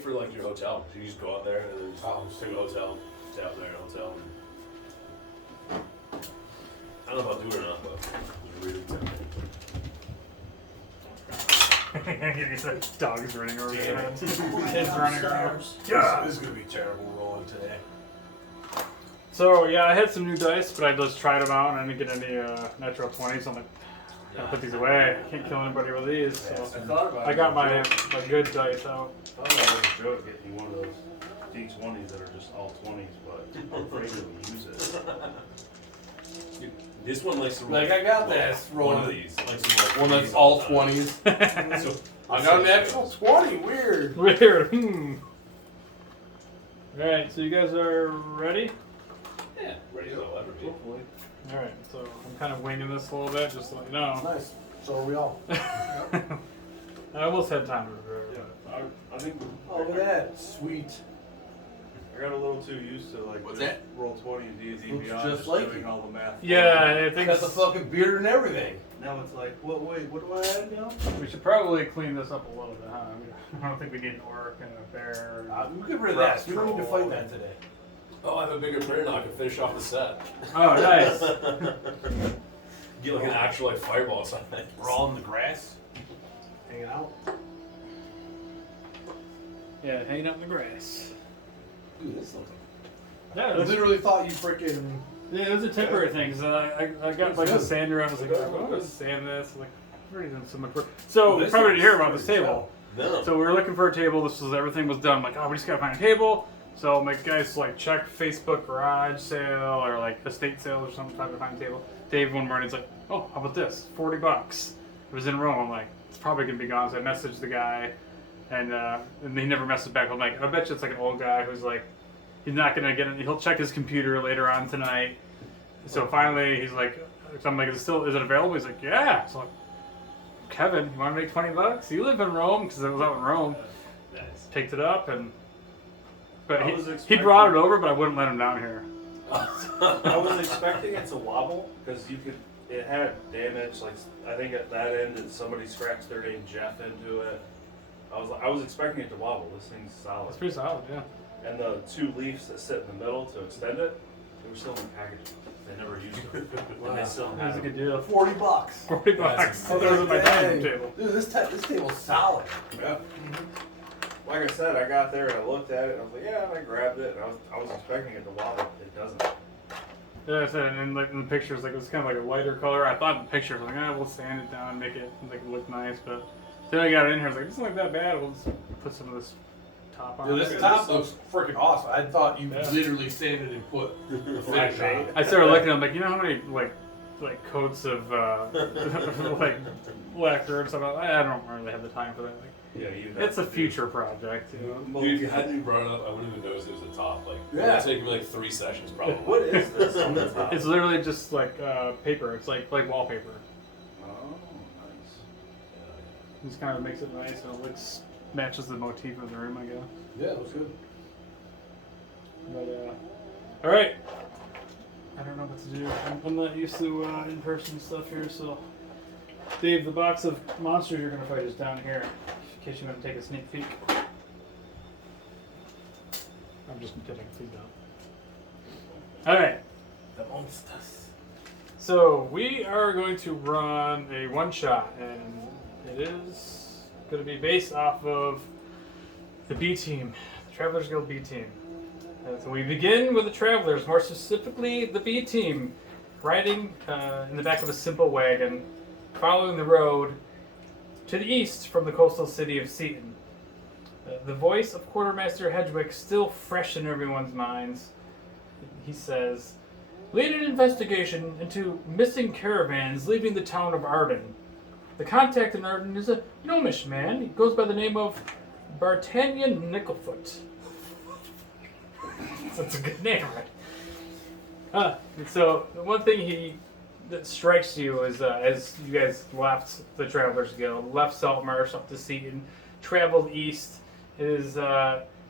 for like your hotel. So you just go out there and then just take a hotel, stay out there in a hotel. I don't know if I'll do it or not, but it's really tempting. He's like dogs running over Damn there. it. Kids running around. Yeah, this is gonna be terrible rolling today. So yeah, I had some new dice, but I just tried them out and I didn't get any natural 20s. I'm like, gotta put these away. I can't kill anybody with these. So I thought about I got it. my good dice out. I thought about it as a joke getting you one of those D20s that are just all 20s, but I'm afraid to use it. This one likes to roll. Like, I got this one rolling. of these. Likes to roll One that's 20s all the time. 20s. So, I got an actual 20. Weird. Weird. Alright, so you guys are ready? Yeah, ready as I'll ever be. Hopefully. Alright, so I'm kind of winging this a little bit, just to let you know. Nice. So are we all. I almost had time to prepare. Yeah, I think Oh, look at that. Sweet. I got a little too used to like What's just that? roll 20 and D&D Looks Beyond, just just like doing you. all the math. Yeah, I think Got the fucking beard and everything. Now it's like, wait, what do I add now? we should probably clean this up a little bit, huh? I don't think we need an orc and a bear. We get rid of that. We don't need to fight that today. Oh, I have a bigger prayer now. I can finish off the set. Oh, nice. Get like an actual like fireball or something. We're all in the grass. Hanging out. Yeah, hanging out in the grass. Dude, this looks like. Yeah, I literally thought you freaking. yeah, it was a temporary thing because I got like a good. sander. I was like, Good. I'm gonna sand this. Like, I've already done so much work. So This you probably is didn't hear about this pretty table. No. So we were looking for a table. This was everything was done. I'm like, oh, we just gotta find a table. So my guys like check Facebook garage sale or like estate sale or something, trying to find a table. Dave one morning, he's like, oh, how about this? $40. It was in Rome. I'm like, it's probably gonna be gone. So I messaged the guy, and he never messaged back. I'm like, I bet you it's like an old guy who's like, he's not gonna get it. He'll check his computer later on tonight. So finally, he's like, so I'm like, is it available? He's like, yeah. So I'm like, Kevin, you want to make $20? You live in Rome because it was out in Rome. Nice. Picked it up but I was he expecting- brought it over, but I wouldn't let him down here. I was expecting it to wobble because it had damage. Like I think at that end, somebody scratched their name Jeff into it. I was expecting it to wobble. This thing's solid. It's pretty solid, yeah. And the two leaves that sit in the middle to extend it, they were still in the package. They never used them. And they still It was had a them. good deal. $40. $40. That's Oh, those are my dining Dang. table. Dude, this table's solid. Yeah. Like I said, I got there and I looked at it and I was like, yeah, and I grabbed it and I was expecting it to wobble. It doesn't. Yeah, I said, and like in the pictures, like it was kind of like a lighter color. I thought in the pictures, like, we'll sand it down, make it look nice. But then I got it in here, I was like, this isn't like that bad. We'll just put some of this top on. Dude, it. this top looks freaking awesome. I thought you Yeah. literally sanded and put the finish on it. I started looking. I'm like, you know how many like coats of like lacquer and stuff. I don't really have the time for that. Like, Yeah, you. it's a future project, you know. Dude, if you hadn't even brought it up, I wouldn't even noticed it was the top. Like, Yeah. it's taken me like 3 sessions probably. What is this on the top? It's literally just like paper. It's like wallpaper. Oh, nice. It just kind of makes it nice and it looks matches the motif of the room, I guess. Yeah, it looks good. But all right. I don't know what to do. I'm not used to in-person stuff here, so Dave, the box of monsters you're gonna fight is down here. In case you want to take a sneak peek. I'm just kidding. Please don't. All right. The monsters. So we are going to run a one-shot, and it is going to be based off of the B team, the Travelers Guild B team. So we begin with the Travelers, more specifically the B team, riding in the back of a simple wagon, following the road to the east from the coastal city of Seaton. The voice of Quartermaster Hedgewick still fresh in everyone's minds. He says, lead an investigation into missing caravans leaving the town of Arden. The contact in Arden is a gnomish man. He goes by the name of Bartanian Nicklefoot. That's a good name, right? So the one thing that strikes you is as you guys left the Travelers Guild, left Saltmarsh up to Seaton, traveled east, is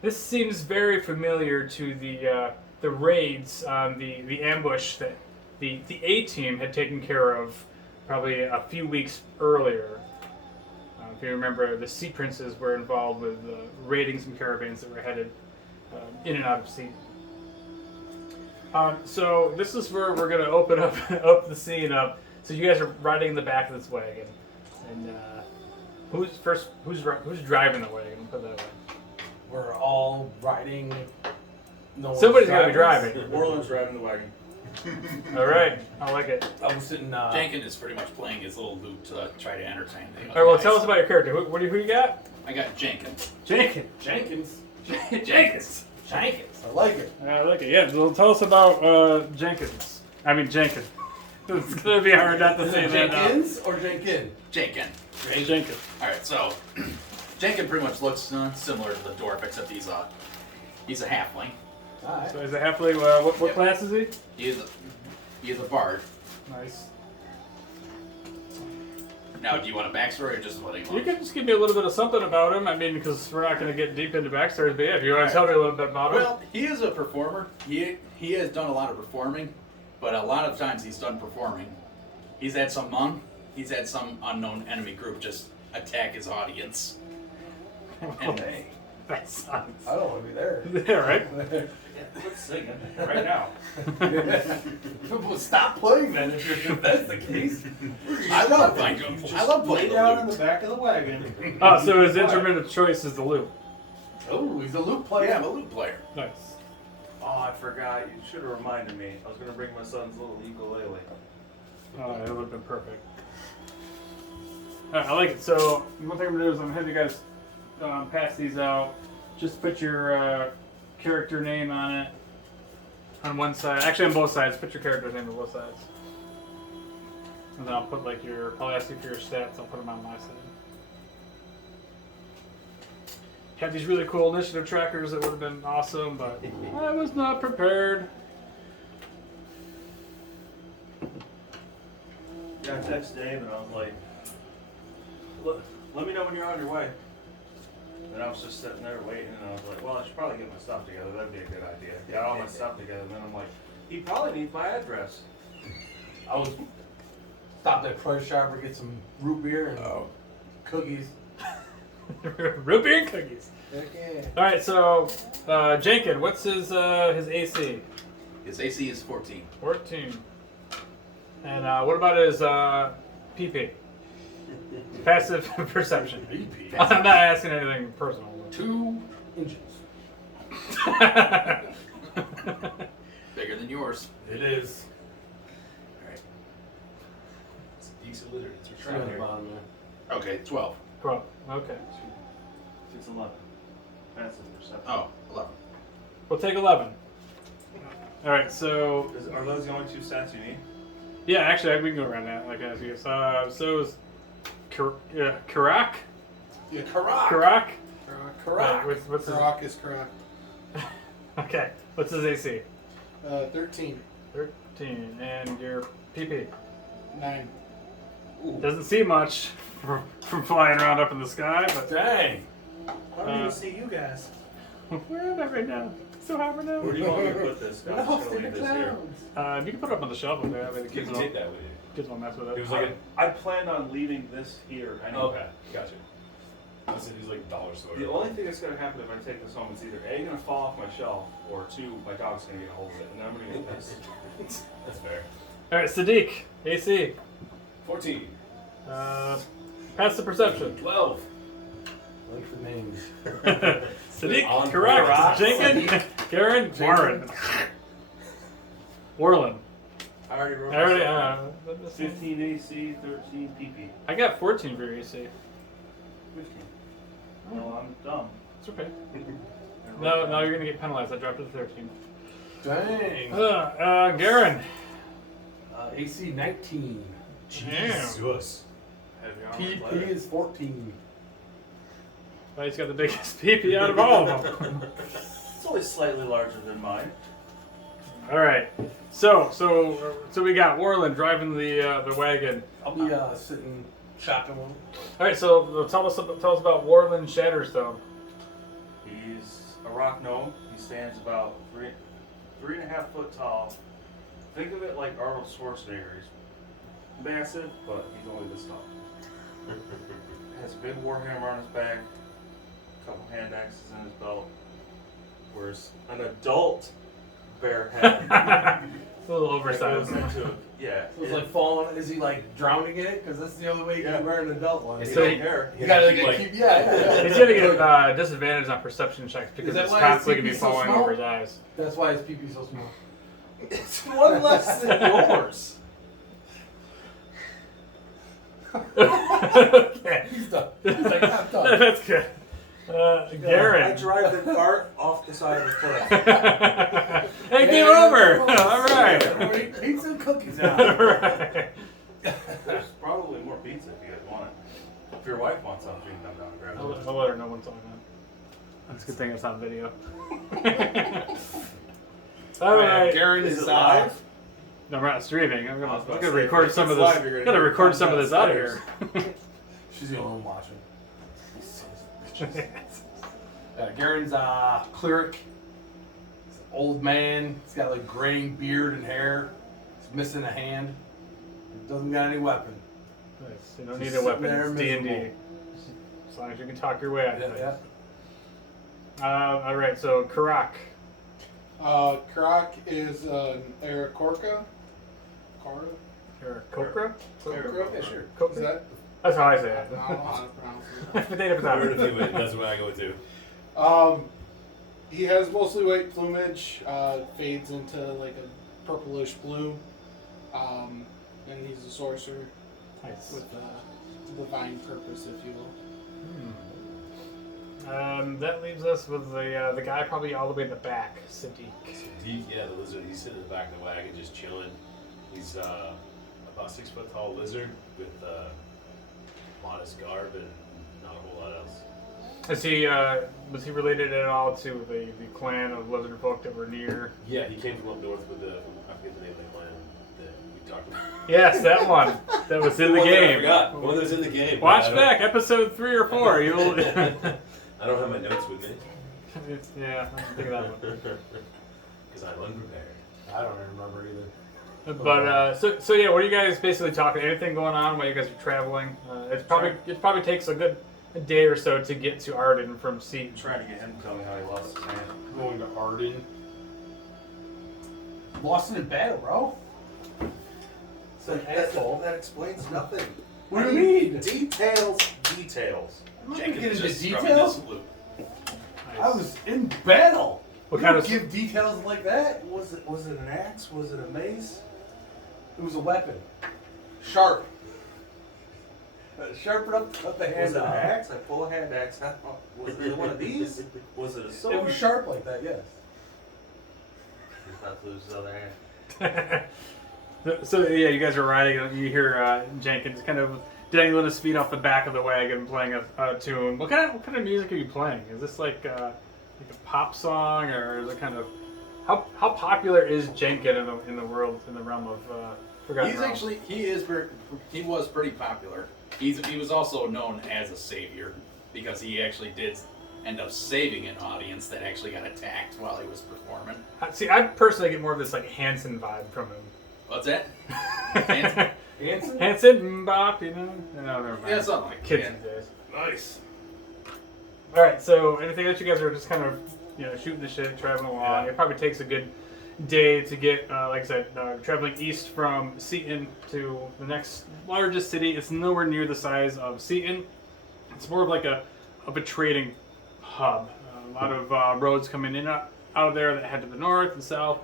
this seems very familiar to the raids on the ambush that the A team had taken care of probably a few weeks earlier. if you remember, the Sea Princes were involved with raiding some caravans that were headed in and out of sea. So this is where we're going to open up the scene up. So you guys are riding in the back of this wagon, and who's driving the wagon? Put it that way. We're all riding. No one's Somebody's got to be driving. Orland's driving the wagon. All right, I like it. I was sitting. Jenkins is pretty much playing his little lute to try to entertain the All right, well, guys. tell us about your character. Who you got? I got Jenkins. Jenkins. Jenkins. Jenkins. Jenkins. I like it. I like it. Yeah, well, tell us about Jenkins. I mean Jenkins. It's gonna be hard not to say that. Jenkins or Jenkin? Jenkins. Jenkins. All right, so Jenkins pretty much looks similar to the dwarf, except he's a halfling. All right. So is a halfling. What Yep. class is he? He is a bard. Nice. Now, do you want a backstory or just what he You wants? can just give me a little bit of something about him. I mean, because we're not going to get deep into backstories, but yeah, if you want to tell me a little bit about him. Well, he is a performer. He has done a lot of performing, but a lot of times he's done performing. He's had some unknown enemy group just attack his audience. And That sucks. I don't want to be there. Yeah, right? Quit singing right now. Well, stop playing then if that's the case. I love playing down in the the back of the wagon. Oh, so his instrument of choice is the lute. Oh, he's a loot lute. player. Yeah, I'm a lute player. Nice. Oh, I forgot. You should have reminded me. I was gonna bring my son's little ukulele. Oh, it would have been perfect. Alright, I like it. So, one thing I'm going to do is I'm going to have you guys pass these out. Just put your character name on it. On one side. Actually, on both sides. Put your character's name on both sides. And then I'll put like I'll ask you for your stats. I'll put them on my side. Have these really cool initiative trackers that would have been awesome, but I was not prepared. Yeah, I texted Dave and I was like, let me know when you're on your way. And I was just sitting there waiting and I was like, well, I should probably get my stuff together. That'd be a good idea. Got all my stuff together. And then I'm like, he probably needs my address. I was stopped at Price Chopper, get some root beer and cookies. Root beer and cookies. Heck yeah. All right, so Jenkins, what's his AC? His AC is 14. 14. And what about his PP? Passive perception. BP. I'm not asking anything personal. 2 inches. Bigger than yours. It is. Alright. It's decent literature. See on the bottom there. Okay, 12. Well, okay. 6'11". Passive perception. Oh, 11. We'll take 11. All right, so Are those the only 2 stats you need? yeah, actually, we can go around that. Like as you so is Karak? Yeah, Karak. Karak? Karak. What's his? Karak is correct. Okay, what's his AC? 13. 13, and your PP? 9. Doesn't see much from flying around up in the sky, but Dang. I don't even see you guys. where am I right now? So hot right now. Where do you want me to put this? I'm just Lost gonna in the leave this here. clouds. You can put it up on the shelf over there. That way the You kids can won't, take that with you. kids won't mess with It it. was like I planned on leaving this here. okay, gotcha. I said he was like dollar store. The only thing that's gonna happen if I take this home is either A, gonna fall off my shelf, or 2, my dog's gonna get a hold of it, and then I'm gonna get pissed. That's fair. All right, Sadiq, AC. 14. Pass the perception. 12. Like the names. Sadiq, On correct. Karak. Jenkins, Karen, Warren. Orland. I already wrote I already. 15 AC, 13 PP. I got 14 for your AC. 15. Well, I'm dumb. It's okay. No, you're gonna get penalized. I dropped it to 13. Dang. Garen. AC 19. Jesus. Have you on my PP letter? is 14. Well, he's got the biggest PP out of all of them. It's only slightly larger than mine. All right. So we got Warland driving the wagon. I'll be sitting shopping with him. All right. So tell us about Warland Shatterstone. He's a rock gnome. He stands about 3.5 foot tall. Think of it like Arnold Schwarzenegger. He's massive, but he's only this tall. has a big warhammer on his back, a couple hand axes in his belt. Whereas an adult bear head It's a little that oversized. goes into yeah. So it's like falling. Is he like drowning in it? Because that's the only way you can wear an adult one. It's So so he- hair. You gotta Like- keep. Yeah. He's gonna get disadvantage on perception checks because that it's why his constantly gonna be pee-pee's so falling small? over his eyes. That's why his pee-pee's so small. It's one less than yours. Okay. He's done. He's like, I'm done. That's good. I Garrett. drive the cart off the side of the cliff. Hey, game over! All right. Eat some cookies out. All right. There's probably more pizza if you guys want it. If your wife wants some, she can come down and grab it. I'll let her know when it's on. That's a good thing it's on video. All right. Garen Is is it live? No, we're not streaming. I'm I was gonna about to say, record if some of it's this. live, you're gonna Gotta hear record it some of this out here. She's the only one watching. Garen's cleric. He's an old man. He's got like graying beard and hair. He's missing a hand. He doesn't got any weapon. Nice. You don't Just need a weapon. sitting there It's D&D. miserable. As long as you can talk your way out Yeah, of yeah. it. All right. So Karak. Karak is an Aarakocra. Kara? Or Kokra? Aarakocra? Yeah, sure. Is Kokra? that? That's how I say I it. don't know how to pronounce it. Potato, I heard a potato. few, that's what I go to. He has mostly white plumage, fades into like a purplish blue, and he's a sorcerer Nice. with divine purpose, if you will. That leaves us with the guy probably all the way in the back, Sadiq. Yeah, the lizard. He's sitting in the back of the wagon, just chilling. He's about 6 foot tall lizard with modest garb and not a whole lot else. Is he was he related at all to the clan of lizard folk that were near? Yeah, he came from up north with the I forget the name of the clan that we talked about. Yes, that one that was in the One that I game. forgot. One that was in the game. Watch I don't- back episode 3 or 4. You'll. I don't have my notes with me Yeah, I think of that one. because I'm unprepared. I don't remember either. But so yeah, what are you guys basically talking? Anything going on while you guys are traveling? It probably takes a day or so to get to Arden from Seaton. Trying to get him to tell me how he lost his hand. Going to Arden. Lost in battle, bro. It's an asshole. That explains nothing. What do you mean? Details. Details. I'm not gonna Jenkins get into just scrubbing details. this flute. I was in battle. What You kind don't of- give details like that? Was it an axe? Was it a mace? It was a weapon. Sharp. Sharpen up the hand. Was it an axe? I pull a hand axe. Was it one of these? Was it a sword? It was sharp like that, yes. He's about to lose his other hand. So yeah, you guys are riding. And you hear Jenkins kind of dangling his feet off the back of the wagon, playing a tune. What kind of music are you playing? Is this like a pop song, or is it kind of how popular is Jenkins in the world, in the realm of Forgotten He's Realms? actually he was pretty popular. He was also known as a savior because he actually did end up saving an audience that actually got attacked while he was performing. See, I personally get more of this like Hanson vibe from him. What's that? Hanson? Hanson? Hanson Bop, you know? No, never mind. Yeah, something like Kids that. these days. Nice. All right, so anything else? You guys are just kind of, shooting the shit, traveling along. Yeah. It probably takes a good day to get, like I said, traveling east from Seaton to the next largest city. It's nowhere near the size of Seaton. It's more of like a trading hub. A lot of roads coming in out of there that head to the north and south.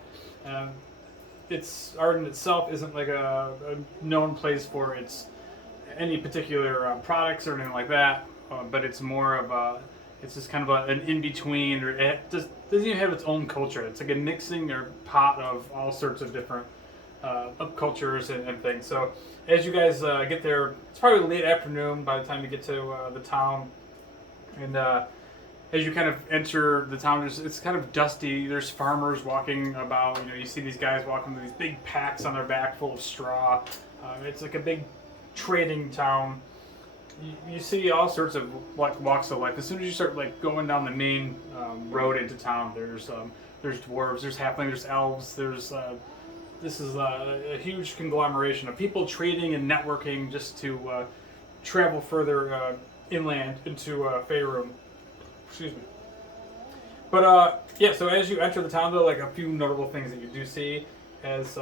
Arden itself isn't like a known place for its any particular products or anything like that, but it's more of it's just kind of an in-between, or it just doesn't even have its own culture. It's like a mixing or pot of all sorts of different cultures and things. So as you guys get there, it's probably late afternoon by the time you get to the town, and as you kind of enter the town, it's kind of dusty. There's farmers walking about. You see these guys walking with these big packs on their back full of straw. It's like a big trading town. You see all sorts of walks of life. As soon as you start going down the main road into town, there's dwarves, there's halflings, there's elves. This is a huge conglomeration of people trading and networking just to travel further inland into Faerun. Excuse me. But yeah, so as you enter the town, though, like a few notable things that you do see, as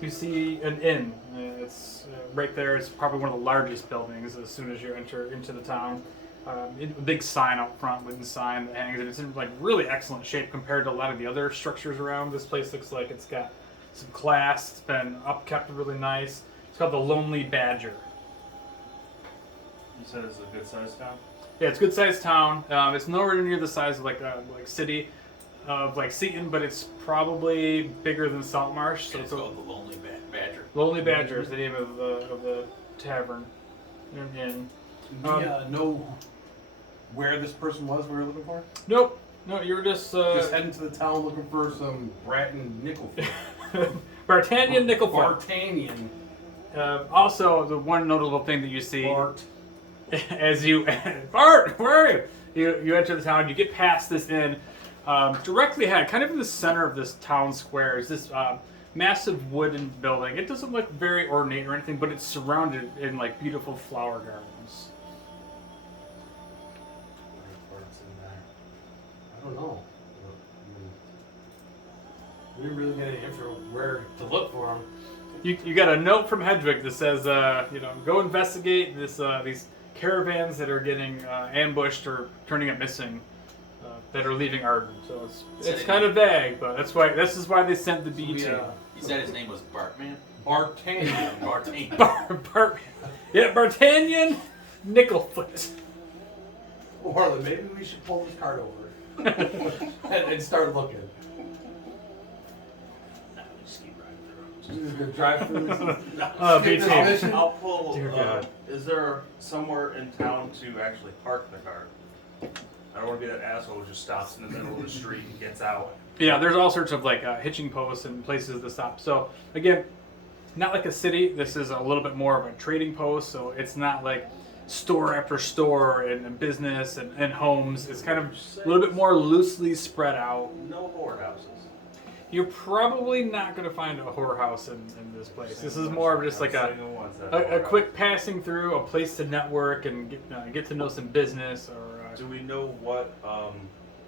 you see an inn. It's right there. It's probably one of the largest buildings as soon as you enter into the town. A big sign out front, wooden sign that hangs, and it's in like really excellent shape compared to a lot of the other structures around. This place looks like it's got some class. It's been upkept really nice. It's called the Lonely Badger. You said it's a good sized town? Yeah, it's a good sized town. It's nowhere near the size of like city of like Seaton, but it's probably bigger than Saltmarsh. So And it's called the Lonely Badger. Lonely Badger is the name of the tavern and inn. Do we know where this person was we were looking for? Nope. No, you were just Just heading to the town looking for some Bratton Nickelfoot. Bartanian Nickelfoot. Bartanian. Also, the one notable thing that you see Bart. as you Bart, where are you? You enter the town. You get past this inn. Directly ahead, kind of in the center of this town square, is this massive wooden building. It doesn't look very ornate or anything, but it's surrounded in like beautiful flower gardens. I don't know. We didn't really get any info where to look for him. You got a note from Hedwig that says, go investigate these caravans that are getting ambushed or turning up missing, that are leaving Arden. So it's kind of vague, but this is why they sent the B team. He said his name was Bartman. Bartanian. Bartanian. Bartanian Nickelfoot. Orla, maybe we should pull this card over and start looking. Just keep riding through. Just gonna drive through. B team. I'll pull. Dear God. Is there somewhere in town to actually park the car? I don't want to be that asshole who just stops in the middle of the street and gets out. Yeah, there's all sorts of like hitching posts and places to stop. So again, not like a city. This is a little bit more of a trading post. So it's not like store after store and business and homes. It's kind of a little bit more loosely spread out. No whorehouses. You're probably not going to find a whorehouse in this place. This is more of just like a quick passing through, a place to network and get to know some business. Or Do we know what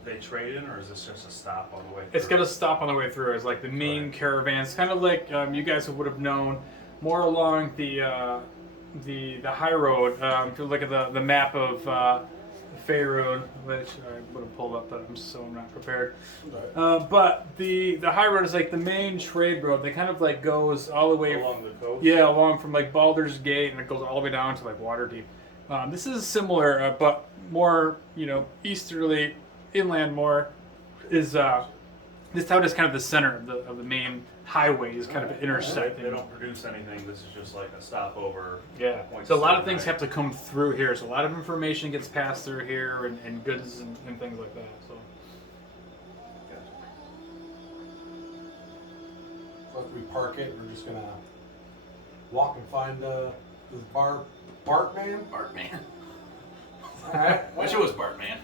they trade in, or is this just a stop on the way through? it's going to stop on the way through as like the main caravans, kind of like you guys would have known more along the high road. If you look at the map of Faerun, which I would have pulled up, but I'm so not prepared. But the high road is like the main trade road. That kind of like goes all the way along the coast? Yeah, along from like Baldur's Gate, and it goes all the way down to like Waterdeep. This is similar, but more easterly, inland more. Is this town is kind of the center of the main highway, is kind of intersecting. They don't produce anything. This is just like a stopover. Yeah. Point So a lot of to things right. have to come through here. So a lot of information gets passed through here, and goods and things like that. So So after we park it, we're just gonna walk and find this Bartman. Bartman. All right. Wish it was Bartman.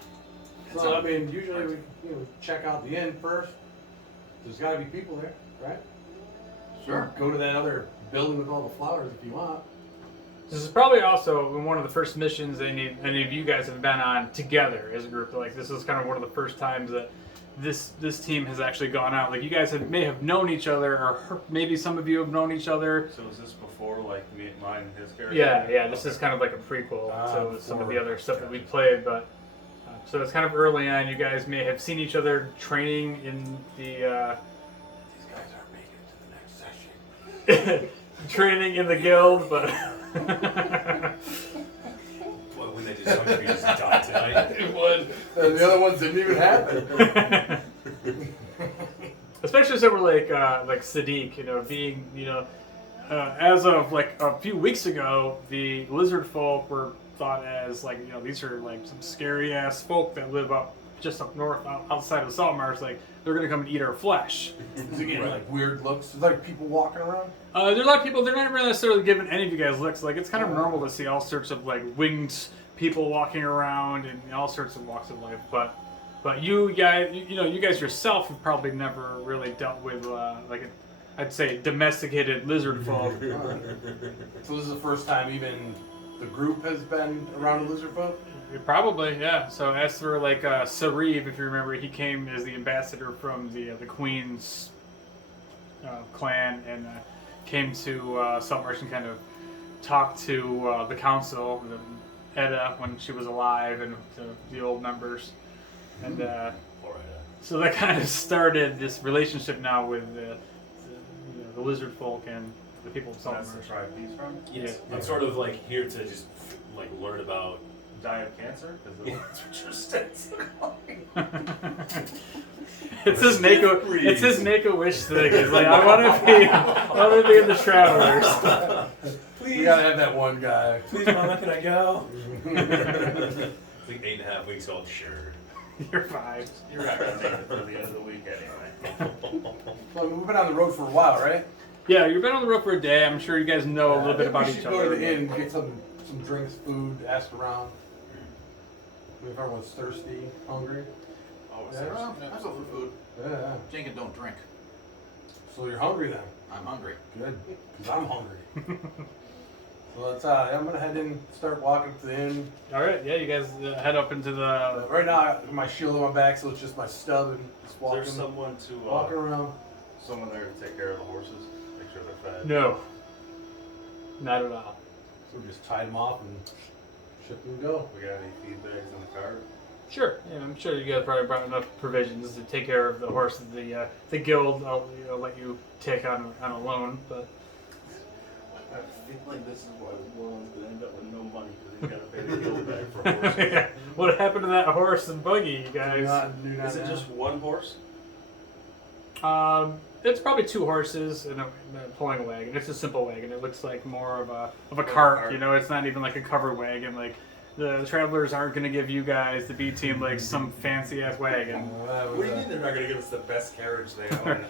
So I mean, usually we check out the inn first. There's got to be people there, right? Sure. Go to that other building with all the flowers if you want. this is probably also one of the first missions any of you guys have been on together as a group. Like this is kind of one of the first times that this team has actually gone out. Like you guys may have known each other, or maybe some of you have known each other. So is this before like mine and his character? Yeah. This is kind of like a prequel to some of the other stuff that we played, but so it's kind of early on. You guys may have seen each other training in the These guys aren't making it to the next session. training in the guild, but Boy, when they did something, we just died tonight. It would. And the other ones didn't even happen. especially so we're like Sadiq, being as of like a few weeks ago, the lizard folk were thought as like these are like some scary ass folk that live just up north outside of Saltmarsh. Like they're gonna come and eat our flesh. Is it getting like weird looks? There's like people walking around. There's a lot of people. They're not really necessarily giving any of you guys looks. Like it's kind of normal to see all sorts of like winged people walking around and all sorts of walks of life. But you guys, you guys yourself have probably never really dealt with I'd say domesticated lizard folk. So this is the first time even the group has been around a lizard folk? Probably, yeah. So as for like Sarif, if you remember, he came as the ambassador from the Queen's clan and came to Saltmarsh and kind of talked to the council, Edda when she was alive, and the old members, and Poor Ida. so that kind of started this relationship now with the lizard folk and the people of That's the Saltmarsh. tribe he's from. Yes. I'm sort of like here to just like learn about. Die of cancer? Because that's what your stats look like. It's his make a wish thing. It's like I want to be in the Travelers. We gotta have that one guy. Please, Mama, can I go? It's like 8.5 weeks old. Sure. You're fine. You're not gonna make it through the end of the week anyway. So we've been on the road for a while, right? Yeah, you've been on the road for a day. I'm sure you guys know a little bit about we each should other. go to the inn, get some drinks, food, ask around. If everyone's thirsty, hungry. Always Yeah. there's- Well, I go for food. Yeah. Jenkins don't drink. So you're hungry then? I'm hungry. Good. Because I'm hungry. So let's, I'm going to head in, start walking to the inn. All right, yeah, you guys head up into the. Right now, I have my shield on my back, so it's just my stub and just Is walking, there someone to walking around. someone there to take care of the horses? Make sure they're fed. No, not at all. So we just tie them off and ship them and go. We got any feed bags in the cart? Sure, yeah, I'm sure you guys probably brought enough provisions to take care of the horses. The guild, I'll let you take on a loan, but I feel like this is why Warren's gonna end up with no money because he's gotta pay the guild back for horses. what happened to that horse and buggy, you guys? Do not Is it now. just one horse? It's probably two horses and pulling a wagon. It's a simple wagon. It looks like more of a cart. You know, it's not even like a covered wagon. Like the travelers aren't going to give you guys the B team like some fancy ass wagon. That was, What do you mean they're not gonna give us the best carriage they own?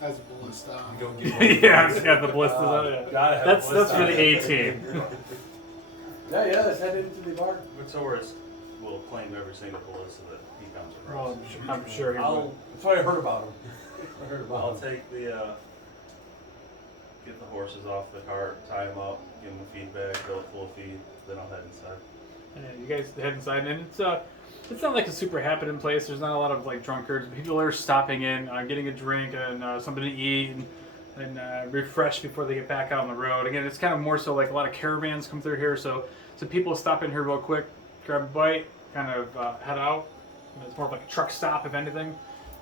That's a ballista. Don't get Yeah, it's got the blisters on it. gotta have That's blisters. for the A team. Yeah, let's head into the bar. Victorious will claim every single ballista that he comes across. Well, I'm sure he would. I'll That's what I heard about him. I heard about I'll him. take the get the horses off the cart, tie them up, give them a feed bag, fill it full of feed, then I'll head inside. And you guys head inside, and it's not like a super happening place. There's not a lot of like drunkards. People are stopping in, getting a drink and something to eat, and refresh before they get back out on the road. Again, it's kind of more so like a lot of caravans come through here, so people stop in here real quick, grab a bite, kind of head out. It's more of like a truck stop, if anything.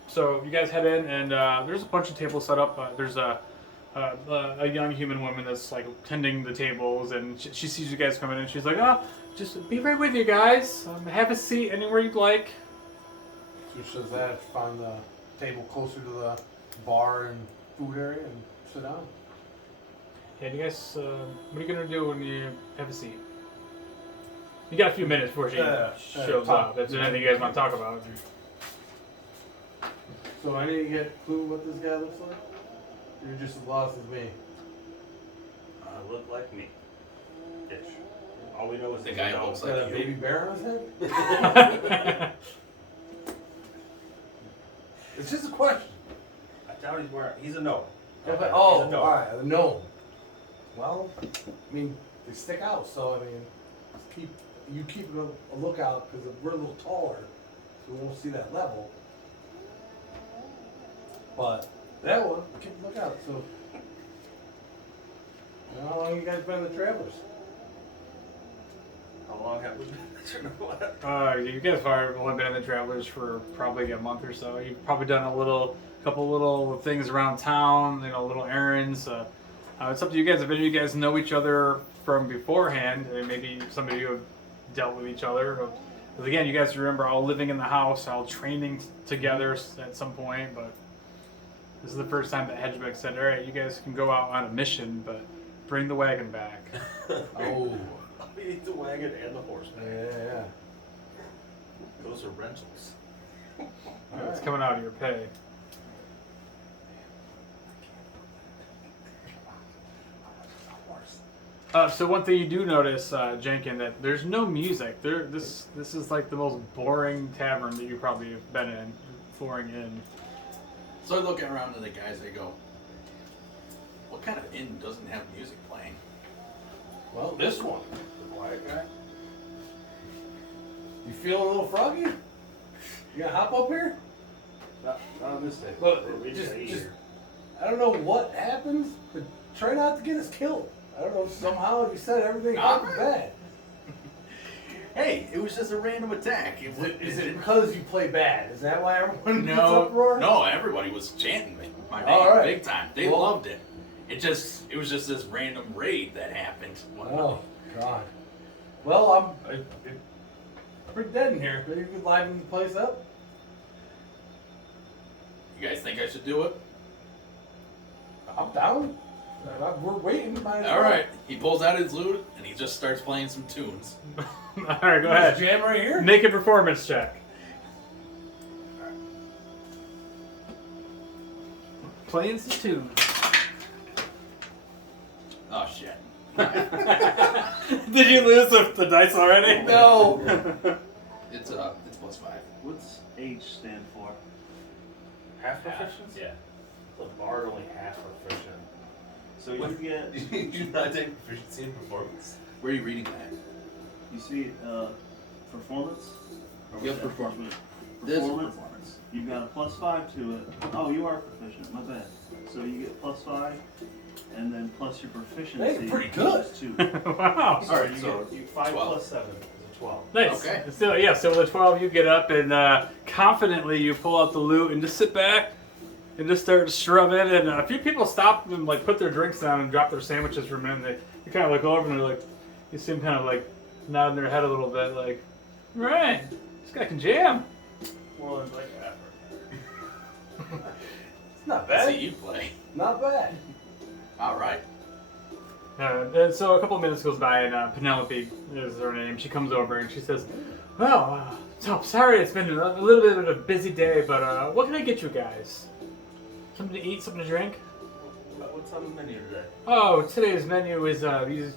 So you guys head in, and there's a bunch of tables set up. There's a young human woman that's like tending the tables, and she sees you guys coming in. She's like, "Oh, just be right with you guys. Have a seat anywhere you'd like." So she says that, find the table closer to the bar and food area and sit down. And you guys, what are you gonna do when you have a seat? You got a few minutes before she shows talk. up. If there's anything you guys want to talk about. So I didn't get a clue what this guy looks like? You're just as lost as me. I look like me. Ish. All we know is The he's guy a dog. looks Got a like you. baby bear on his head? It's just a question. I doubt he's wearing. He's a gnome. Oh, He's a all gnome. right, no. Well, I mean, they stick out, so I mean, you keep a lookout because we're a little taller, so we won't see that level. But that one, keep a lookout. So, how long you guys been in the Travelers? How long have we been? You guys have only been in the Travelers for probably a month or so. You've probably done couple little things around town, little errands. It's up to you guys. If any of you guys know each other from beforehand, and maybe some of you have dealt with each other. Because again, you guys remember all living in the house, all training together at some point. But this is the first time that Hedgebeck said, "All right, you guys can go out on a mission, but bring the wagon back." Oh, We need the wagon and the horseman. yeah. Those are rentals. It's coming out of your pay. So one thing you do notice, Jenkin, that there's no music. This is like the most boring tavern that you probably have been in, flooring in. So I look around to the guys, I go, what kind of inn doesn't have music playing? Well, this one, the quiet guy. You feeling a little froggy? You gonna hop up here? Not on this day. Look, Or we just- can eat just- here. I don't know what happens, but try not to get us killed. I don't know, somehow you said everything happened bad. Hey, it was just a random attack. Is it because you play bad? Is that why everyone gets No, uproar? no, everybody was chanting my name All right. big time. They Well- loved it. It was just this random raid that happened. one Oh, night. God. Well, I'm pretty dead in here. Maybe you could liven the place up? You guys think I should do it? I'm down. We're waiting. Might as All well. right. He pulls out his lute and he just starts playing some tunes. Alright, go This ahead. jam right here? Make a performance check. Playing some tunes. Oh shit. Did you lose the dice already? No. It's +5. What's H stand for? Half proficiency? Yeah. The bard only half proficient. So you get, Did you not take proficiency in performance? Where are you reading that? you see, performance? Or Yep, what's that? performance. Performance. You've got a +5 to it. Oh, you are proficient. My bad. So you get +5, and then plus your proficiency. Hey, pretty good. is 2. Wow. All right, so you 5 12. plus 7 is a 12. Nice. Okay. So yeah, so with the 12 you get up and confidently you pull out the loot and just sit back and just start strumming and a few people stop and like put their drinks down and drop their sandwiches for a minute. And you kind of look over and they're like, you see them kind of like nodding their head a little bit like, right, this guy can jam. Well, it's like effort. It's not Let's see bad. you play. Not bad. All right. And so a couple of minutes goes by and Penelope is her name. She comes over and she says, well, so sorry it's been a little bit of a busy day, but what can I get you guys? Something to eat, something to drink? What's on the menu today? Oh, today's menu is these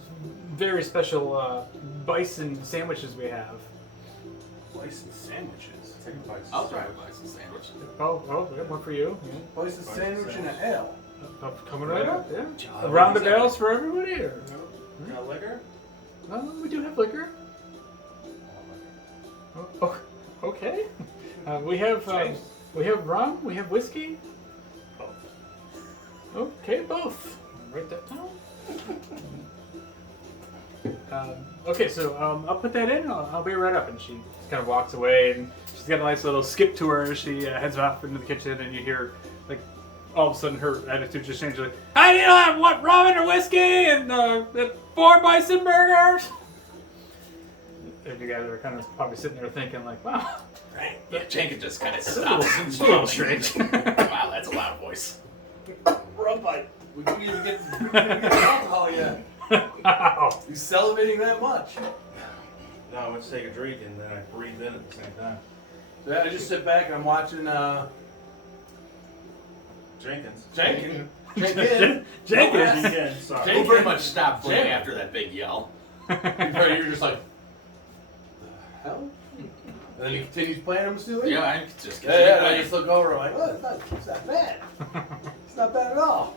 very special bison sandwiches we have. Bison sandwiches. Take a bite. I'll try to buy some sandwich. Oh, we got one for you. Place a sandwich and an ale. Yeah. Coming right up, yeah. John, A round of what is that? bells for everybody? Or? Got liquor? We do have liquor. Oh, okay. We have rum. We have whiskey. Okay, both. Write that down. Okay, so I'll put that in. I'll be right up. And she kind of walks away, and she's got a nice little skip to her as she heads off into the kitchen, and you hear like all of a sudden her attitude just changes. Like, I need what rum and whiskey and 4 bison burgers. And you guys are kind of probably sitting there thinking like, wow, Right. Yeah, Jenkins just kind of it's a stops. little strange. Wow, that's a loud voice. Rum fight. We didn't even get the alcohol yet. Wow. You salivating that much? No, I went to take a drink and then I breathed in at the same time. So I just sit back and I'm watching Jenkins. Jenkins. Jenkins. Jenkins. Again, sorry. He pretty much stopped playing Jenkins. after that big yell. You're just like, the hell? And then he continues playing, I'm assuming? Yeah, I just Yeah, yeah, and I just look over like, oh, it's not bad. It's not bad at all.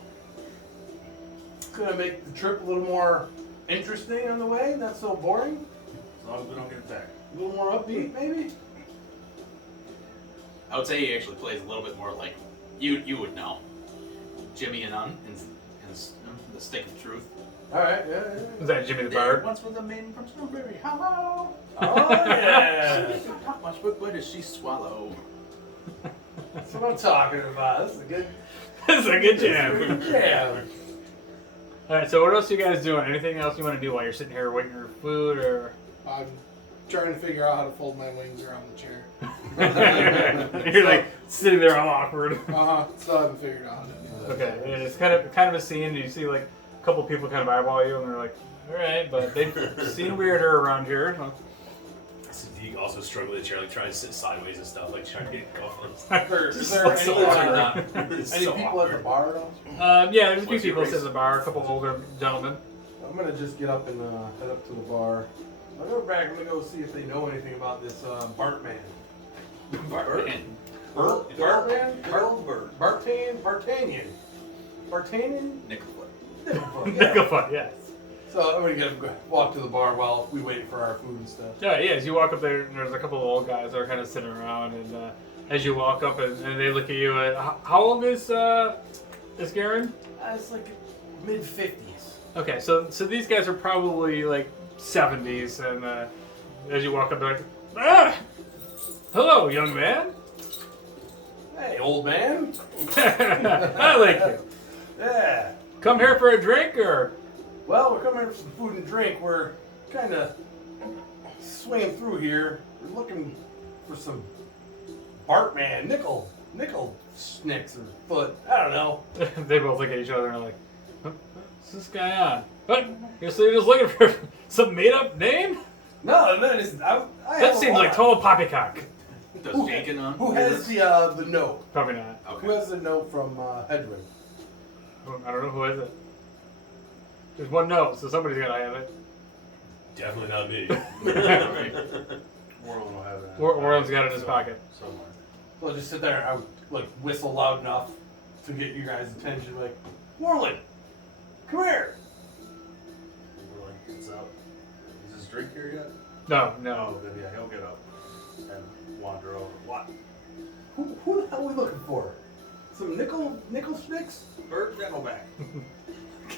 It's gonna make the trip a little more interesting on the way, not so boring. As long as we don't get attacked. A little more upbeat, maybe? I would say he actually plays a little bit more like you would know. Jimmy and Un in The Stick of Truth. Alright, yeah, Is that Jimmy the Bard? Once was a maiden from Snowberry. Hello. yeah. Oh, yeah. She can talk much, but what does she swallow? That's what I'm talking about. This is a good It's a good jam. jam. Alright, so what else you guys doing? Anything else you want to do while you're sitting here waiting for food or I'm trying to figure out how to fold my wings around the chair. you're like sitting there all awkward? Still haven't figured out how to do that. Okay, and it's kind of a scene and you see like a couple people kind of eyeball you and they're like, alright, but they've seen weirder around here. So. Sadiq also struggled with the chair, like trying to sit sideways and stuff, like trying to get comfortable. Is there Looks any, so awkward. any So people at the awkward. bar though? Yeah, there's a few What's your people race? sitting at the bar, a couple older gentlemen. I'm gonna just get up and head up to the bar. I'll go back. I'm gonna go see if they know anything about this Bartman. Bartman. Bartman? Bartman. Bartanian? Bartanian? Nickelfoot. Yeah. Nickelfoot, yes. So I'm gonna walk to the bar while we wait for our food and stuff. Yeah, as you walk up there, there's a couple of old guys that are kind of sitting around, and as you walk up, and they look at you, how old is Garen? It's like mid-50s. Okay, so these guys are probably like 70s, and as you walk up, they're like, hello, young man. Hey, old man. I like you. Yeah. Come here for a drink, or? Well, we're coming here for some food and drink. We're kind of swinging through here. We're looking for some Bartman, nickel snicks or foot. I don't know. They both look at each other and are like, what's this guy on? What? You're just looking for some made-up name? No, that is. I That have a seems like lot. total poppycock. Does Jankin on? Who has the note? Probably not. Who has the note from Hedwig? I don't know, who is it? There's one note, so somebody's gotta have it. Definitely not me. Warren will have that. Warren's got it in his pocket. Somewhere. So I'll just sit there and I would like whistle loud enough to get you guys' attention. Like, Warland, come here. We're like, what's up? Is his drink here yet? No. Oh, then yeah, he'll get up and wander over. What? Who the hell are we looking for? Some nickel snicks? Bert Nickelback.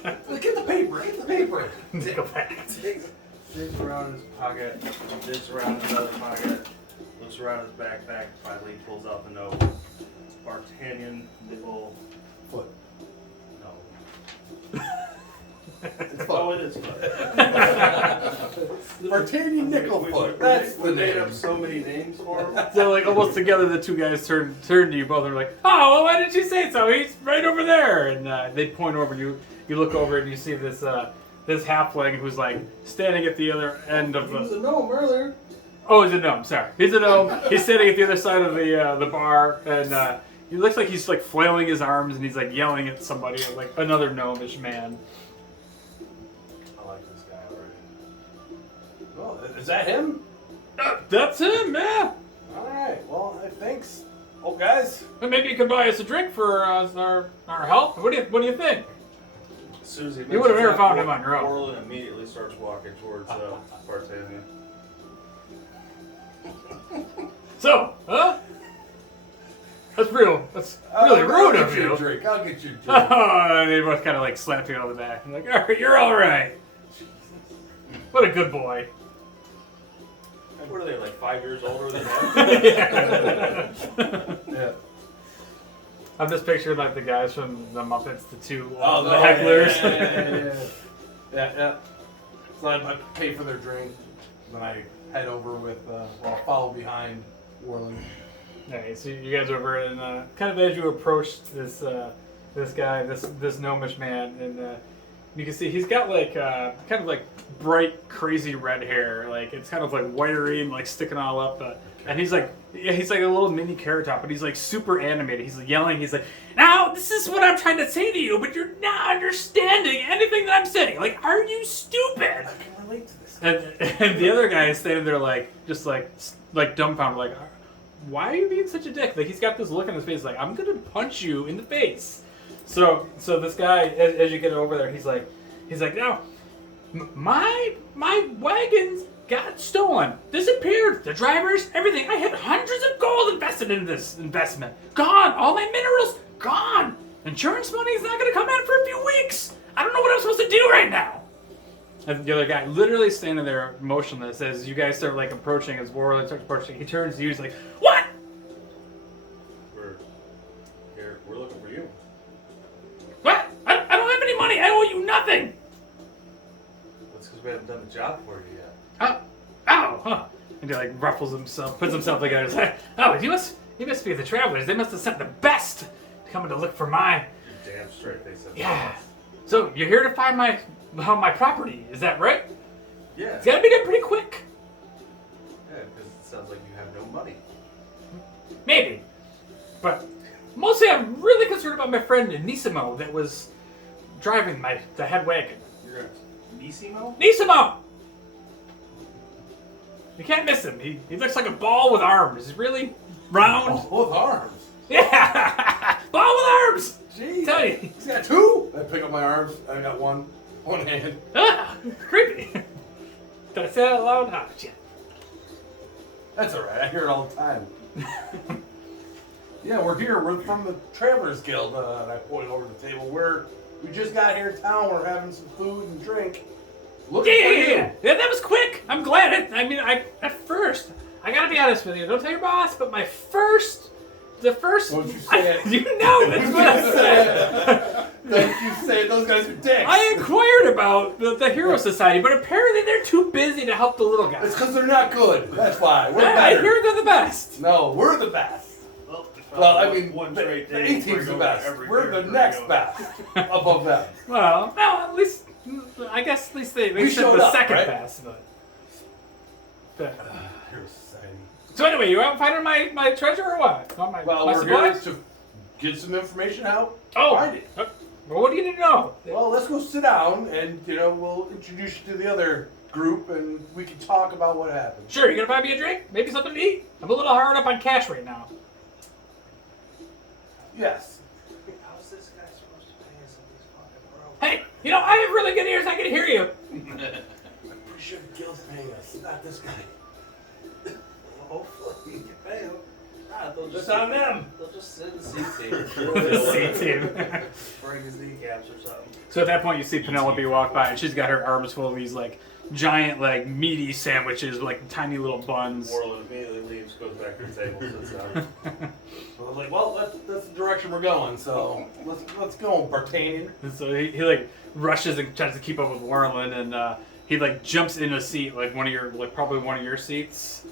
Get the paper. Get the paper. Nickelback. Digs around in his pocket, digs around in his other pocket, looks around his backpack, finally pulls out the note. It's Bartanian nickel. Foot. No. It's Oh, foot. it is foot. Bartanian Nickelfoot. That's the we made name. up so many names for him. So like almost together, the two guys turn to you both and are like, "Oh, well, why did you say so? He's right over there." And they point over. You look over and you see this this halfling who's like standing at the other end of He was the. a gnome earlier. Oh, he's a gnome. Sorry, he's a gnome. He's standing at the other side of the bar, and he looks like he's like flailing his arms and he's like yelling at somebody, like another gnomish man. I like this guy already. Oh, is that him? That's him, man. All right. Well, thanks, old guys. Maybe you could buy us a drink for our help. What do you think? As soon as he You would have mentions never that, found him on your own. Orlin immediately starts walking towards Bartanian. So, huh? That's real. That's really rude I'll of get you you. a drink. I'll get you a drink. And they both kind of like slap you on the back. I'm like, all right, you're all right. What a good boy. What are they, like 5 years older than him? Yeah. Yeah. I'm just picturing like the guys from the Muppets, the two Oh, the hecklers. Yeah. So I pay for their drink, then I head over with, I'll follow behind Warland. Alright, so you guys are over and kind of as you approach this this guy, this gnomish man, and you can see he's got like kind of like bright, crazy red hair, like it's kind of like wiry and like sticking all up, and he's like a little mini Carrot Top, but he's like super animated. He's yelling. He's like, "Now this is what I'm trying to say to you, but you're not understanding anything that I'm saying. Like, are you stupid?" I can relate to this. And the other guy is standing there like just like dumbfounded, like, why are you being such a dick? Like he's got this look on his face, like I'm gonna punch you in the face. So this guy, as you get over there, he's like, now, my wagons got stolen, disappeared, the drivers, everything. I had hundreds of gold invested in this investment. Gone, all my minerals gone. Insurance money is not gonna come in for a few weeks. I don't know what I'm supposed to do right now. And the other guy literally standing there motionless as you guys start like approaching, as Warland starts approaching. He turns to you, he's like, "What?" We're looking for you. What? I don't have any money. I owe you nothing. That's because we haven't done the job for you yet. Ow, huh? And he like ruffles himself, puts himself together. He's like, "Oh, you must be the travelers. They must have sent the best to come in to look for my." You're damn straight they said Yeah. So you're here to find my property, is that right? Yeah. It's gotta be done pretty quick. Yeah, because it sounds like you have no money. Maybe, but mostly I'm really concerned about my friend Nisimo that was driving the head wagon. You're gonna Nisimo? Nisimo! You can't miss him. He looks like a ball with arms. He's really round. Oh, with arms. Yeah! Ball with arms! Jeez. Tell you. He's got two. I pick up my arms. I got one. One hand. Ah, creepy. Did I say that out loud? Ah, shit. That's alright, I hear it all the time. Yeah, we're here. We're from the Travelers Guild, and I point over the table. We just got here in town. We're having some food and drink. Looking for you. Yeah, that was quick. I'm glad. At first, I gotta be honest with you. Don't tell your boss, but the first. Don't you say it. You know that's what I said. Don't you say it. Those guys are dicks. I inquired about the Hero Society, but apparently they're too busy to help the little It's guys. because they're not good. That's why. We're I better. hear they're the best. No, we're the best. Well, I mean, the A-team's the best. We're the next best above them. Well, at least I guess at least they We said showed the up, second right? best. But Hero Society. so anyway, you out finding my treasure or what? Want my, Well, my we're here supplies? to get some information out. Oh, Find it. well, what do you need to know? Well, let's go sit down, and we'll introduce you to the other group, and we can talk about what happened. Sure, you gonna buy me a drink? Maybe something to eat? I'm a little hard up on cash right now. Yes. How's this guy supposed to pay us if he's fucking broke? Hey, I have really good ears. I can hear you. I'm pretty sure the guild's paying us, not this guy. Hopefully you can pay him. Nah, they'll just It's on them. They'll just sit and see team. The C team. Break his kneecaps or something. So at that point, you see Penelope walk by, and she's got her arms full of these like giant, like meaty sandwiches with like tiny little buns. Warland immediately leaves, goes back to the table, sits down. I was like, well, that's the direction we're going, so let's go, Bartanian. And so he like rushes and tries to keep up with Warland, and he like jumps in a seat, like probably one of your seats.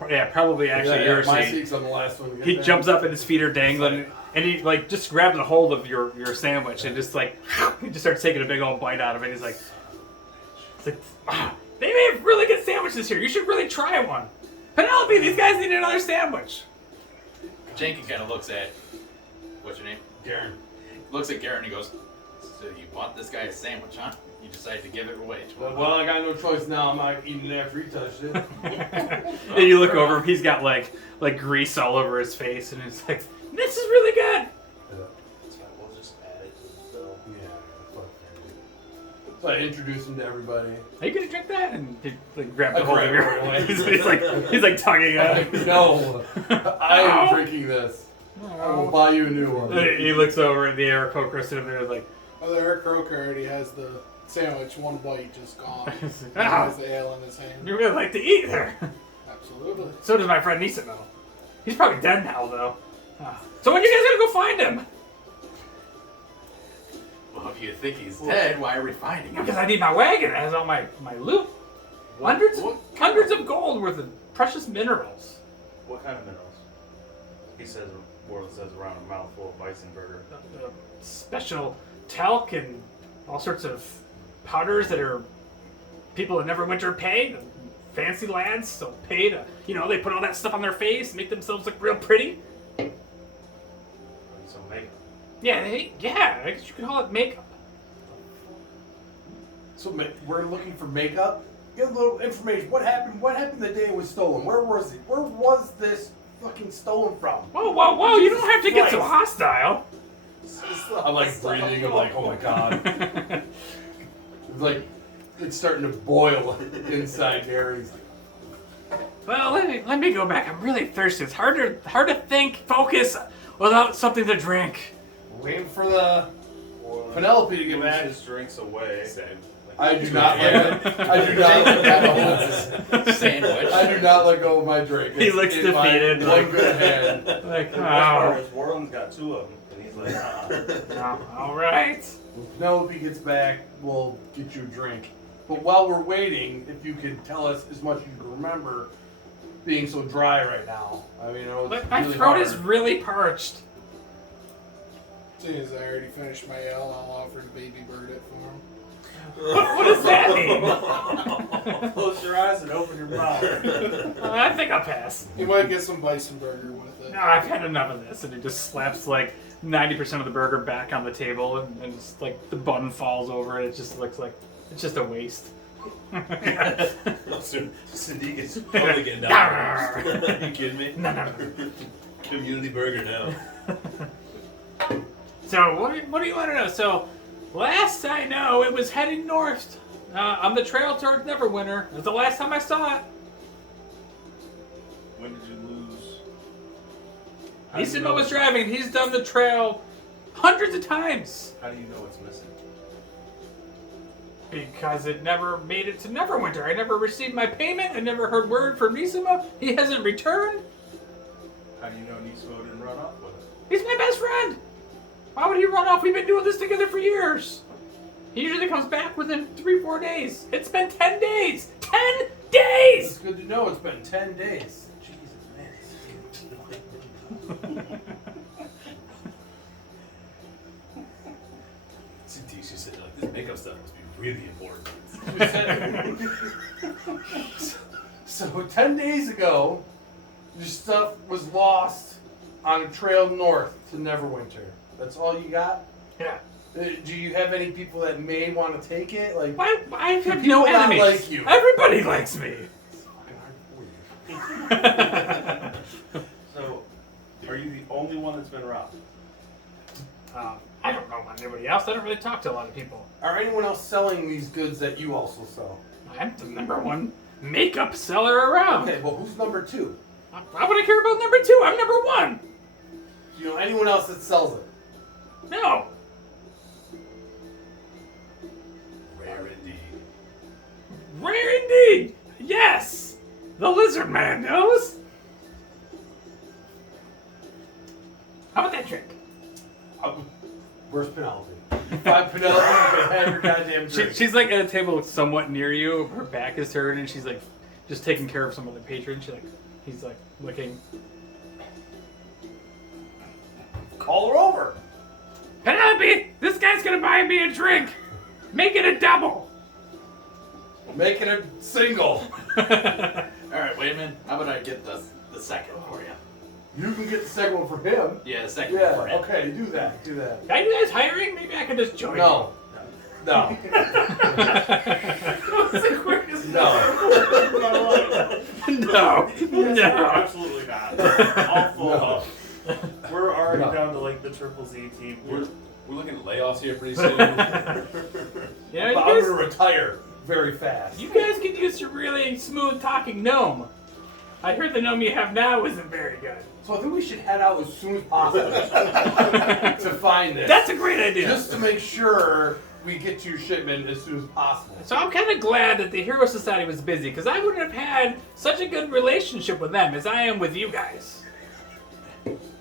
Probably actually your my seat. seat's on the last one. He jumps up and his feet are dangling, and he like just grabs a hold of your sandwich and just like he just starts taking a big old bite out of it. He's like, they have really good sandwiches here. You should really try one. Penelope, these guys need another sandwich. Jenkins kind of looks at, what's your name? Garen. Looks at Garrett and he goes, so you bought this guy a sandwich, huh? You decided to give it away to him. Well, I got no choice now. I'm not eating it after he touched it. And you look over him, he's got like grease all over his face, and it's like, this is really good. That's fine. We'll just add it to the bill. Yeah, fuck. So I introduced him to everybody. Are you gonna drink that? And he like grabbed I a hold of grabbed your. it away. he's like tugging at it. No, I am drinking this. I will buy you a new one. He looks over at the Aarakocra sitting there like, Oh, the Eric Croker already has the sandwich, one bite just gone. He ah, has the ale in his hand. you really like to eat there. Absolutely. So does my friend Nisimo. He's probably dead now, though. So when are you guys gonna go find him? Well, if you think he's dead, why are we finding him? Because I need my wagon. It has all my loot. Hundreds of gold worth of precious minerals. What kind of minerals? He says, Warland says, around a mouthful of bison burger. Special talc and all sorts of powders that are people in Neverwinter pay. Fancy lads, so pay to, they put all that stuff on their face, make themselves look real pretty. Some makeup. Yeah, I guess you could call it makeup. So we're looking for makeup. Get a little information. What happened? What happened the day it was stolen? Where was it? Where was this fucking stolen from? Whoa! You don't have to get so hostile. I'm like breathing. I'm like, oh my god. It's like it's starting to boil inside Gary's. Well, let me go back. I'm really thirsty. It's hard to think, focus without something to drink. Waiting for the Warland Penelope to get moves back. his drinks away. Same. I do not let go. I do not let go of Sandwich. I do not let go of my drink. He It's looks in my defeated. One good hand. Like, The best part oh, is Warland's got two of them, and he's like, all right. When Penelope gets back, we'll get you a drink. But while we're waiting, if you could tell us as much as you can remember, being so dry right now. I mean, it's My really throat hard. is really parched. As soon as I already finished my ale, I'll offer to baby bird it for him. What does that mean? Close your eyes and open your mouth. I think I'll pass. He might get some bison burger with it. No, I've had enough of this. And he just slaps like 90% of the burger back on the table, and just like the bun falls over it. It just looks like it's just a waste. Sadiq is probably getting down. Are you kidding me? No. Community burger now. So what do you want to know? So Last I know, it was heading north on the trail towards Neverwinter. That's the last time I saw it. When did you lose? Isima was driving. He's done the trail hundreds of times. How do you know it's missing? Because it never made it to Neverwinter. I never received my payment. I never heard word from Isima. He hasn't returned. How do you know Nismo didn't run off with it? He's my best friend. Why would he run off? We've been doing this together for years. He usually comes back within 3-4 days. It's been 10 days. 10 days! It's good to know it's been 10 days. Jesus, man. She's sitting like, this makeup stuff must be really important. So 10 days ago, your stuff was lost on a trail north to Neverwinter. That's all you got? Yeah. Do you have any people that may want to take it? Like, Why? I have people no not enemies. like you. Everybody likes me. it's fucking hard for you. So, are you the only one that's been robbed? I don't know about anybody else. I don't really talk to a lot of people. Are anyone else selling these goods that you also sell? I'm the #1 makeup seller around. Okay, well, who's number 2? Why would I care about number 2? I'm #1. Do you know anyone else that sells it? No. Rare indeed. Rare indeed. Yes. The lizard man knows. How about that trick? Where's Penelope? You find Penelope, you can have your goddamn drink. She's like at a table somewhat near you. Her back is turned, and she's like just taking care of some other patron. He's like looking. Call her over. Penelope, this guy's gonna buy me a drink. Make it a double. Make it a single. All right, wait a minute. How about I get the second for you? You can get the second one for him. Yeah, the second Yeah, for him. okay, do that. Do that. Are you guys hiring? Maybe I could just join. No. No. No. No. Absolutely not. I'll full No. up. We're already No. down to like the Triple Z team. We're looking at layoffs here pretty soon. Yeah, But you I'm guys, gonna retire very fast. you guys could use a really smooth talking gnome. I heard the gnome you have now isn't very good. So I think we should head out as soon as possible to find this. That's a great idea. Just to make sure we get to your shipment as soon as possible. So I'm kind of glad that the Hero Society was busy, because I wouldn't have had such a good relationship with them as I am with you guys.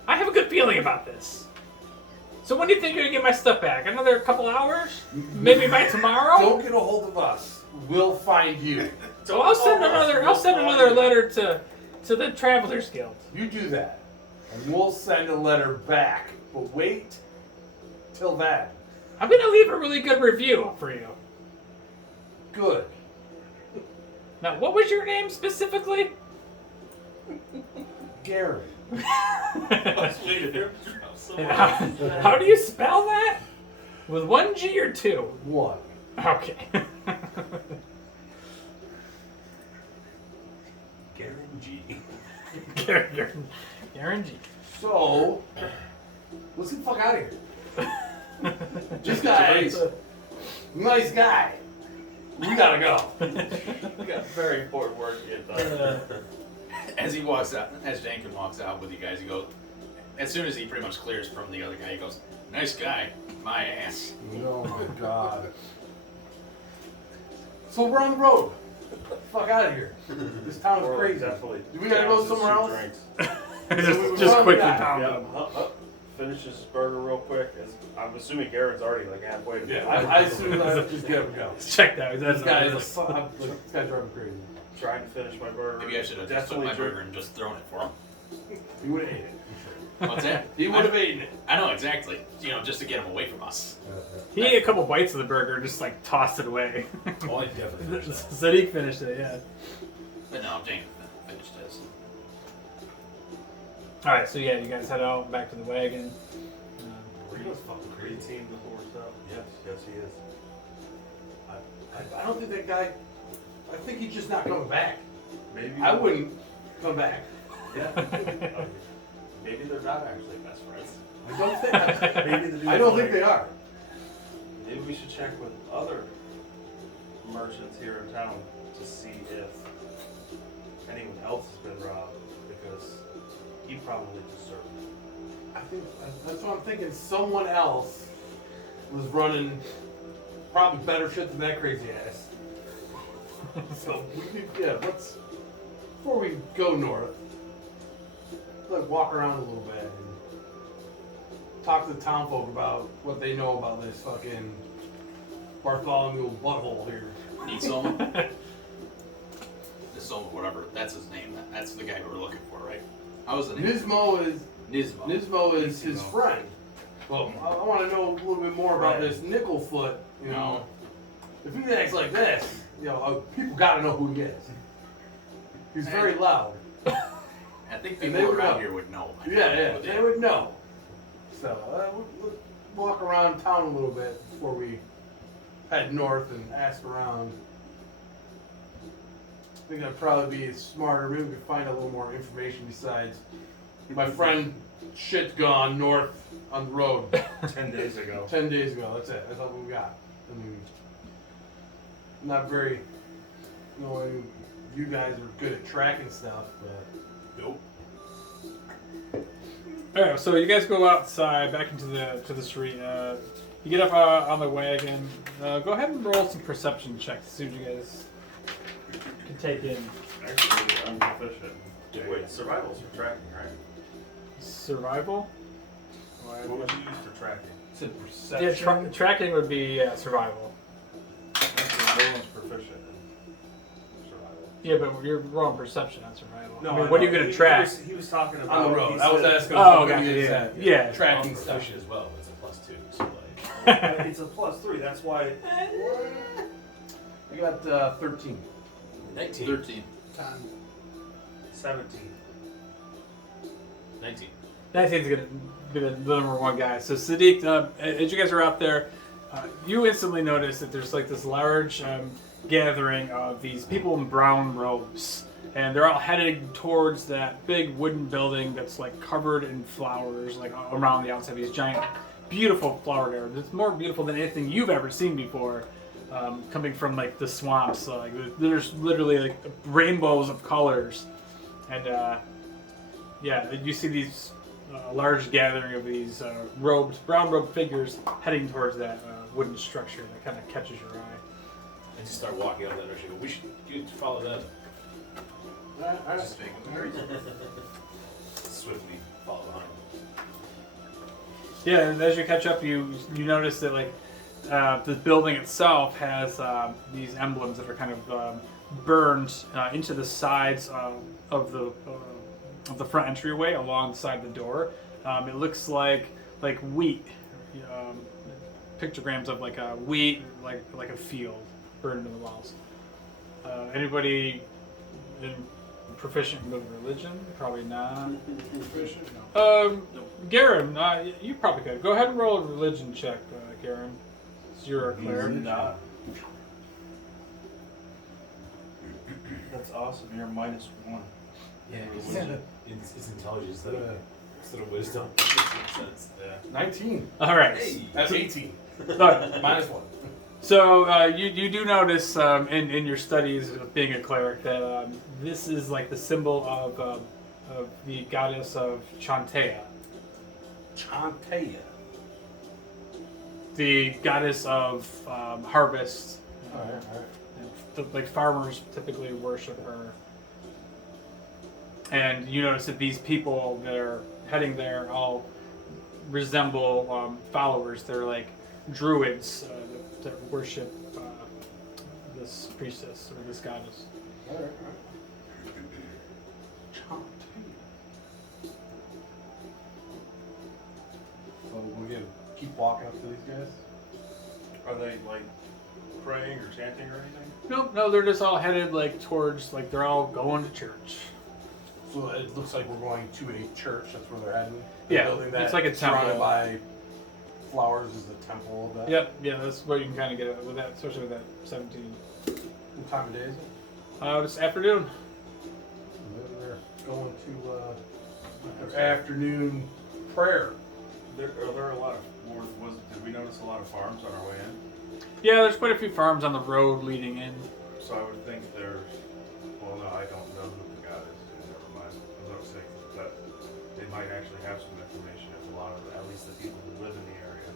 I have a good feeling about this. So when do you think you're gonna get my stuff back? Another couple hours? Maybe by tomorrow? Don't get a hold of us. We'll find you. So I'll send another letter to the Travelers Guild. You do that, and we'll send a letter back. But wait till then. I'm gonna leave a really good review for you. Good. Now, what was your name specifically? Gary. And how do you spell that? With 1 G or 2? 1. Okay. Garen G. Garen G. So, let's get the fuck out of here. This guy, nice guy. We gotta go. We got very important work to get done. As he walks out, as Dankin walks out with you guys, he goes. As soon as he pretty much clears from the other guy, he goes, "Nice guy, my ass." Oh my god. So we're on the road. Fuck out of here. This town is We're crazy. definitely Do we gotta go down to somewhere some else? drinks. just quickly Yeah. pound Yeah, them. finish this burger real quick. I'm assuming Garrett's already like halfway to. Yeah, I assume I just get him go. Check that. This guy is this guy's driving crazy. Trying to finish my burger. Maybe I should have just took my burger and just thrown it for him. He would have ate it. What's that? He would have eaten it. I know exactly. You know, just to get him away from us. He ate a couple bites of the burger and just like tossed it away. Oh, I definitely finished that. Sadiq finished it, yeah. But no, Dankin finished his. Alright, so yeah, you guys head out back to the wagon. Were you a fucking great team before stuff? Yes, he is. I don't think that guy. I think he's just not coming back. Maybe I wouldn't come back. Yeah. Maybe they're not actually best friends. I don't think. Maybe the dudes I don't think like- they are. Maybe we should check with other merchants here in town to see if anyone else has been robbed, because he probably deserved it. I think that's what I'm thinking. Someone else was running probably better shit than that crazy ass. So let's before we go north, like walk around a little bit and talk to the town folk about what they know about this fucking Bartholomew butthole here. Nisoma? Nisoma, whatever. That's his name. That's the guy we're looking for, right? How was the name? Nismo is his Nismo. friend. Well, I want to know a little bit more about this Nickelfoot. You know, if he acts like this, people got to know who he is. He's very loud. I think And they people would around know. here would know. Yeah, they would know. So we'll walk around town a little bit before we head north and ask around. I think that'd probably be smarter. Maybe we could find a little more information besides my friend shit's gone north on the road 10 days ago. 10 days ago. That's it. That's all we got. I mean, not very. You guys are good at tracking stuff, but Nope. Alright, so you guys go outside, back into the street. You get up on the wagon. Go ahead and roll some perception checks. See what you guys can take in. Actually, I'm proficient. Yeah, Wait, yeah. survival's for tracking, right? Survival? What would you use for tracking? it's a Yeah, perception. tracking would be survival. Actually, no one's proficient in survival. Yeah, but you're rolling perception on survival. No, I mean, I what are you know. going to track? He was talking about On the road. he I was said- asking. Oh, how good gotcha, he is yeah. at Yeah. tracking I'm stuff. proficient as well. It's a +2, so like. It's a +3. That's why. We got 13. 19. 13. 17. 19. 19's going to be the number one guy. So Sadiq, as you guys are out there, you instantly notice that there's like this large gathering of these people in brown robes. And they're all headed towards that big wooden building that's like covered in flowers, like around the outside. These giant, beautiful flower gardens. It's more beautiful than anything you've ever seen before, coming from like the swamps. So, like there's literally like rainbows of colors, and yeah, you see these large gathering of these brown robed figures heading towards that wooden structure that kind of catches your eye. I just start walking up that direction. We should follow them. Just making Swiftly follow behind. Yeah, and as you catch up, you notice that like the building itself has these emblems that are kind of burned into the sides of the front entryway alongside the door. It looks like wheat, pictograms of like a wheat, like a field burned into the walls. Anybody proficient in religion? Probably not. Proficient? No. Garen, you probably could. Go ahead and roll a religion check, Garen. You're a cleric. Not. That's awesome. You're -1. Yeah, Religion. it's intelligence instead of wisdom. Yeah. 19. All right. Hey. That's 18. Look, -1. so you do notice in your studies of being a cleric that this is like the symbol of the goddess of Chantea, Chantea. the goddess of harvest. Alright. Like farmers typically worship her. And you notice that these people that are heading there all resemble followers. They're like druids that worship this priestess or this goddess. Alright. Chantea. So we're gonna keep walking up to these guys? Are they like praying or chanting or anything? No, they're just all headed like towards they're all going to church. So it looks like we're going to a church. That's where they're heading. The Yeah, building it's like a surrounded temple. by flowers is the temple of that. Yep, yeah, that's what you can kind of get with that, especially with that 17. What time of day is it? This afternoon. They're going to their afternoon prayer. Are there a lot of Lord's Did we notice a lot of farms on our way in? Yeah, there's quite a few farms on the road leading in. So I would think there's. Well, no, I don't know who the god is. Never mind. I was saying that they might actually have some information if a lot of, at least the people who live in the area.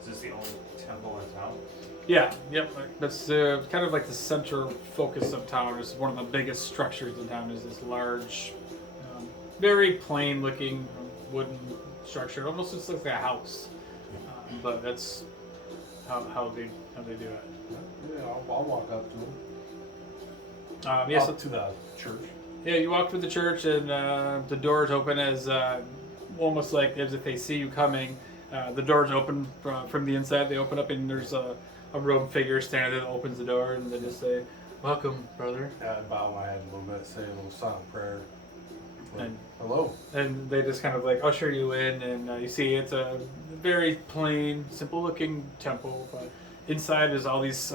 Is this the only temple in town? Yeah, yep. That's kind of like the center focus of town. Is one of the biggest structures in town. Is this large, very plain-looking wooden structure. It almost just looks like a house, but that's how they do it. Yeah, I'll walk up to him. Yes, Up to the church. yeah. You walk through the church, and the doors open as almost like as if they see you coming. The doors open from the inside. They open up, and there's a robed figure standing there that opens the door, and they just say, "Welcome, brother." I bow my head a little bit, say a little silent prayer. And Hello. And they just kind of like usher you in, and you see it's a very plain, simple-looking temple. But inside is all these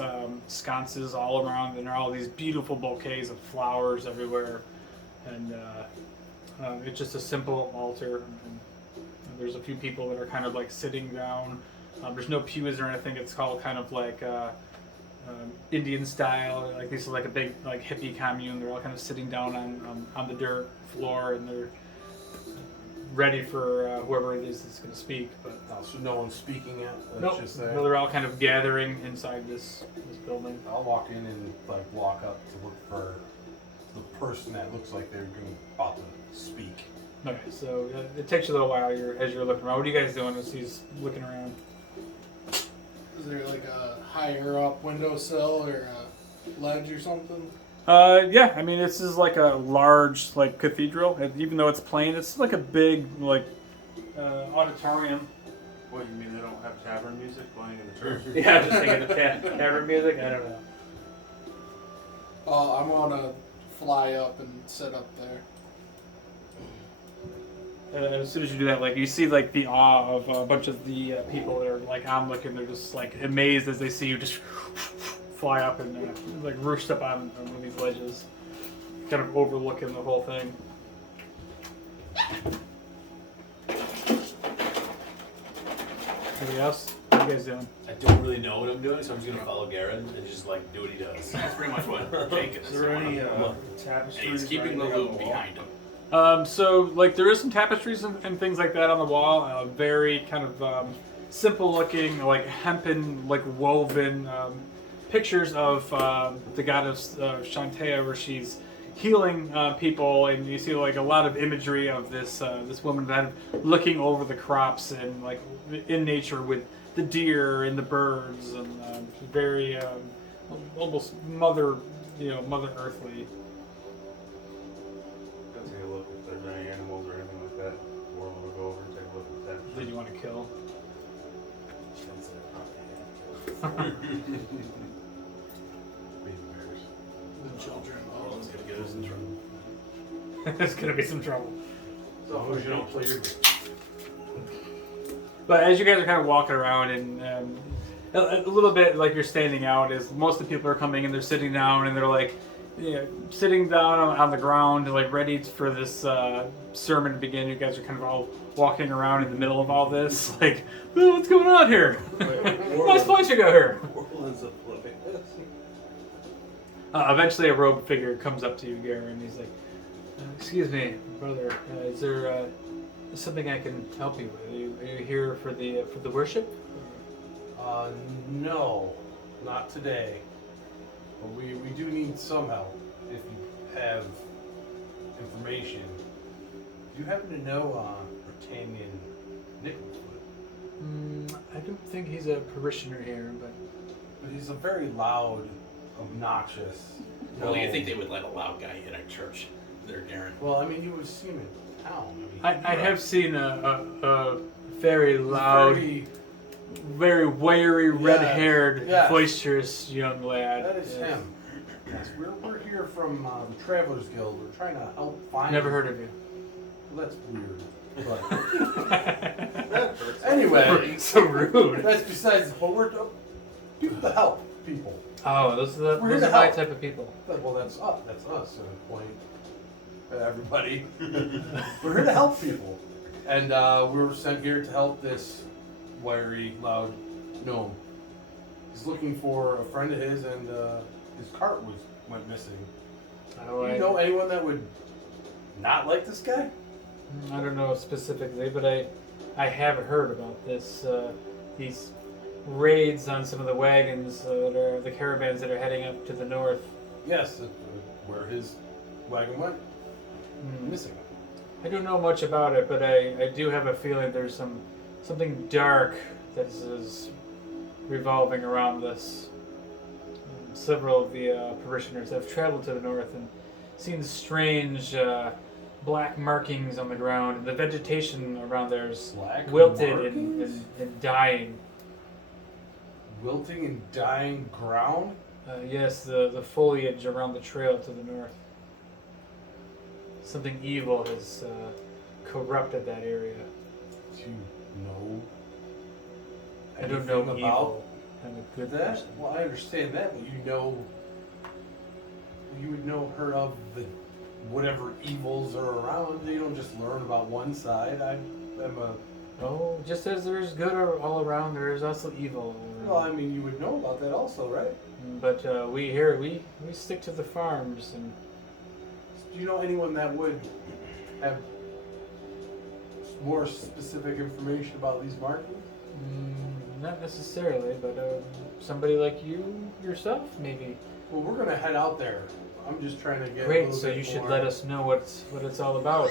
sconces all around, and there are all these beautiful bouquets of flowers everywhere. And it's just a simple altar. And there's a few people that are kind of like sitting down. There's no pews or anything. It's called kind of like Indian style. Like this is like a big like hippie commune. They're all kind of sitting down on the dirt floor, and they're ready for whoever it is that's going to speak. But So no one's speaking yet? That's nope, just there? no, they're all kind of gathering inside this building. I'll walk in and like walk up to look for the person that looks like they're about to speak. Okay, so it takes you a little while as you're looking around. What are you guys doing as he's looking around? Is there like a higher up windowsill or a ledge or something? Yeah, I mean this is like a large like cathedral. And even though it's plain, it's like a big like auditorium. What, you mean they don't have tavern music playing in the church? Yeah, I'm just thinking the tavern music. I don't know. I'm gonna fly up and sit up there. As soon as you do that, like you see like the awe of a bunch of the people that are like onlooking. They're just like amazed as they see you just fly up and like roost up on one of these ledges, kind of overlooking the whole thing. Anybody else? What are you guys doing? I don't really know what I'm doing, so I'm just gonna follow Garen and just like do what he does. That's pretty much what Jake is. Is there any and tapestries? he's keeping the or anything on loop wall? behind him. So like there is some tapestries and things like that on the wall. Very kind of simple looking, like hempen, like woven pictures of the goddess Shantea, where she's healing people, and you see like a lot of imagery of this woman kind of looking over the crops and like in nature with the deer and the birds, and very almost mother earthly. Go take a look if there's any animals or anything like that. Or we'll go over and take a look at that. Did you want to kill? The children. Roland's gonna get us in trouble. There's gonna be some trouble. As long as you don't play your But as you guys are kind of walking around, and a little bit like you're standing out, is most of the people are coming and they're sitting down and they're like, sitting down on the ground, like ready for this sermon to begin. You guys are kind of all walking around in the middle of all this, like, "Oh, what's going on here? Nice place you go here." Orland's a flipping. Eventually, a robed figure comes up to you, Garen, and he's like, "Excuse me, brother. Is there something I can help you with? Are you here for the worship?" No, not today. But we do need some help. If you have information, do you happen to know D'Artagnan Nicholfoot? I don't think he's a parishioner here, but But he's a very loud, obnoxious. Well, you think they would let a loud guy in a church? They're Garen. Well, I mean, you would see him in town. I have seen a very loud, Very- very wiry, red-haired, yes. boisterous young lad. that is Yes. him. Yes, we're here from the Travelers Guild. We're trying to help find. Never heard of you. Well, that's weird. But anyway, So rude. that's besides. But we're people to help people. Oh, those are We're here those to are my help. type of people. Well, that's us. That's us. At a point, everybody. We're here to help people, and we were sent here to help this wiry, loud gnome. He's looking for a friend of his, and his cart went missing. Oh, Do you know anyone that would not like this guy? I don't know specifically, but I have heard about this. These raids on some of the wagons that are the caravans that are heading up to the north. Yes, where his wagon went missing. I don't know much about it, but I do have a feeling there's something dark that is revolving around this. Several of the parishioners have traveled to the north and seen strange black markings on the ground, and the vegetation around there is Black wilted markings? and dying. Wilting and dying ground? Yes, the foliage around the trail to the north. Something evil has corrupted that area. Do you know I don't know anything evil. I'm a good that? person. Well, I understand that, but you would know her of the whatever evils are around. You don't just learn about one side. I'm a Oh, just as there is good all around, there is also evil all around. well. I mean, you would know about that also, right? But we stick to the farms, and Do you know anyone that would have more specific information about these markings? not necessarily, but somebody like you yourself, maybe. Well, we're gonna head out there. I'm just trying to get. a Great. little So bit you should more- let us know what it's all about.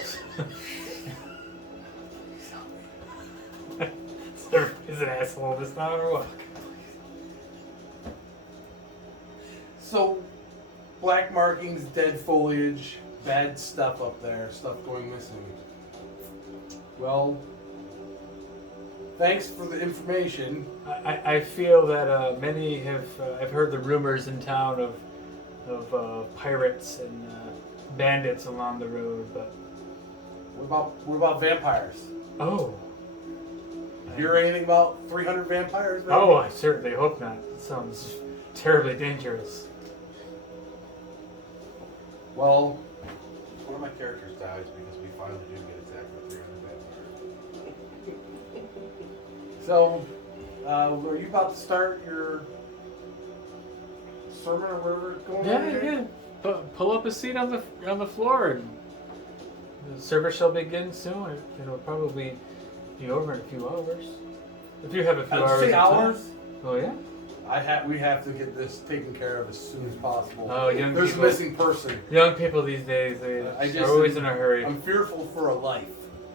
Is an asshole this time or what? So, black markings, dead foliage, bad stuff up there, stuff going missing. Well, thanks for the information. I feel that many have I've heard the rumors in town of pirates and bandits along the road, but What about vampires? oh. Hear anything about 300 vampires? Maybe? Oh, I certainly hope not. It sounds terribly dangerous. Well, One of my characters dies because we finally do get attacked by 300 vampires. so are you about to start your sermon or whatever it's going on? here? Yeah. Pull up a seat on the floor, and the service shall begin soon. It'll probably be over in a few hours. If you have a few I'd hours. say of time. hours. Oh yeah. We have to get this taken care of as soon as possible. Oh, young There's people. a missing person. Young people these days, they I are just- always in a hurry. I'm fearful for a life.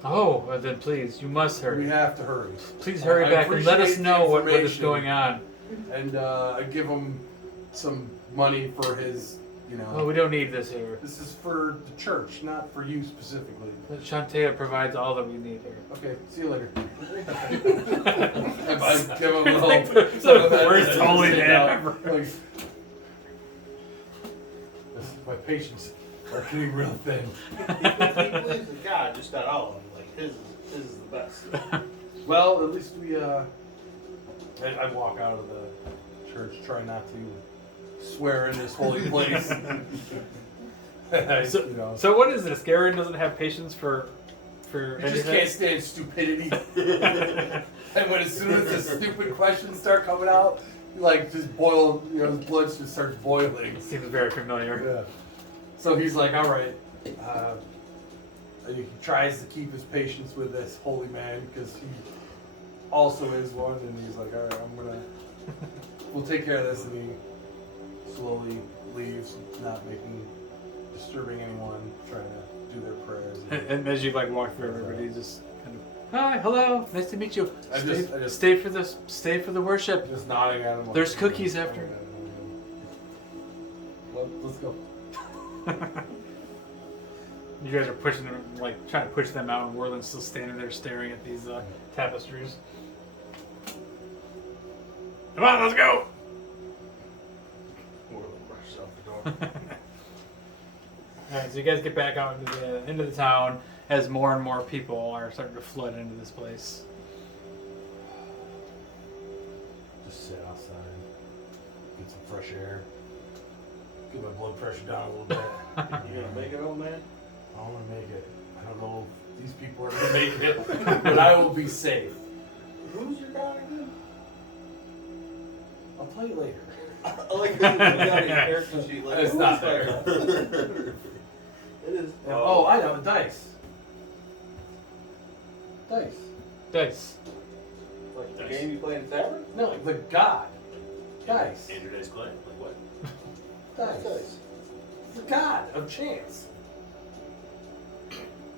Oh, well then please, you must We hurry. have to hurry. Please hurry I back and let us appreciate the know what is information. going on. And I give him some money for his, Oh, we don't need this here. This is for the church, not for you specifically. Shantea provides all that we need here. Okay, see you later. I give him a little. It's the worst holy man ever. Like, my patience are getting real thin. He believes in God, just not all of them. Like his is the best. Well, at least we. I walk out of the church, try not to swear in this holy place. So what is this? Garen doesn't have patience for You just anything? can't stand stupidity. And when as soon as the stupid questions start coming out, you like just boil, his blood just starts boiling. Seems very familiar. Yeah. So he's like, all right. And he tries to keep his patience with this holy man because he also is one. And he's like, all right, we'll take care of this. And he slowly leaves, not disturbing anyone, trying to do their prayers. And as you walk through everybody, just kind of, hi, hello, nice to meet you. I just- Stay for the worship. Just nodding at him. There's cookies after. Well, let's go. You guys are pushing them, trying to push them out, and Werlin's still standing there staring at these tapestries. Come on, let's go! Rushes out the door. Alright, so you guys get back out into the town as more and more people are starting to flood into this place. Just sit outside, get some fresh air, get my blood pressure down a little bit. You gonna make it, old man? I want to make it. I don't know if these people are going to make it, but I will be safe. Who's your god again? I'll tell you later. I like how you put down your character sheet like It's who's not that there. guy? It is. Oh, I know, dice. Dice. Dice. Like the Nice. game you play in the tavern? No, the god. Dice. Andrew Dice Clay? Like what? Dice. The god of chance.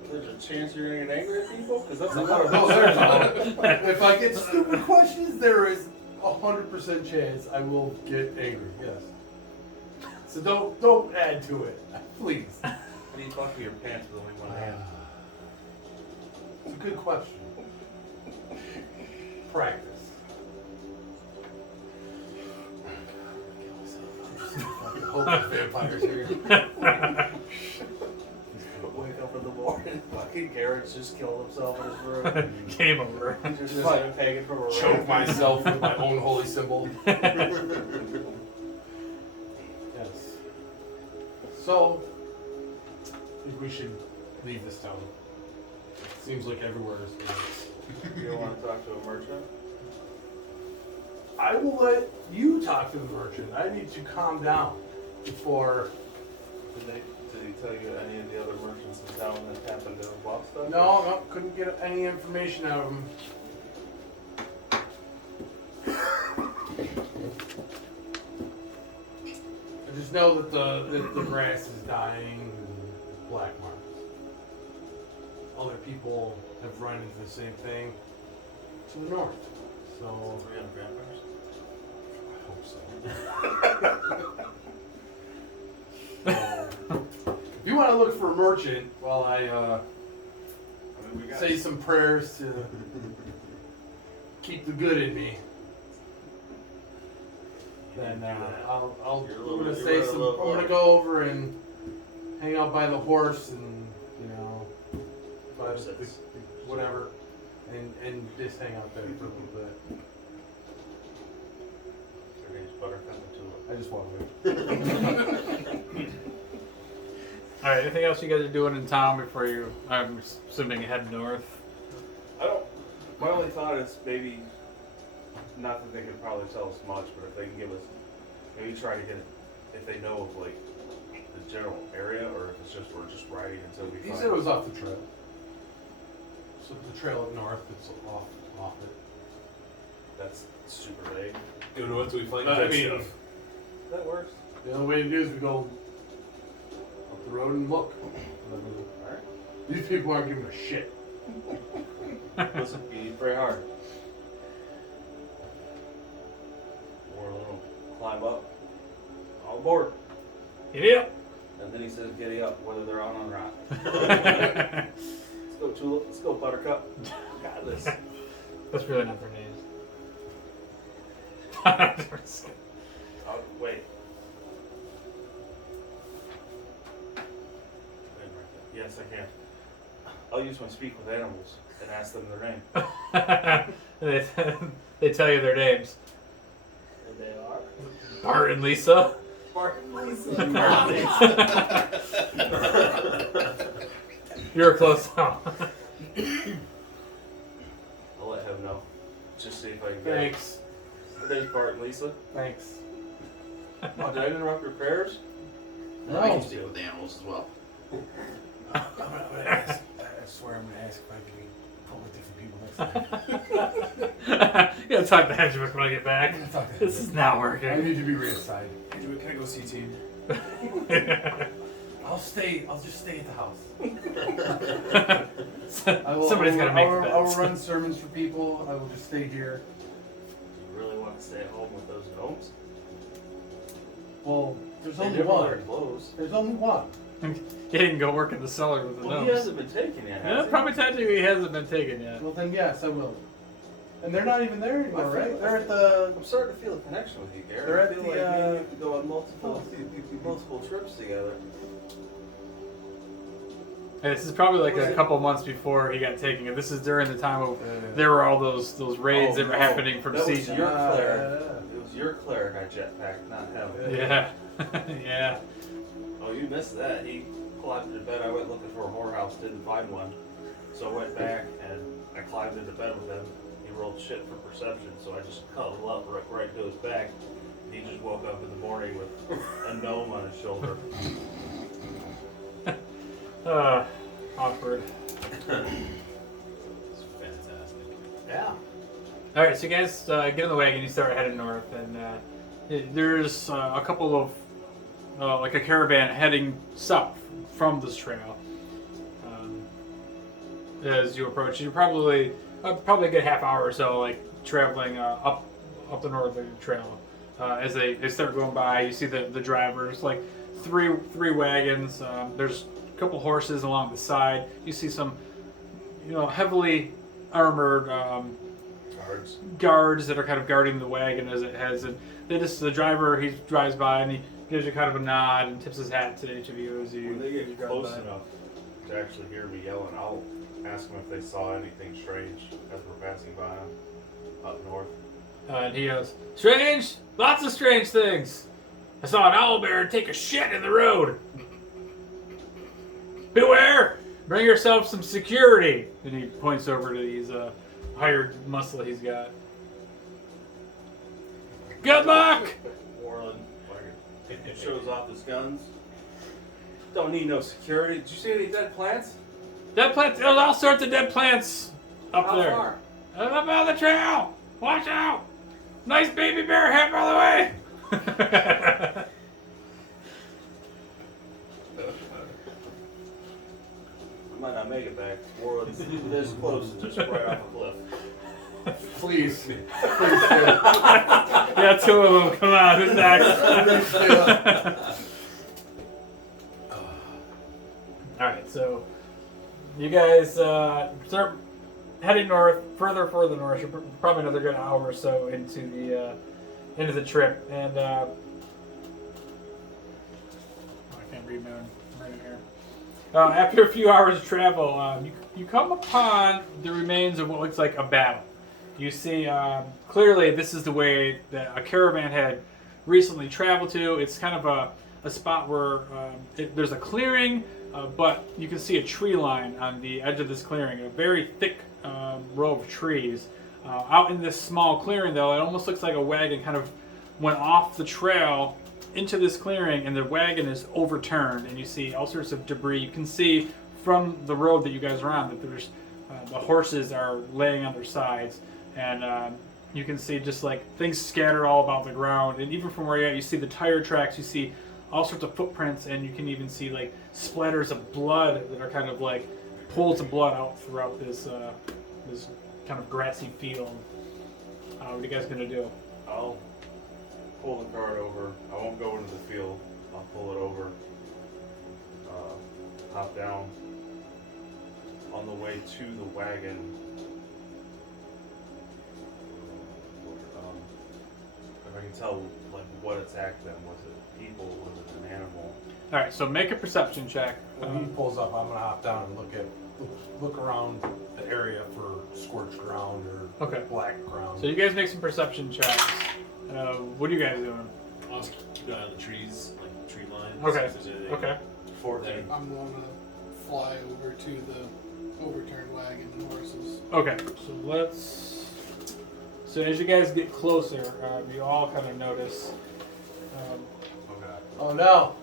There's a chance you're gonna get angry at people? Because that's a No, there's not. If I get stupid questions, there is 100% chance I will get angry. Yes. So don't add to it, please. How do you buckle your pants with only one hand? It's a good question. Practice. I hope there's vampires here. Wake up in the morning, fucking Garrett's just killed himself in his room. Game over. He's just like hanging from a Choke rope. myself with my own holy symbol. Yes. So, I think we should leave this town. Seems like everywhere is. You don't want to talk to a merchant? I will let you talk to the merchant. I need to calm down before. Did he tell you any of the other merchants in town that happened to have lost stuff? No, couldn't get any information out of him. I just know that the grass is dying and black marks. Other people have run into the same thing to the north. So 300 vampires? I hope so. If you want to look for a merchant while I I mean, we got say some prayers to keep the good in me, then I'm gonna go over and hang out by the horse and by the whatever, and just hang out there for a little bit. Your name's Buttercup and Tulip. I just walk away. Alright, anything else you guys are doing in town before you, I'm assuming, head north? My only thought is maybe, not that they could probably tell us much, but if they can give us, maybe try to get, if they know of like the general area, or if it's just we're just riding until we He find. said it was off the trail. So the trail up north, it's off it. That's super vague. Go north till we find I good mean- stuff. That works. The only way to do is we go up the road and look. Alright. These people aren't giving a shit. Listen, you need to pray hard. Or a little climb up. All aboard. Yep. And then he says, giddy up, whether they're on or not. Let's go, Tulip. Let's go, Buttercup. Got this. That's really not their names. Oh, wait. Yes, I can. I'll use my speak with animals and ask them their name. they tell you their names. And they are? Bart and Lisa. Bart and Lisa. You're close now. I'll let him know. Just see if I can get Thanks. Her name's Bart and Lisa. Thanks. Oh, did I interrupt your prayers? I can speak with animals as well. I'm gonna ask. I swear I'm gonna ask if I can pull with different people next time. You gotta talk to Hedgewick when I get back. I'm gonna talk to This is not I working. need to be reassigned. Andrew, can I go see Team? I'll just stay at the house. Somebody's gotta make the I will beds. run sermons for people. I will just stay here. Do you really want to stay at home with those gnomes? Well, there's They only never wear one. clothes. There's only one. He can go work in the cellar with the Well, he gnomes. hasn't been taken yet, Yeah, has he? probably technically he hasn't been taken yet. Well, then yes, I will. And they're not even there anymore, I feel- right? They're at the. I'm starting to feel a connection with you, Garrett. They're I at feel the, like maybe uh, we could go on multiple trips together. And this is probably like a couple months before he got taken. This is during the time of there were all those raids that were no. happening from That was Siege. your Ah, cleric. yeah. It was your cleric I jetpacked, not him. Yeah, yeah. Oh, you missed that. He climbed into bed. I went looking for a whorehouse, didn't find one. So I went back and I climbed into bed with him. He rolled rolled shit for perception, so I just cuddled up right to his back. And he just woke up in the morning with a gnome on his shoulder. Awkward. It's fantastic. Yeah. All right, so you guys get in the wagon. You start heading north, and there's a couple of like a caravan heading south from this trail. As you approach, you're probably a good half hour or so, like traveling up the northern trail. As they start going by, you see the drivers, like three wagons. There's a couple horses along the side. You see some, heavily armored guards that are kind of guarding the wagon as it has. And the driver, he drives by and he gives you kind of a nod and tips his hat to each of you as you. When they as you get drive close by. enough to actually hear me yelling, I'll ask them if they saw anything strange as we're passing by them up north. And he goes, "Strange? Lots of strange things. I saw an owlbear take a shit in the road. Beware! Bring yourself some security." And he points over to these hired muscle he's got. Good luck! Warren shows off his guns. Don't need no security. Did you see any dead plants? Dead plants. There's all sorts of dead plants up How there. far? Up on the trail. Watch out! Nice baby bear head, by the way. I might not make it back. Warren's this close to just right off a cliff. Please. Please do. Yeah, two of them. Come on, who's next? Alright, so you guys start heading north, further north. You're probably another good hour or so into the trip, and I can't read my own writing here. After a few hours of travel, you come upon the remains of what looks like a battle. You see clearly this is the way that a caravan had recently traveled to. It's kind of a spot where there's a clearing, but you can see a tree line on the edge of this clearing, a very thick row of trees. Out in this small clearing, though, it almost looks like a wagon kind of went off the trail into this clearing, and the wagon is overturned, and you see all sorts of debris. You can see from the road that you guys are on that there's the horses are laying on their sides, and you can see just like things scattered all about the ground. And even from where you're at, you see the tire tracks, you see all sorts of footprints, and you can even see like splatters of blood that are kind of like pools of blood out throughout this this kind of grassy field. What are you guys gonna do? I'll pull the cart over. I won't go into the field. I'll pull it over. Hop down. On the way to the wagon. If I can tell, like, what attacked them. Was it people? Was it an animal? All right, so make a perception check. When he pulls up, I'm gonna hop down and look around the area for scorched ground or Okay. black ground. So you guys make some perception checks. What are you guys doing? I'll just keep an eye on the trees, like tree lines. Okay. see if there's anything Okay. 14. I'm going to fly over to the overturned wagon and horses. Okay. So as you guys get closer, you all kind of notice. Oh no!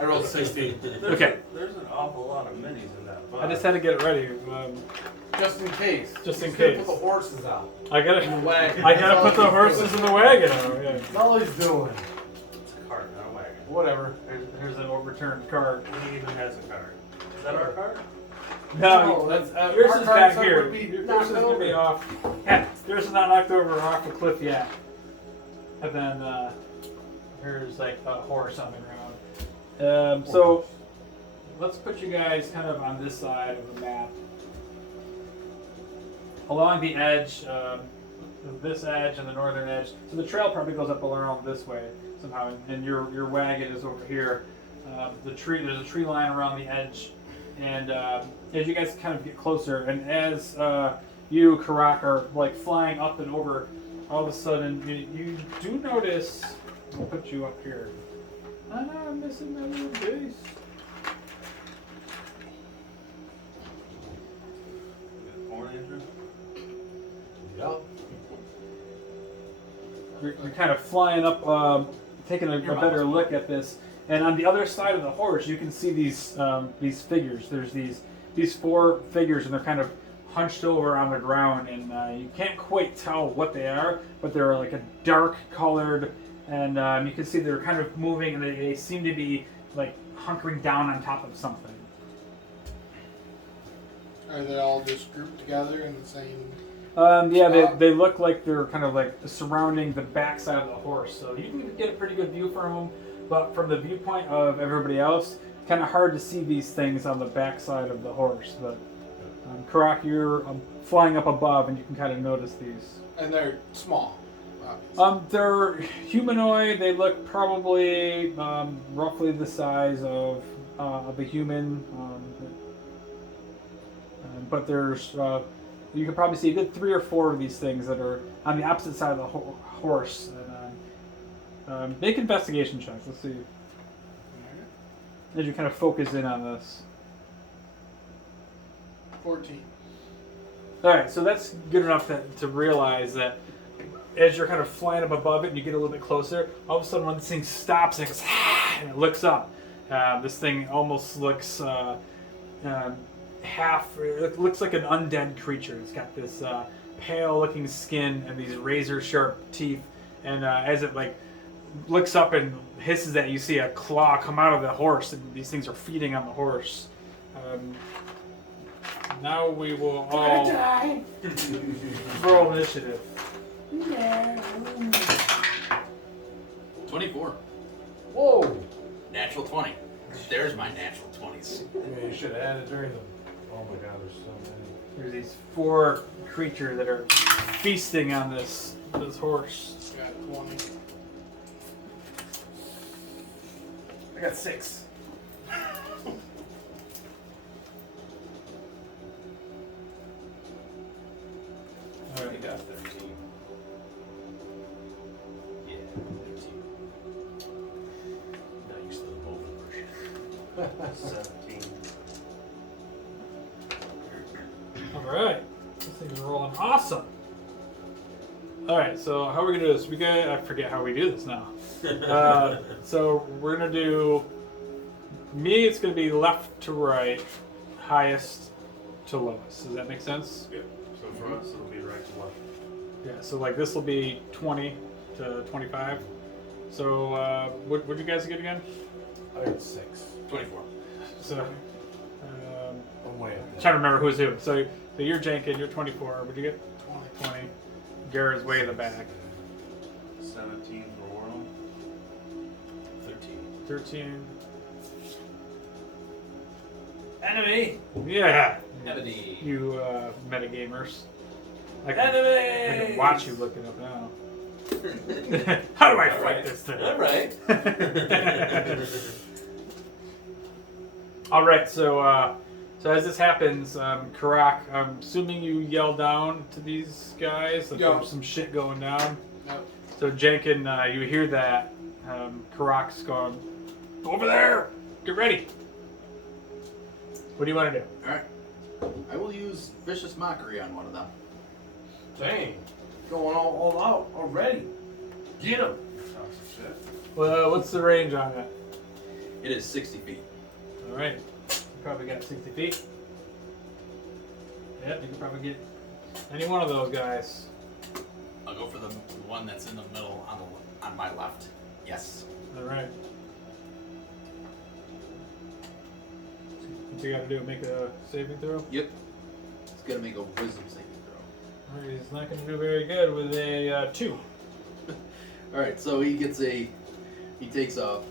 I rolled 16. Okay. There's an awful lot of minis in that. I just had to get it ready. Just in case. Just in He's gonna case. Put the horses out. I gotta wagon. I gotta put the horses in the wagon. Yeah. That's all he's doing. It's a cart, not a wagon. Whatever. Here's an overturned cart. He even has a cart. Is that our cart? No, that's yours our is carts back here. would be Yours knocked is gonna be over. off. Yeah, yours is not knocked over or off the cliff yet. And then there's like a horse on the ground. So let's put you guys kind of on this side of the map. Along the edge, this edge and the northern edge. So the trail probably goes up around this way somehow, and your wagon is over here. There's a tree line around the edge, and as you guys kind of get closer, and as you, Karak, are like flying up and over, all of a sudden you do notice. I'll put you up here. I'm missing my little base. Corn Andrew? Yep. you're kind of flying up, taking a better look at this. And on the other side of the horse, you can see these figures. There's these 4 figures, and they're kind of hunched over on the ground, and you can't quite tell what they are, but they're like a dark colored, and you can see they're kind of moving, and they seem to be like hunkering down on top of something. Are they all just grouped together in the same? Yeah, they look like they're kind of like surrounding the backside of the horse, so you can get a pretty good view from them. But from the viewpoint of everybody else, kind of hard to see these things on the backside of the horse. But Karak, you're flying up above, and you can kind of notice these. And they're small. Obviously. They're humanoid. They look probably roughly the size of a human. But there's you can probably see a good 3 or 4 of these things that are on the opposite side of the horse. And, make investigation checks. Let's see. As you kind of focus in on this. 14. All right, so that's good enough to realize that as you're kind of flying up above it and you get a little bit closer, all of a sudden when this thing stops and it goes, and it looks up, this thing almost looks it looks like an undead creature. It's got this pale-looking skin and these razor-sharp teeth, and as it like looks up and hisses at you, see a claw come out of the horse, and these things are feeding on the horse. Now we will all roll initiative. 24. Whoa! Natural 20. There's my natural 20s. Yeah, you should have added during the. Oh my god, there's so many. There's these 4 creatures that are feasting on this horse. Got 20. I got 6. I got 13. Yeah, 13. Not used to the mobile version. 17. All right, this thing's rolling awesome. All right, so how are we gonna do this? I forget how we do this now. So we're gonna do me. It's gonna be left to right, highest to lowest. Does that make sense? Yeah. So for us, it'll be right to left. Yeah. So like this will be 20 to 25. So what you guys get again? I got 6. 24. So I'm way up I'm there. trying to remember who's who. So you're Jenkins. You're 24. What'd you get? 20. 20. Garrett's way in the back. 17 for Warland. 13. 13. Enemy! Yeah. Enemy! You metagamers. I Enemy! can watch you looking up now. How do I fight this thing? Alright. All right, so as this happens, Karak, I'm assuming you yell down to these guys that Yeah. there's some shit going down. Yep. So Jenkins, you hear that. Karak's going, over there, get ready. What do you want to do? Alright. I will use Vicious Mockery on one of them. Dang. Going all out already. Get him. Talk some shit. Well, what's the range on that? It is 60 feet. All right, you probably got 60 feet. Yep, you can probably get any one of those guys. I'll go for the one that's in the middle on my left. Yes. All right. What you got to do? Make a saving throw. Yep. It's gonna make a wisdom saving throw. All right, he's not going to do very good with a 2. Alright, so he takes a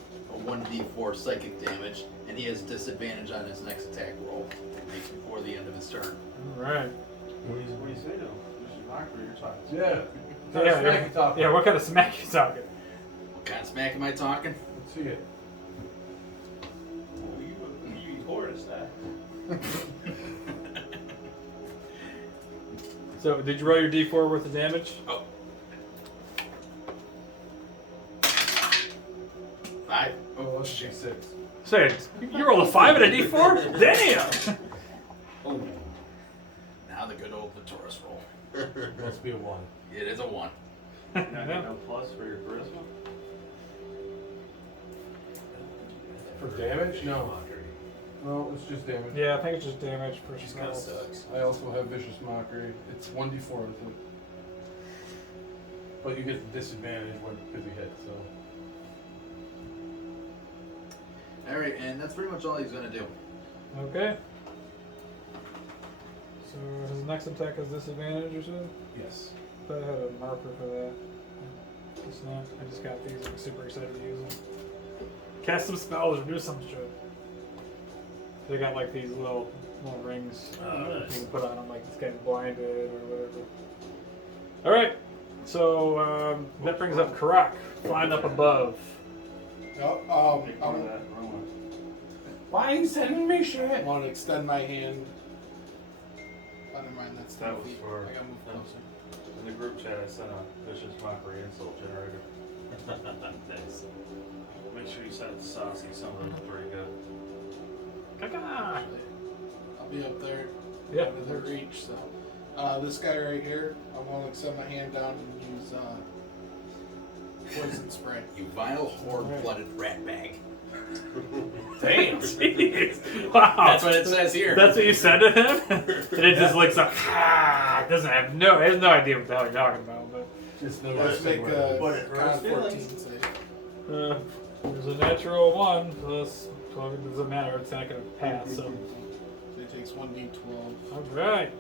1d4 psychic damage, and he has disadvantage on his next attack roll before the end of his turn. All right. What do you say to him? This is Mockery, you're talking. Yeah. Yeah. What kind of smack you talking? What kind of smack am I talking? Let's see it. You horse that. So, did you roll your D4 worth of damage? Oh. 5. Oh, let's see 6. Say, you rolled a 5 and a D4? Damn! Oh. Now the good old Vitoris roll. Must be a 1. It is a 1. You're not getting no plus for your charisma? For damage? No. No, it's just damage. Yeah, I think it's just damage for She's kind of spells. sucks. I also have Vicious Mockery. It's 1d4 with it. But you get the disadvantage because you hit, so. Alright, and that's pretty much all he's gonna do. Okay. So his next attack has disadvantage or something? Yes. I had a marker for that. It's not. I just got these. I'm super excited to use them. Cast some spells or do some shit. They got like these little rings Oh, you nice. can put on them, like it's getting blinded or whatever. All right. So that brings up Karak, flying up above. Oh, Ignore that. Wrong one. Why are you sending me shit? I want to extend my hand. Oh, never mind, that's 10 That was feet. for- I gotta move closer. In the group chat, I sent a vicious mockery insult generator. Nice. Make sure you send it to Saucy. Some of them are pretty good. Caca! I'll be up there. Yeah. Out of their reach. So, this guy right here, I want to extend my hand down and use poison spray. You vile, horde-blooded rat bag. Damn. Jeez. Wow. That's what it says here. That's what you said to him? And it just looks like, it doesn't have it has no idea what the hell you're talking about, but Just Let's make a But it hurts con 14 feelings. save. there's a natural 1, so it doesn't matter, it's not gonna pass, so. So he takes 1d12. Alright.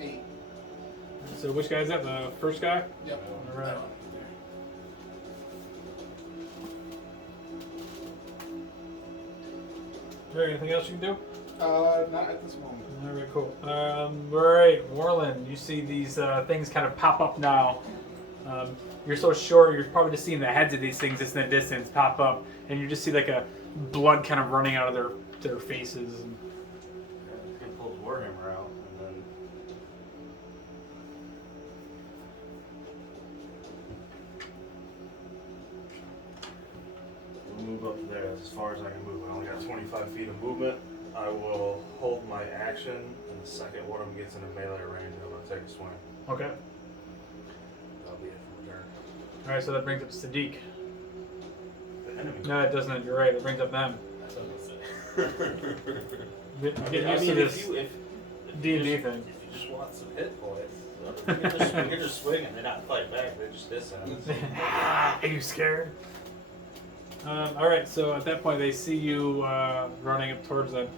8. So which guy's that? The first guy? Yep. Alright. That one. Is there anything else you can do? Not at this moment. Alright, cool. Alright, Warland, you see these things kind of pop up now. You're so short, you're probably just seeing the heads of these things just in the distance pop up, and you just see like a blood kind of running out of their faces. And He pulls Warhammer out and then. We'll move up there as far as I can move. I only got 25 feet of movement. I will hold my action, and the second one of them gets in a melee range, I'm gonna take a swing. okay. That'll be it for turn. Alright, so that brings up Sadiq. The enemy. No, it doesn't. You're right. It brings up them. That's what I'm saying. Get used to this D&D thing. If you just want some hit points, you're just swinging. They're not fighting back. They're just dishonest. Are you scared? All right. So at that point, they see you running up towards them.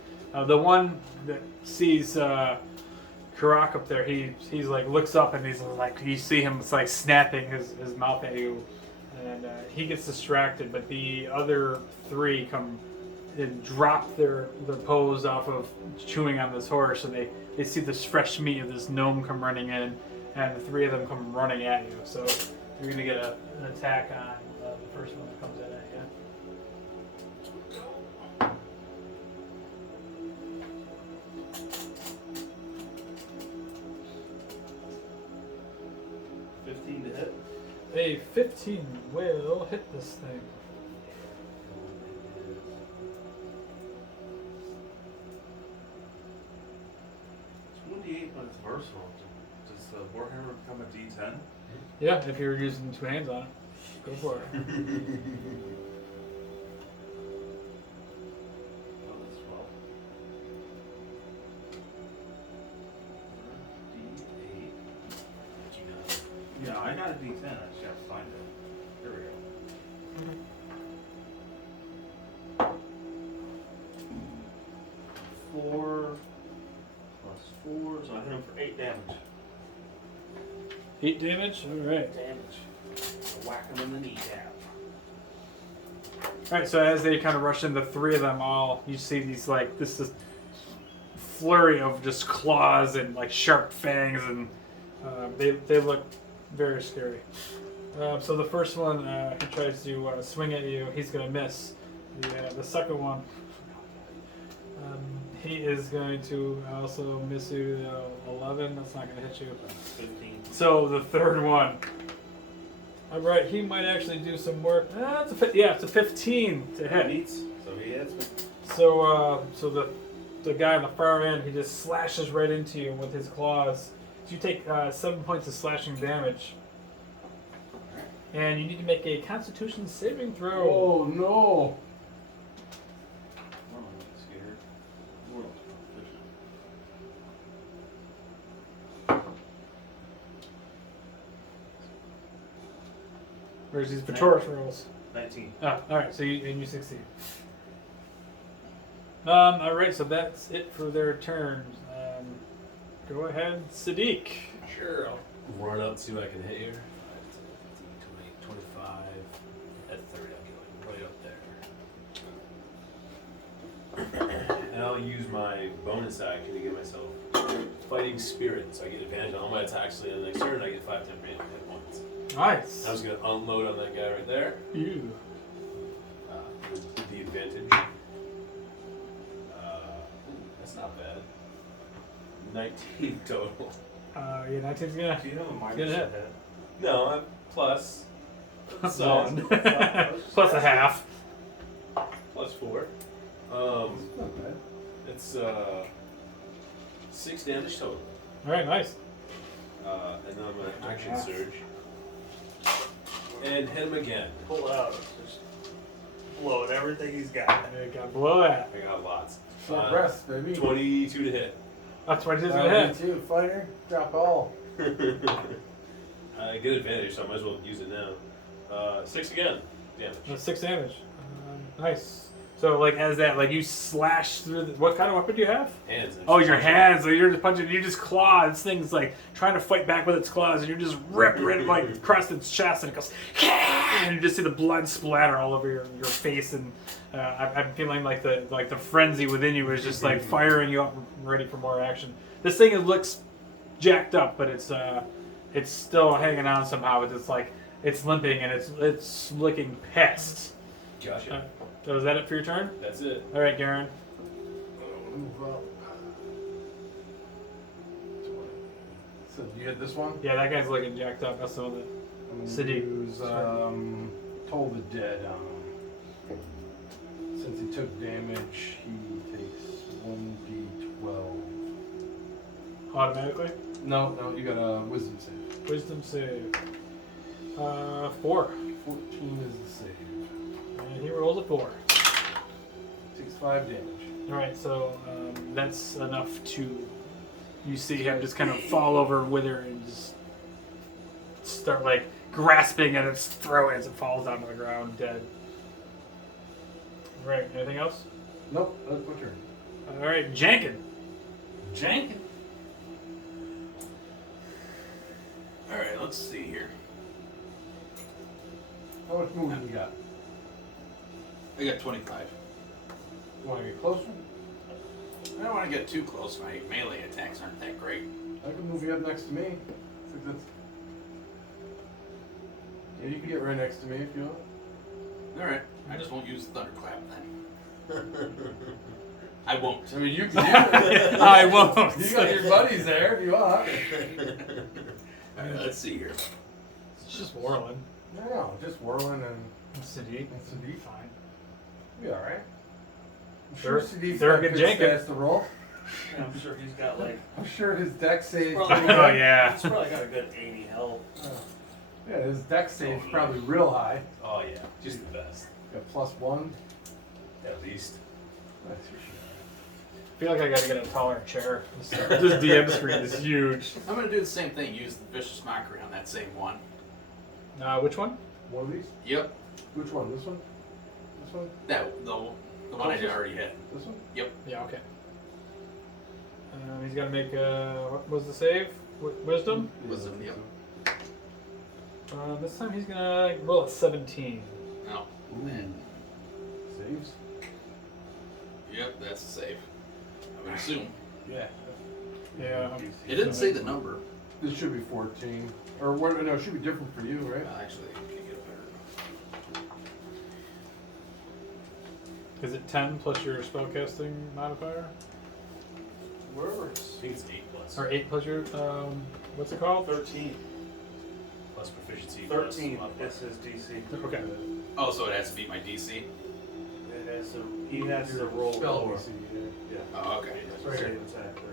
The one that sees Karak up there, he's like looks up and he's like, you see him, it's like snapping his mouth at you, and he gets distracted. But the other 3 come and drop their pose off of chewing on this horse, and they see this fresh meat of this gnome come running in, and the 3 of them come running at you. So you're gonna get an attack on the first one that comes in at you. 15 to hit. A 15 will hit this thing. It's 1d8, but it's versatile. Does the Warhammer become a d10? Yeah, if you're using 2 hands on it, go for it. Oh, that's 12. D8. Yeah, I got a d10. I just gotta find it. Here we go. Four plus 4, so I hit him for 8 damage. 8 damage? Alright. Damage. Whack them in the kneecap. Alright, so as they kind of rush in, the 3 of them all, you see these like, this flurry of just claws and like sharp fangs, and they look very scary. So the first one, he tries to swing at you, he's going to miss. The second one, he is going to also miss you, 11, that's not going to hit you. 15. So the third one, alright, he might actually do some work. It's a 15 to hit. Beats, so he hits me. So the guy on the far end, he just slashes right into you with his claws, So you take 7 points of slashing damage. And you need to make a Constitution saving throw. Oh no! I'm scared. World's proficient. Where's these Vitoris rolls? 19. Oh, alright, so you succeed. Alright, so that's it for their turns. Go ahead, Sadiq. Sure, I'll run up, see what I can hit here. 5, 10, 15, 20, 25. At 30, I'll get right up there. And I'll use my bonus action to give myself fighting spirit, so I get advantage on all my attacks. So the next turn, I get 5 temporary hit points. Nice. I was gonna unload on that guy right there. You. With the advantage. That's not bad. 19 total. Yeah, 19's gonna. Do you have a minus Good to hit. hit? No, I'm plus. One. Plus a half. Plus 4. Not bad. It's 6 damage total. Alright, nice. And then I'm gonna action surge. And hit him again. Pull out. Just blowing everything he's got. There you go. Below that. I got lots. Short rest, baby. 22 to hit. That's 22's gonna hit. Too, fighter. Drop all. I get advantage, so I might as well use it now. 6 again. Damage. That's 6 damage. Nice. So, like, as that, like, you slash through the, what kind of weapon do you have? Hands. Oh, your hands. So you're just punching. You just claw. This thing's like trying to fight back with its claws, and you just rip it like across its chest, and it goes, and you just see the blood splatter all over your face. And I'm feeling like the frenzy within you is just like firing you up, ready for more action. This thing looks jacked up, but it's still hanging on somehow. It's like it's limping and it's looking pissed. Gotcha. So is that it for your turn? That's it. All right, Garen. Move up. So you hit this one? Yeah, that guy's looking jacked up. That's the one that. I'm gonna Sadiq. Use Toll the Dead on him. Since he took damage, he takes 1d12. Automatically? No, you got a Wisdom save. Wisdom save. 4. 14 is the save. And he rolls a 4. Takes 5 damage. Alright, so that's enough to. You see him just kind of fall over, wither, and just start like grasping at its throat as it falls onto the ground, dead. Alright, anything else? Nope, that's my turn. Alright, Jankin. Jankin. Alright, let's see here. How much movement you got? I got 25. You want to get closer? I don't want to get too close. My melee attacks aren't that great. I can move you up next to me. I think that's... Yeah, you can get right next to me if you want. Alright, I just won't use Thunderclap then. I won't. I mean, you can do it. I won't. You got your buddies there if you want. Alright, let's see here. It's just whirling. No, just whirling and Sadiq. Sadiq. Fine. Be alright. I'm They're- sure Sadiq's they're got good good Jenkins. stats to roll. Yeah, I'm sure he's got like. I'm sure his deck save. Probably Oh, yeah. He's probably got a good 80 health. Yeah, his deck save's probably real high. Oh yeah, just the best. Got +1. At least. That's for sure. I feel like I gotta get a taller chair. This DM screen is huge. I'm gonna do the same thing. Use the Vicious Mockery on that same one. Which one? One of these? Yep. Which one? This one? This one? That the one I already hit. This one? Yeah, okay. He's got to make, what was the save? Wisdom? Wisdom, yep. This time he's going to roll a 17. No. Ooh. Saves? Yep, that's a save. I would assume. Yeah. Yeah. It didn't say the number. This should be 14. Or what? No, it should be different for you, right? Actually, I can get a better. Is it 10 plus your spellcasting modifier? Wherever I it's think it's 8 plus. Or 8 plus your, what's it called? 13. Plus proficiency. 13 plus is his DC. Okay. Oh, so it has to beat my DC. It has to, he has to roll Spell lower. DC. Yeah. Oh, okay. That's Right same here. attack, 13.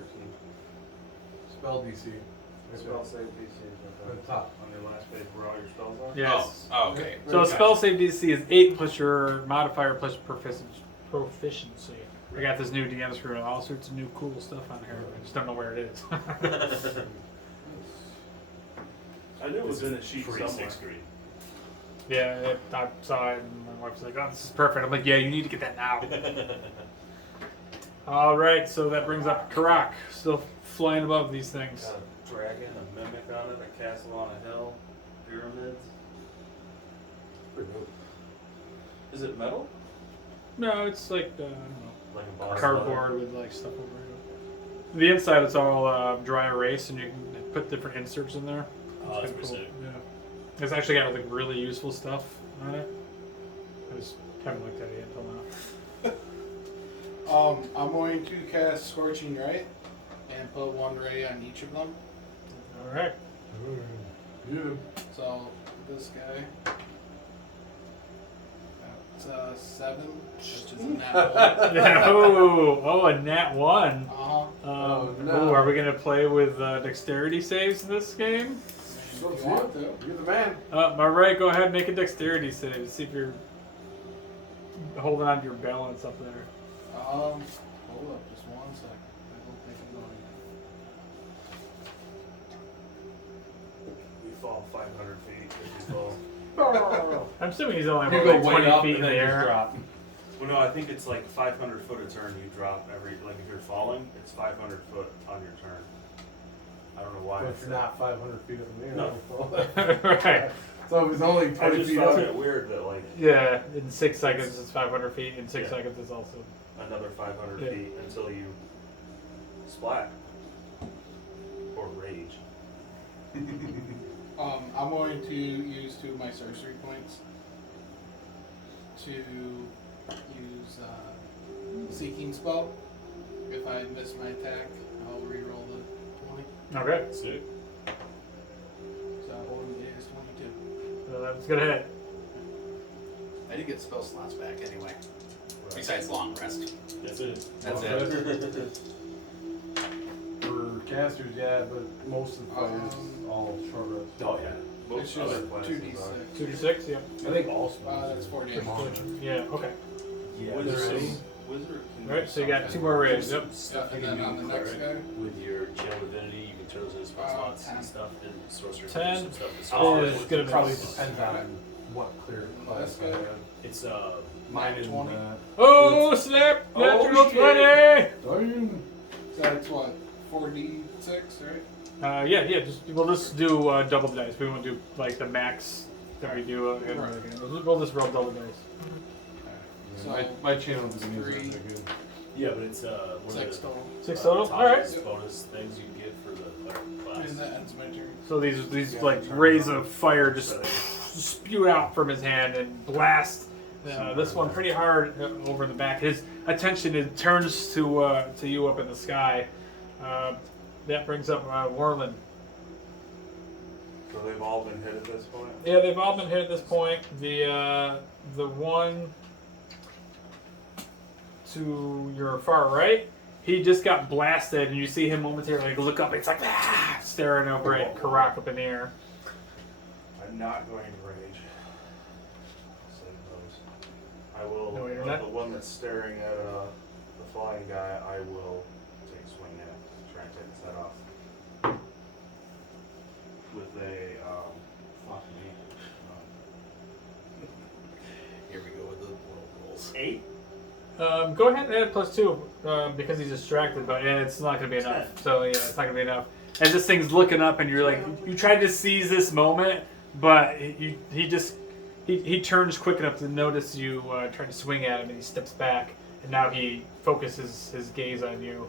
Spell DC. Spell save DC is At the top. on your last page where all your spells are. Yes. Oh, okay. So spell save DC is 8 plus your modifier plus proficiency. I got this new DM screen with all sorts of new cool stuff on here. I just don't know where it is. I knew it was in a sheet Free somewhere. 6th grade. Yeah, I saw it, and my wife's like, "Oh, this is perfect." I'm like, "Yeah, you need to get that now." All right, so that brings up Karak, still flying above these things. Got a dragon, a mimic on it, a castle on a hill, pyramids. Pretty good. Is it metal? No, it's like I don't know, Like a boss cardboard with like stuff over it. The inside it's all dry erase, and you can put different inserts in there. Oh, that's Kinda pretty sick. Yeah, it's actually got like really useful stuff on it. I just haven't looked at it yet until now. I'm going to cast Scorching Ray and put 1 ray on each of them. All right. Yeah. So this guy, that's 7, which is a nat 1. Yeah, oh, a nat 1. Uh-huh. Oh, no. Ooh, are we gonna play with dexterity saves in this game? If you want to. You're the man. All right, go ahead, and make a dexterity save to see if you're holding on to your balance up there. Hold up, just 1 second. I don't think I'm We fall 500 feet if you fall. I'm assuming he's only You about go like way 20 up feet in and the then just air. drop. Well, no, I think it's like 500 foot a turn. You drop every like if you're falling, it's 500 foot on your turn. I don't know why. But if you're not 500 feet up in the air. No. Right. So if it's only I 20 just feet found up. it weird that like Yeah, in 6 seconds it's 500 feet. In 6 Yeah. seconds it's also. another 500 Yeah. feet until you splat or rage. I'm going to use 2 of my sorcery points to use Seeking Spell. If I miss my attack, I'll reroll the 20. Okay, Sick. So that one is 22. so that's gonna hit. I did get spell slots back anyway. Besides long rest. That's it. That's Long it. For casters, yeah, but most of the fight is all short rest. Oh, yeah. It's Most just other classes 2d6. are. 2d6, yeah. I think all spells. That's are 40 pretty long. Yeah, okay. Yeah, Wizard, there's any. wizard can Alright, do so you got something. 2 more rays. Yep. Stuff And you then can on do, the next cleric, guy? with your channel divinity, you can turn those into spell slots 10. and stuff, and sorcerer 10 can do some stuff. with is sorcerer. gonna Probably miss. depends on what clear class This I guy? have. It's Mine is 20. Oh, snap! Natural shit. 20! Damn. So that's what? 4d6, right? Yeah. We'll just do double dice. We won't do like the max that we do. We'll just roll double dice. So My channel divinity three. is good. yeah, but it's one 6 of the total. 6 total. All right. bonus things you can get for the class. And that ends my turn. So these like rays of fire just spew out from his hand and blast this one pretty hard over the back. His attention turns to you up in the sky. That brings up Warland. So they've all been hit at this point. Yeah, they've all been hit at this point. The one to your far right, he just got blasted, and you see him momentarily look up. It's like staring over at Karak up in the air. I'm not going to rage. Save those. I will. No, you're not? The one that's staring at the flying guy, I will take a swing at. Try and take his head off. With a fuck me. Here we go with the world rolls. 8. Go ahead and add +2 because he's distracted, but it's not going to be enough. So yeah, it's not going to be enough. As this thing's looking up, and you're like, you tried to seize this moment, but he turns quick enough to notice you try to swing at him, and he steps back, and now he focuses his gaze on you.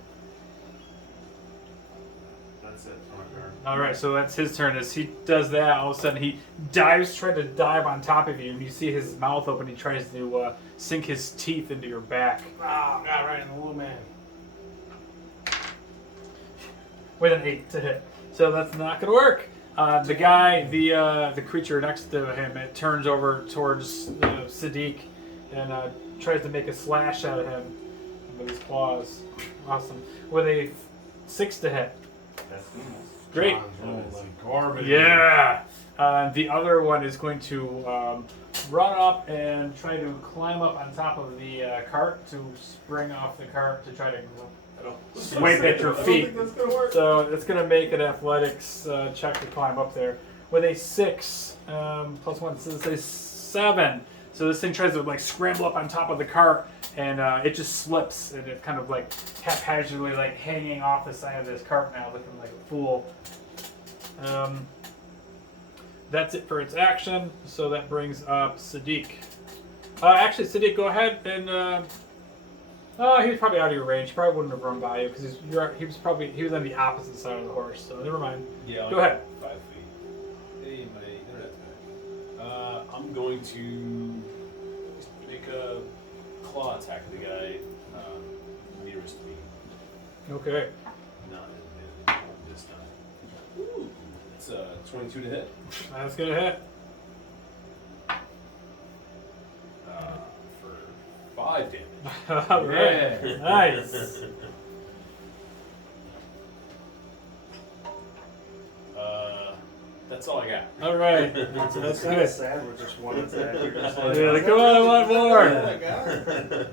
That's it for my turn. All right, so that's his turn. As he does that, all of a sudden he tries to dive on top of you, and you see his mouth open. He tries to sink his teeth into your back. Oh, got right in the little man. With an 8 to hit. So that's not going to work. The guy, the creature next to him, it turns over towards Sadiq and tries to make a slash at him with his claws. Awesome. With a 6 to hit. That's Great. John's rolling like garbage. Yeah. The other one is going to run up and try to climb up on top of the cart to spring off the cart to try to swipe at your I don't feet. think that's gonna work. So it's going to make an athletics check to climb up there with a 6 plus 1, so it's a 7. So this thing tries to like scramble up on top of the cart, and it just slips, and it kind of like haphazardly like hanging off the side of this cart now, looking like a fool. That's it for its action. So that brings up Sadiq. Actually, Sadiq, go ahead and. Oh, he was probably out of your range. He probably wouldn't have run by you because he was on the opposite side of the horse. So never mind. Yeah. Go ahead. 5 feet. Hey, my internet. I'm going to make a claw attack at the guy nearest me. Okay. Not this time. Ooh, it's 22 to hit. That's gonna hit. For 5 damage. All right. Yeah. Nice. That's all I got. All right. It's That's kind of good. sad with just one attack. You're just like, Yeah, like, come on, I want more. Oh my god.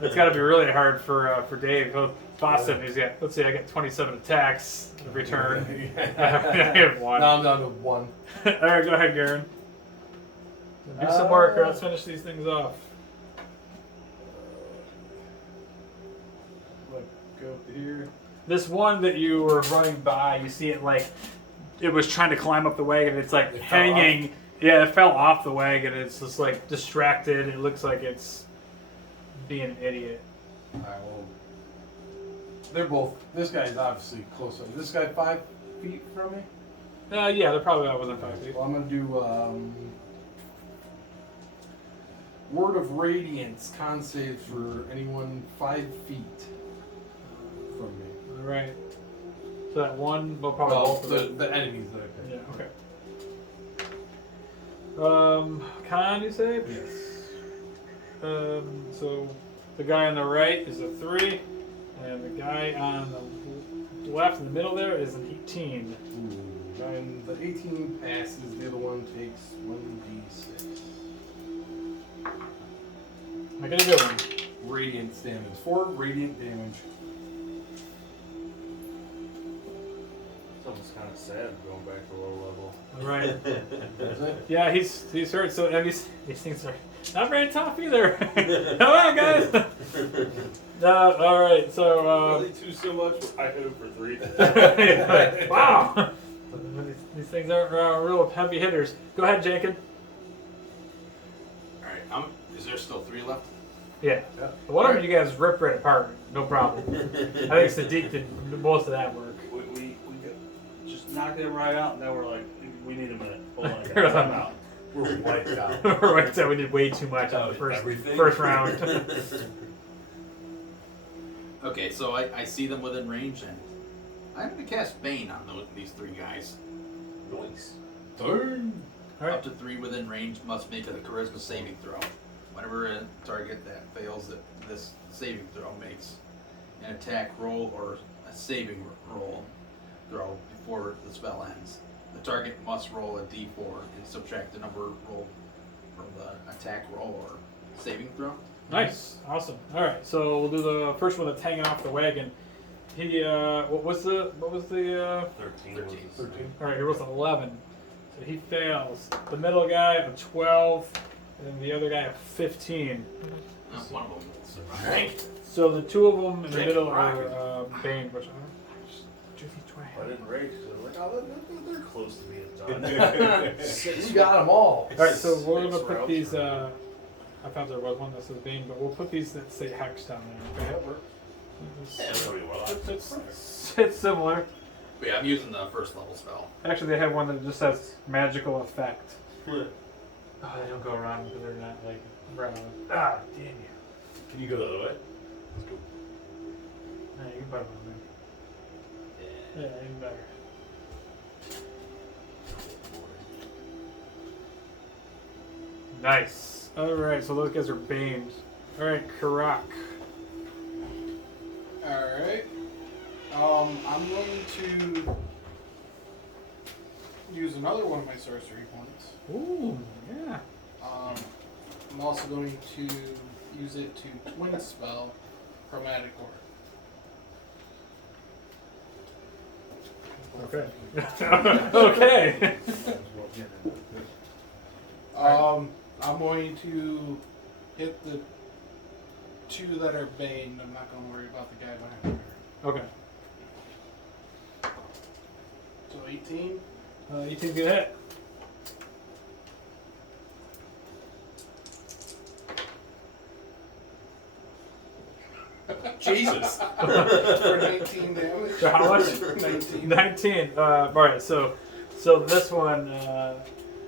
It's got to be really hard for Dave. Boston, he's got. Let's see, I got 27 attacks every turn. I have 1. Now I'm down to 1. All right, go ahead, Garen. Do some work, or let's finish these things off. Go up here. This one that you were running by, you see it like it was trying to climb up the wagon. It's like It fell hanging. Yeah, it fell off the wagon. It's just like distracted. It looks like it's being an idiot. Alright, well. They're both. This guy's obviously closer. This guy 5 feet from me? Yeah, they're probably not within 5 feet. Well, I'm gonna do Word of Radiance con save for anyone 5 feet from me. All right. So that one, well, probably Well, both of them. the enemies that I Yeah. picked. Okay. Con, you say? Yes. So the guy on the right is a 3, and the guy on the left in the middle there is an 18. Ooh, and the 18 passes. The other one takes 1d6. I got a good one. Radiance damage. 4 radiant damage. it's almost kind of sad going back to low level. All right. Is it? Yeah, he's hurt. So and these things are not very tough either. Come on, guys. All right. So. Really two so much. I hope for 3. Wow. These things are real heavy hitters. Go ahead, Jacob. All right, is there still 3 left? Yeah. Yeah. One of them you guys ripped right apart. No problem. I think Sadiq did most of that work. We just knocked it right out, and then we're like, we need a minute. Hold on, We're guys, I'm out. We're wiped out. Right, so we did way too much on the first round. Okay, so I see them within range, and I'm going to cast Bane on these 3 guys. Nice. All right. Up to 3 within range must make a charisma saving throw. Whenever a target that fails this saving throw makes an attack roll or a saving roll throw before the spell ends, the target must roll a d4 and subtract the number rolled from the attack roll or saving throw. Nice. Awesome. All right. So we'll do the first one that's hanging off the wagon. He what was the 13. 13. all right, he rolls an 11. So he fails. The middle guy a 12 and the other guy a 15. One of them will survive. So the 2 of them in the Drink middle rocket. are Bane, which I didn't rage, so they're like, oh, they're close to being done. You got them all. All right, so we're gonna Six put rounds these. for I thought there was one that says Bane, but we'll put these that say Hex down there. Okay. It's similar. But yeah, I'm using the first level spell. Actually, they have one that just says magical effect. Oh, they don't go around because they're not like round. Ah, damn you. Can you go the other way? Let's go. Nah, you can buy one there. Yeah, even better. Nice. Alright, so those guys are Banes. Alright, Karak. Alright. I'm going to use another one of my sorcery points. Ooh, yeah. I'm also going to use it to twin spell Chromatic Orb. Okay. Okay. I'm going to hit the two that are Bane. I'm not going to worry about the guy behind her. Okay. So 18. 18's gonna hit. Jesus. For 19 damage. For how much? 19. 19. All right. So this one,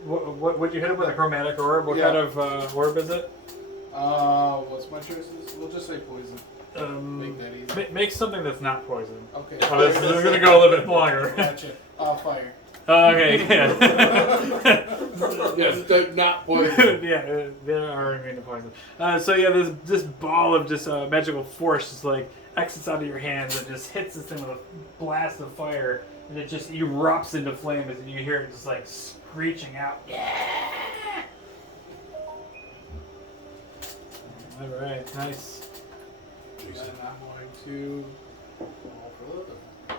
what would you hit it with a chromatic orb? What Yeah. kind of orb is it? What's my choices? We'll just say poison. Make that easy. Make something that's not poison. Okay. Oh, this is gonna go a little bit longer. Gotcha. Fire. Okay. Yeah. Yes, they're not poison. Yeah, they are immune to poison. So yeah, this ball of just magical force just like exits out of your hands and just hits this thing with a blast of fire, and it just erupts into flames, and you hear it just like screeching out. Yeah. All right, nice. And I'm going to roll for the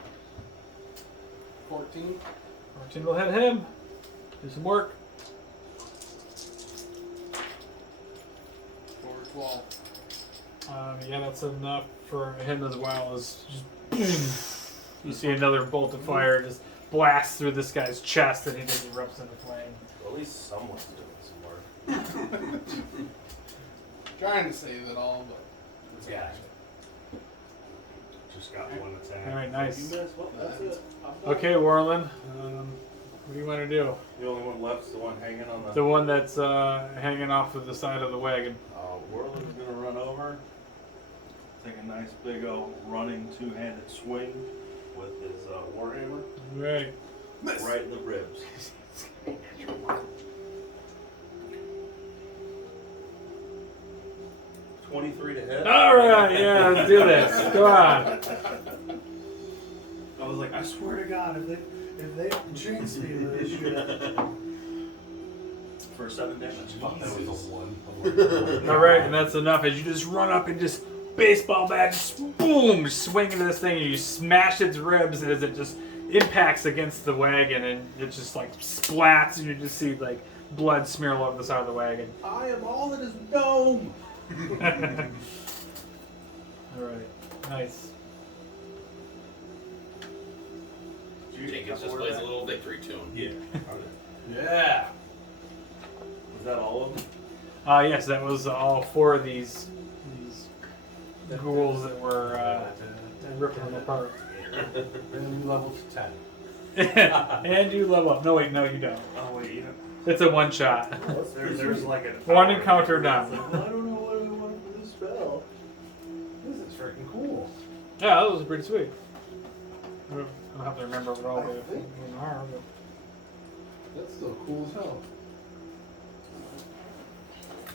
14 14 will hit him. Do some work. for 12. Yeah, that's enough for him as well. As just, you see another bolt of fire just blast through this guy's chest, and he just erupts into flame. At least someone's doing some work. Trying to save it all, but Yeah. Just got one attack. All right, nice. You guys, well, that's it. Okay, Warlin, what do you want to do? The only one left's the one hanging on The one that's hanging off of the side of the wagon. Whirling's gonna run over, take a nice big old running two-handed swing with his warhammer Right. right in the ribs. 23 to hit. All right, yeah, let's do this. Go on. I was like, I swear to God, if they jinx me with this shit. For 7 damage. Fuck, that was a one. All right, and that's enough. As you just run up and just baseball bat, just boom, swing into this thing, and you smash its ribs as it just impacts against the wagon, and it just like splats, and you just see like blood smear all over the side of the wagon. I am all that is dome. All right, nice. Jenkins just plays a little victory tune. Yeah. Yeah. Was that all of them? Yes, that was all 4 of these ghouls that were ripping them apart. And level to 10. And you level up. No, wait, no, you don't. Oh wait, you know. It's a one shot. There's like a One encounter done. I don't know what I want for this spell. This is freaking cool. Yeah, that was pretty sweet. I don't have to remember what all the things are. But... That's so cool as hell.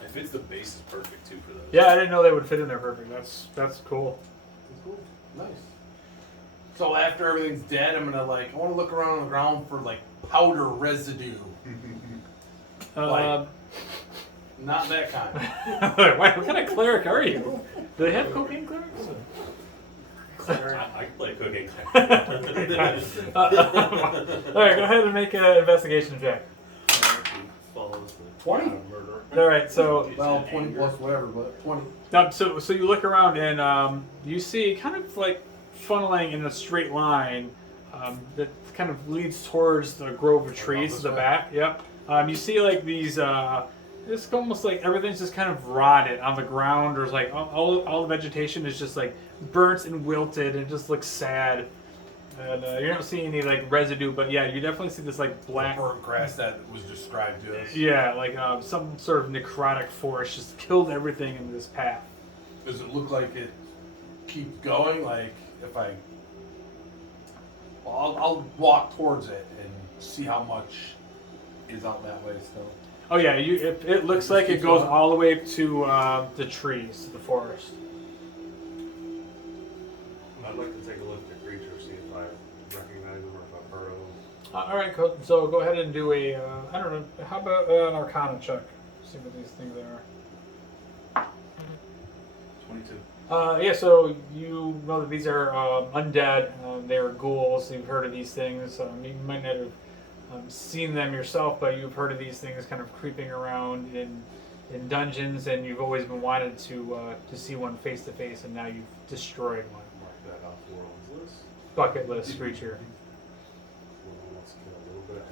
It fits the base is perfect too for those. Yeah, I didn't know they would fit in there perfect. That's cool. That's cool. Nice. So after everything's dead, I'm gonna I want to look around on the ground for like powder residue. Like- Not that kind. What kind of cleric are you? Do they have cocaine clerics? I can play cooking. All right, go ahead and make an investigation check. follows the 20? murder. All right, so Well, 20 plus whatever, but 20. so you look around and you see kind of like funneling in a straight line that kind of leads towards the grove of trees to the back. Yep. You see like these. It's almost like everything's just kind of rotted on the ground. There's like all the vegetation is just like burnt and wilted, and it just looks sad. And you don't see any like residue, but yeah, you definitely see this like black. Burnt grass that was described to us. Yeah, like some sort of necrotic force just killed everything in this path. Does it look like it keeps going? Like if I, well, I'll walk towards it and see how much is out that way still. Oh yeah, it looks like it goes all the way to the trees, the forest. I'd like to take a look at the creature, see if I recognize him or if I've heard of All right, so go ahead and do a, I don't know, how about an Arcana check? See what these things are. 22. Yeah, so you know that these are undead. They're ghouls. You've heard of these things. You might not have seen them yourself, but you've heard of these things kind of creeping around in dungeons, and you've always been wanted to see one face to face, and now you've destroyed one. Mark that off the world's list. Bucket list creature. Well, let's kill a little bit.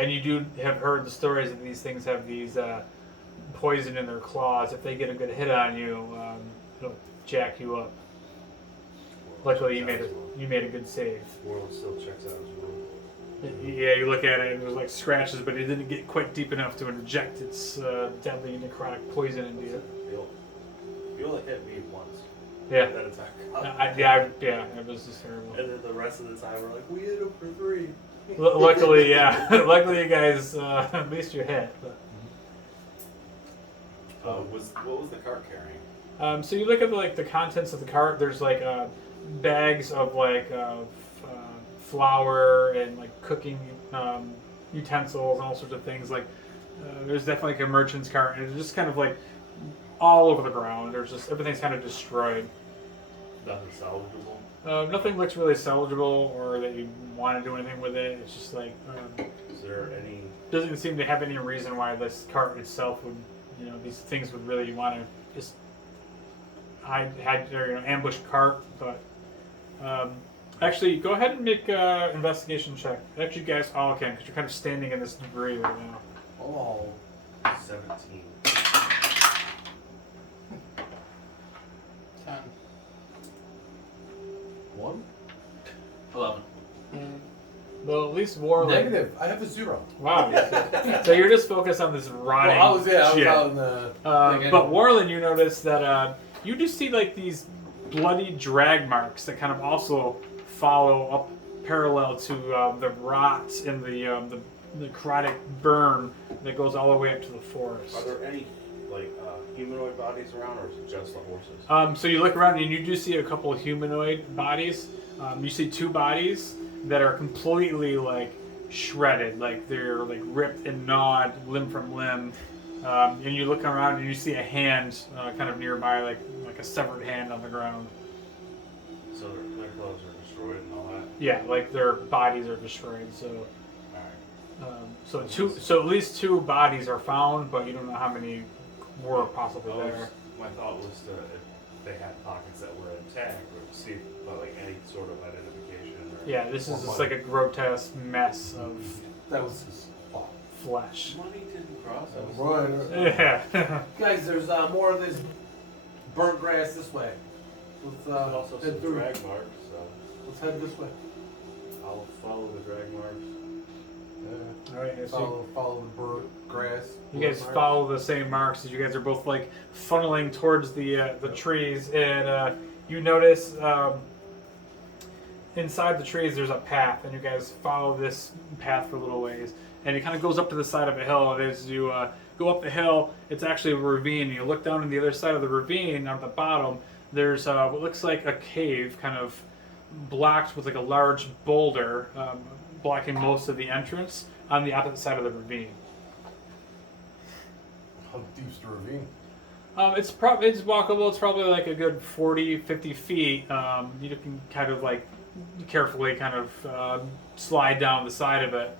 And you do have heard the stories that these things have these poison in their claws. If they get a good hit on you, it'll jack you up. Luckily, you made a good save. World still checks out as well. Yeah, you look at it and there's like scratches, but it didn't get quite deep enough to inject its deadly necrotic poison into you. You only hit me once. Yeah. That attack. Yeah, it was just terrible. And then the rest of the time we're like, we hit him for 3. Luckily, yeah. Luckily, you guys, at least you hit. But. What was the cart carrying? So you look at the contents of the cart. There's like bags of flour and like cooking utensils and all sorts of things. Like there's definitely like a merchant's cart, and it's just kind of like all over the ground. There's just everything's kind of destroyed. Nothing salvageable. Nothing looks really salvageable or that you want to do anything with it. It's just like Is there any? doesn't seem to have any reason why this cart itself would, these things would really want to just ambush a cart. But actually, go ahead and make an investigation check. Actually, you guys all can because you're kind of standing in this debris right now. Oh. 17. 10. 1? 11. Well, at least Warland. Negative. I have a 0. Wow. So you're just focused on this rotting Well, I was shit. out in the. But Warland, you notice that you just see like these bloody drag marks that kind of also follow up parallel to the rot and the necrotic burn that goes all the way up to the forest. Are there any humanoid bodies around, or is it just the horses? So you look around and you do see a couple of humanoid bodies. You see 2 bodies that are completely like shredded, like they're like ripped and gnawed limb from limb. And you look around and you see a hand kind of nearby, like a severed hand on the ground. So their clothes are destroyed and all that. Yeah, like their bodies are destroyed. So, Alright. so at least 2 bodies are found, but you don't know how many were possibly there. My thought was to, if they had pockets that were intact, or see like any sort of identification. Or Yeah, this is just like a grotesque mess of That was his fault. flesh. Money didn't cross. Right. Yeah. Guys, there's more of this burnt grass this way. Let's There's also some head through. drag marks, so Let's head this way. I'll follow the drag marks. Yeah. All right. So Follow the burnt grass. you guys follow the same marks as you guys are both like funneling towards the trees, and you notice inside the trees there's a path, and you guys follow this path for a little ways, and it kind of goes up to the side of a hill. And as you go up the hill, it's actually a ravine. And you look down on the other side of the ravine, on the bottom, there's what looks like a cave, kind of blocked with like a large boulder blocking most of the entrance on the opposite side of the ravine. How deep's the ravine? It's walkable. It's probably like a good 40, 50 feet. You can kind of like carefully kind of slide down the side of it.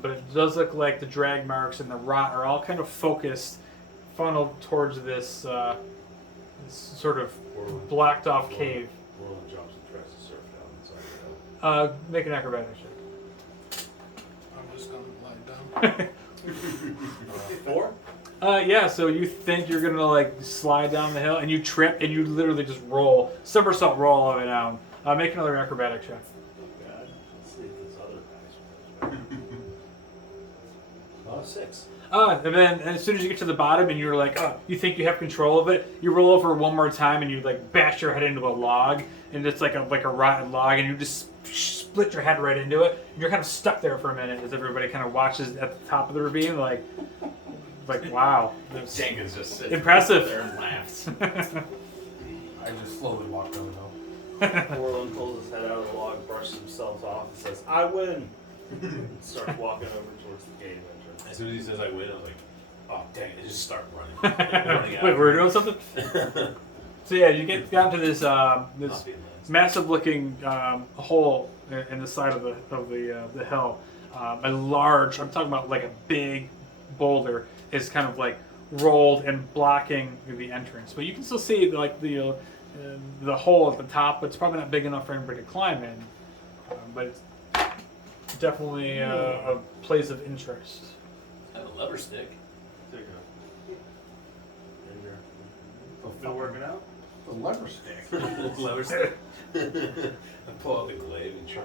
But it does look like the drag marks and the rot are all kind of focused, funneled towards this, this sort of blocked off cave. Roland jumps and tries to surf down inside the hill. Make an acrobatic check. I'm just gonna lie down. 4? Yeah, so you think you're gonna like slide down the hill and you trip and you literally just roll, somersault roll all the way down. Make another acrobatic check. Oh God, let's see if this other guy's 6. And then as soon as you get to the bottom and you're like, you think you have control of it, you roll over one more time and you like bash your head into a log, and it's like a rotten log, and you just split your head right into it. And you're kind of stuck there for a minute as everybody kind of watches at the top of the ravine, like wow, that's Jenkins just sits impressive. there and laughs. I just slowly walk down the hill. Roland pulls his head out of the log, brushes himself off, and says, "I win." Starts walking over towards the cave entrance. As soon as he says I win, I was like, oh dang it, I just start running. Wait, we're doing something. So yeah, you get down to this this massive looking hole in the side of the hill. A large, I'm talking about like a big boulder is kind of like rolled and blocking the entrance, but you can still see like the hole at the top. But it's probably not big enough for anybody to climb in, but it's definitely a place of interest. Have a lever stick. There you go. Still working out? The lever stick. Lever stick. I pull out the glaive and try.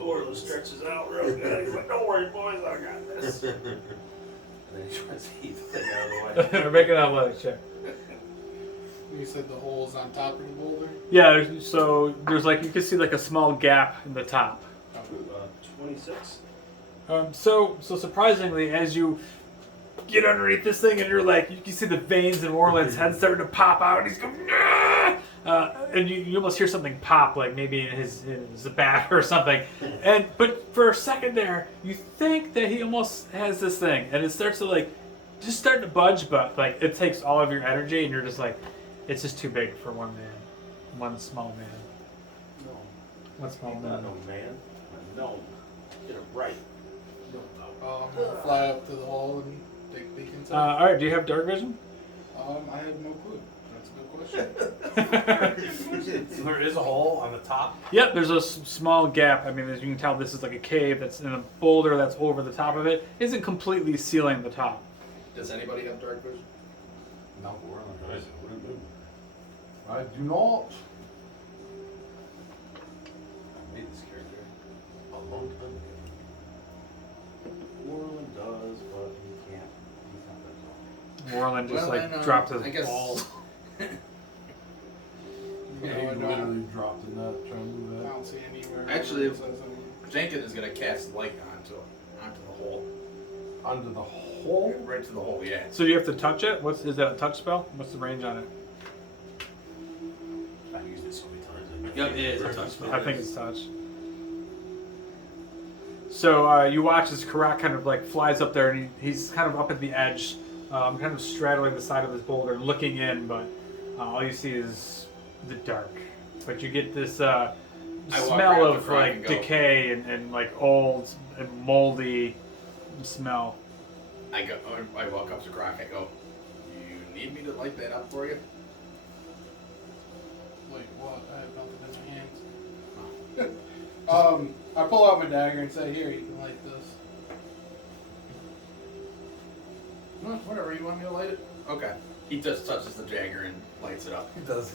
Orla stretches out real good. He's like, don't worry, boys, I got this. And then he tries to heat the thing out of the way. We're making an athletic check. You said the hole's on top of the boulder? Yeah, so there's like, you can see like a small gap in the top. 26. So surprisingly, as you get underneath this thing, and you're like, you can see the veins in Orland's head starting to pop out, and he's going, "Ah!" And you almost hear something pop, like maybe in his back or something. But for a second there, you think that he almost has this thing, and it starts to like, just starting to budge, but like it takes all of your energy, and you're just like, it's just too big for one man, one small man. No. One small Not man. no man. No. Get it right. I'm gonna fly up to the hole and take a peek inside. All right, do you have dark vision? I have no clue. That's a good question. So there is a hole on the top. Yep, there's a small gap. I mean, as you can tell, this is like a cave that's in a boulder that's over the top of it. Isn't completely sealing the top. Does anybody have dark vision? No, we're on What is it? What do we do? I do not. I made this character a long time ago. Orland does, but he can't. He's not that tall. Moreland just Well, like then, dropped I his guess- balls. You Yeah, know, he I literally don't, dropped in that trying to move I that. don't see anywhere. Actually, where it says I'm- Jenkins is gonna cast light onto the hole. Onto the hole? Right to the hole, yeah. So do you have to touch it? Is that a touch spell? What's the range on it? I've used it so many times. Yep, it is a touch spell. I think it's touch. So you watch as Karak kind of like flies up there, and he's kind of up at the edge, kind of straddling the side of this boulder, looking in, but all you see is the dark. But you get this walk smell right up of to Karak like and go, decay and like old and moldy smell. I walk up to Croc. I go, "You need me to light that up for you?" Wait, what? I have nothing in my hands. I pull out my dagger and say, "Here, you can light this." Whatever, you want me to light it? Okay. He just touches the dagger and lights it up. He does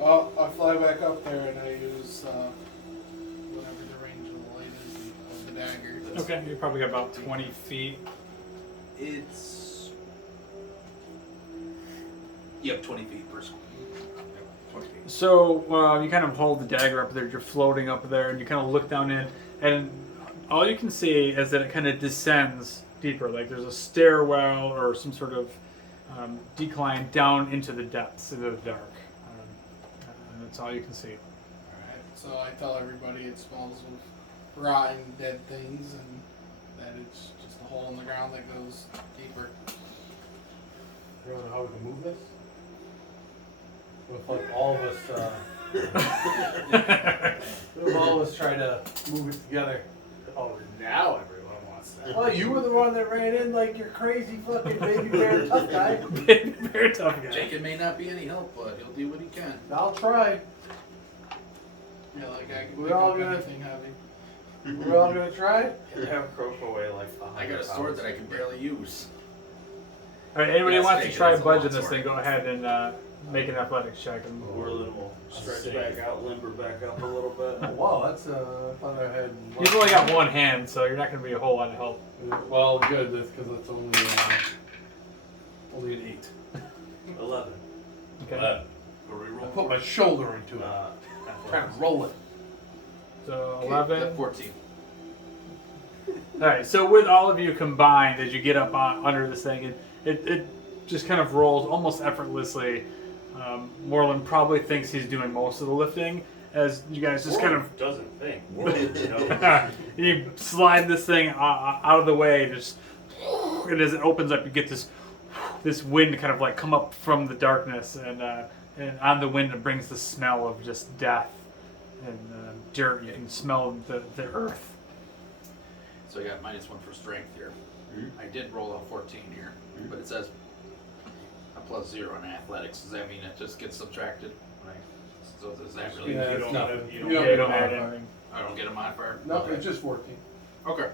I fly back up there and I use whatever the range of the light is of the dagger. Okay, you probably got about 20 feet. It's. Yep, 20 feet per square. Yep, 20 feet. So you kind of hold the dagger up there, you're floating up there, and you kind of look down in, and all you can see is that it kind of descends deeper. Like there's a stairwell or some sort of decline down into the depths, into the dark. And that's all you can see. Alright, so I tell everybody it smells of rotten dead things and that it's just a hole in the ground that goes deeper. You don't know how we can move this? With like all of us, with all of us try to move it together. Oh, now everyone wants that. Well, you were the one that ran in like your crazy fucking baby bear tough guy. Very tough guy. Jacob may not be any help, but he'll do what he can. I'll try. Yeah, like I can We're pick all up gonna- anything heavy. We're all gonna try. And have Croak away like 500 I got a sword that I can barely use. All right, anybody Yes, wants to take it try as a budging long this sword. thing, go ahead and make an athletics check. And Orland will stretch back out, limber back up a little bit. Oh wow, that's I thought I had. He's only got one hand, so you're not going to be a whole lot of help. Well, good. That's because it's only an 8. 11. Okay. A reroll. I put my shoulder into it. Trying to roll it. So Okay, 11. 14. All right. So with all of you combined, as you get up under this thing, it just kind of rolls almost effortlessly. Moreland probably thinks he's doing most of the lifting, as you guys just kind of World doesn't think. World, you know. you slide this thing out of the way, just and as it opens up, you get this wind kind of like come up from the darkness, and on the wind it brings the smell of just death and dirt. You can smell the earth. So I got -1 for strength here. I did roll a 14 here, but it says a +0 in athletics. Does that mean it just gets subtracted? Right. So does that really? Yeah, You it's don't nothing. have- you You don't don't Yeah, you get a don't add modifier. anything. I don't get a modifier. No, Okay. it's just 14. Okay.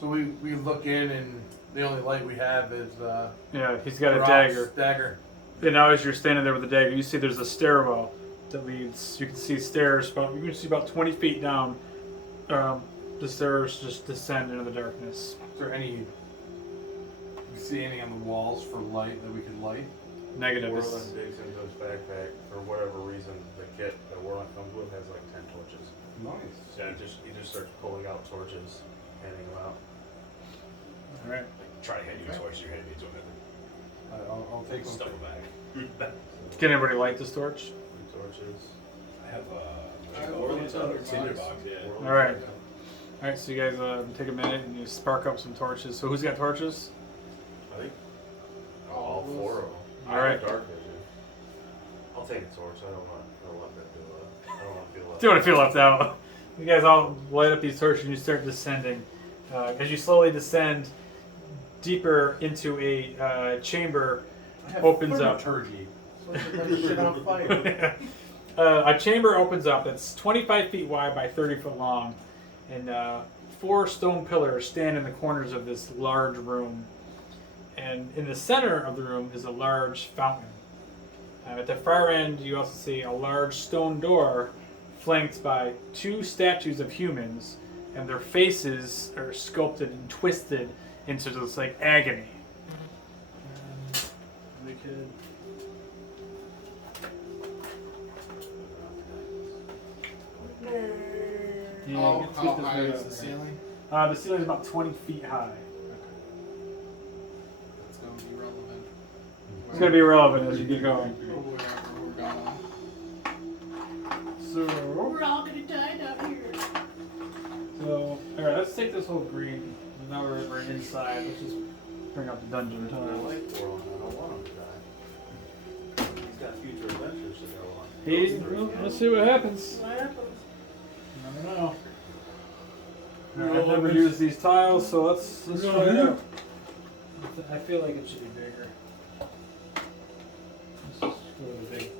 So we look in, and the only light we have is Yeah, he's got a Rob's dagger. Dagger. And now as you're standing there with the dagger, you see there's a stairwell that leads. You can see stairs. You can see about 20 feet down. The stairs just descend into the darkness. Is there any? You see anything on the walls for light that we could light? Negative. Warland digs into his backpack for whatever reason. The kit that Warland comes with has like 10 torches. Nice. So he just starts pulling out torches, handing them out. All right. Try to hand you a torch, you're handing me to him. I'll take one. Stuff it back. Can everybody light this torch? 3 torches. I have I have Warland's one other box. cinder box, yeah. Warland- All right. All right. So you guys take a minute and you spark up some torches. So who's got torches? I think all 4 of them. All right. Dark vision. I'll take a torch. I don't want that to. I don't want to feel left. Don't want to feel left out. You guys all light up these torches and you start descending. As you slowly descend deeper into a chamber, I have opens up. thaumaturgy. So I can light shit on fire. a chamber opens up that's 25 feet wide by 30 foot long, and 4 stone pillars stand in the corners of this large room. And in the center of the room is a large fountain. At the far end, you also see a large stone door flanked by 2 statues of humans, and their faces are sculpted and twisted into this like agony. We could. Yeah, How let's get high this is right the up there. ceiling? The ceiling is about 20 feet high. It's going to be relevant. It's going to be irrelevant as you get going. Wherever we're going. So, We're all going to die down here. all right, let's take this whole green. Now we're inside. Let's just bring up the dungeon I tiles. like Warland. I don't want him to die. He's got future adventures to go on. Hey, Those 3 well, games. let's see what happens. What happens? I don't know. I've never used these tiles, so let's try it out. I feel like it should be bigger. Let's just go with the big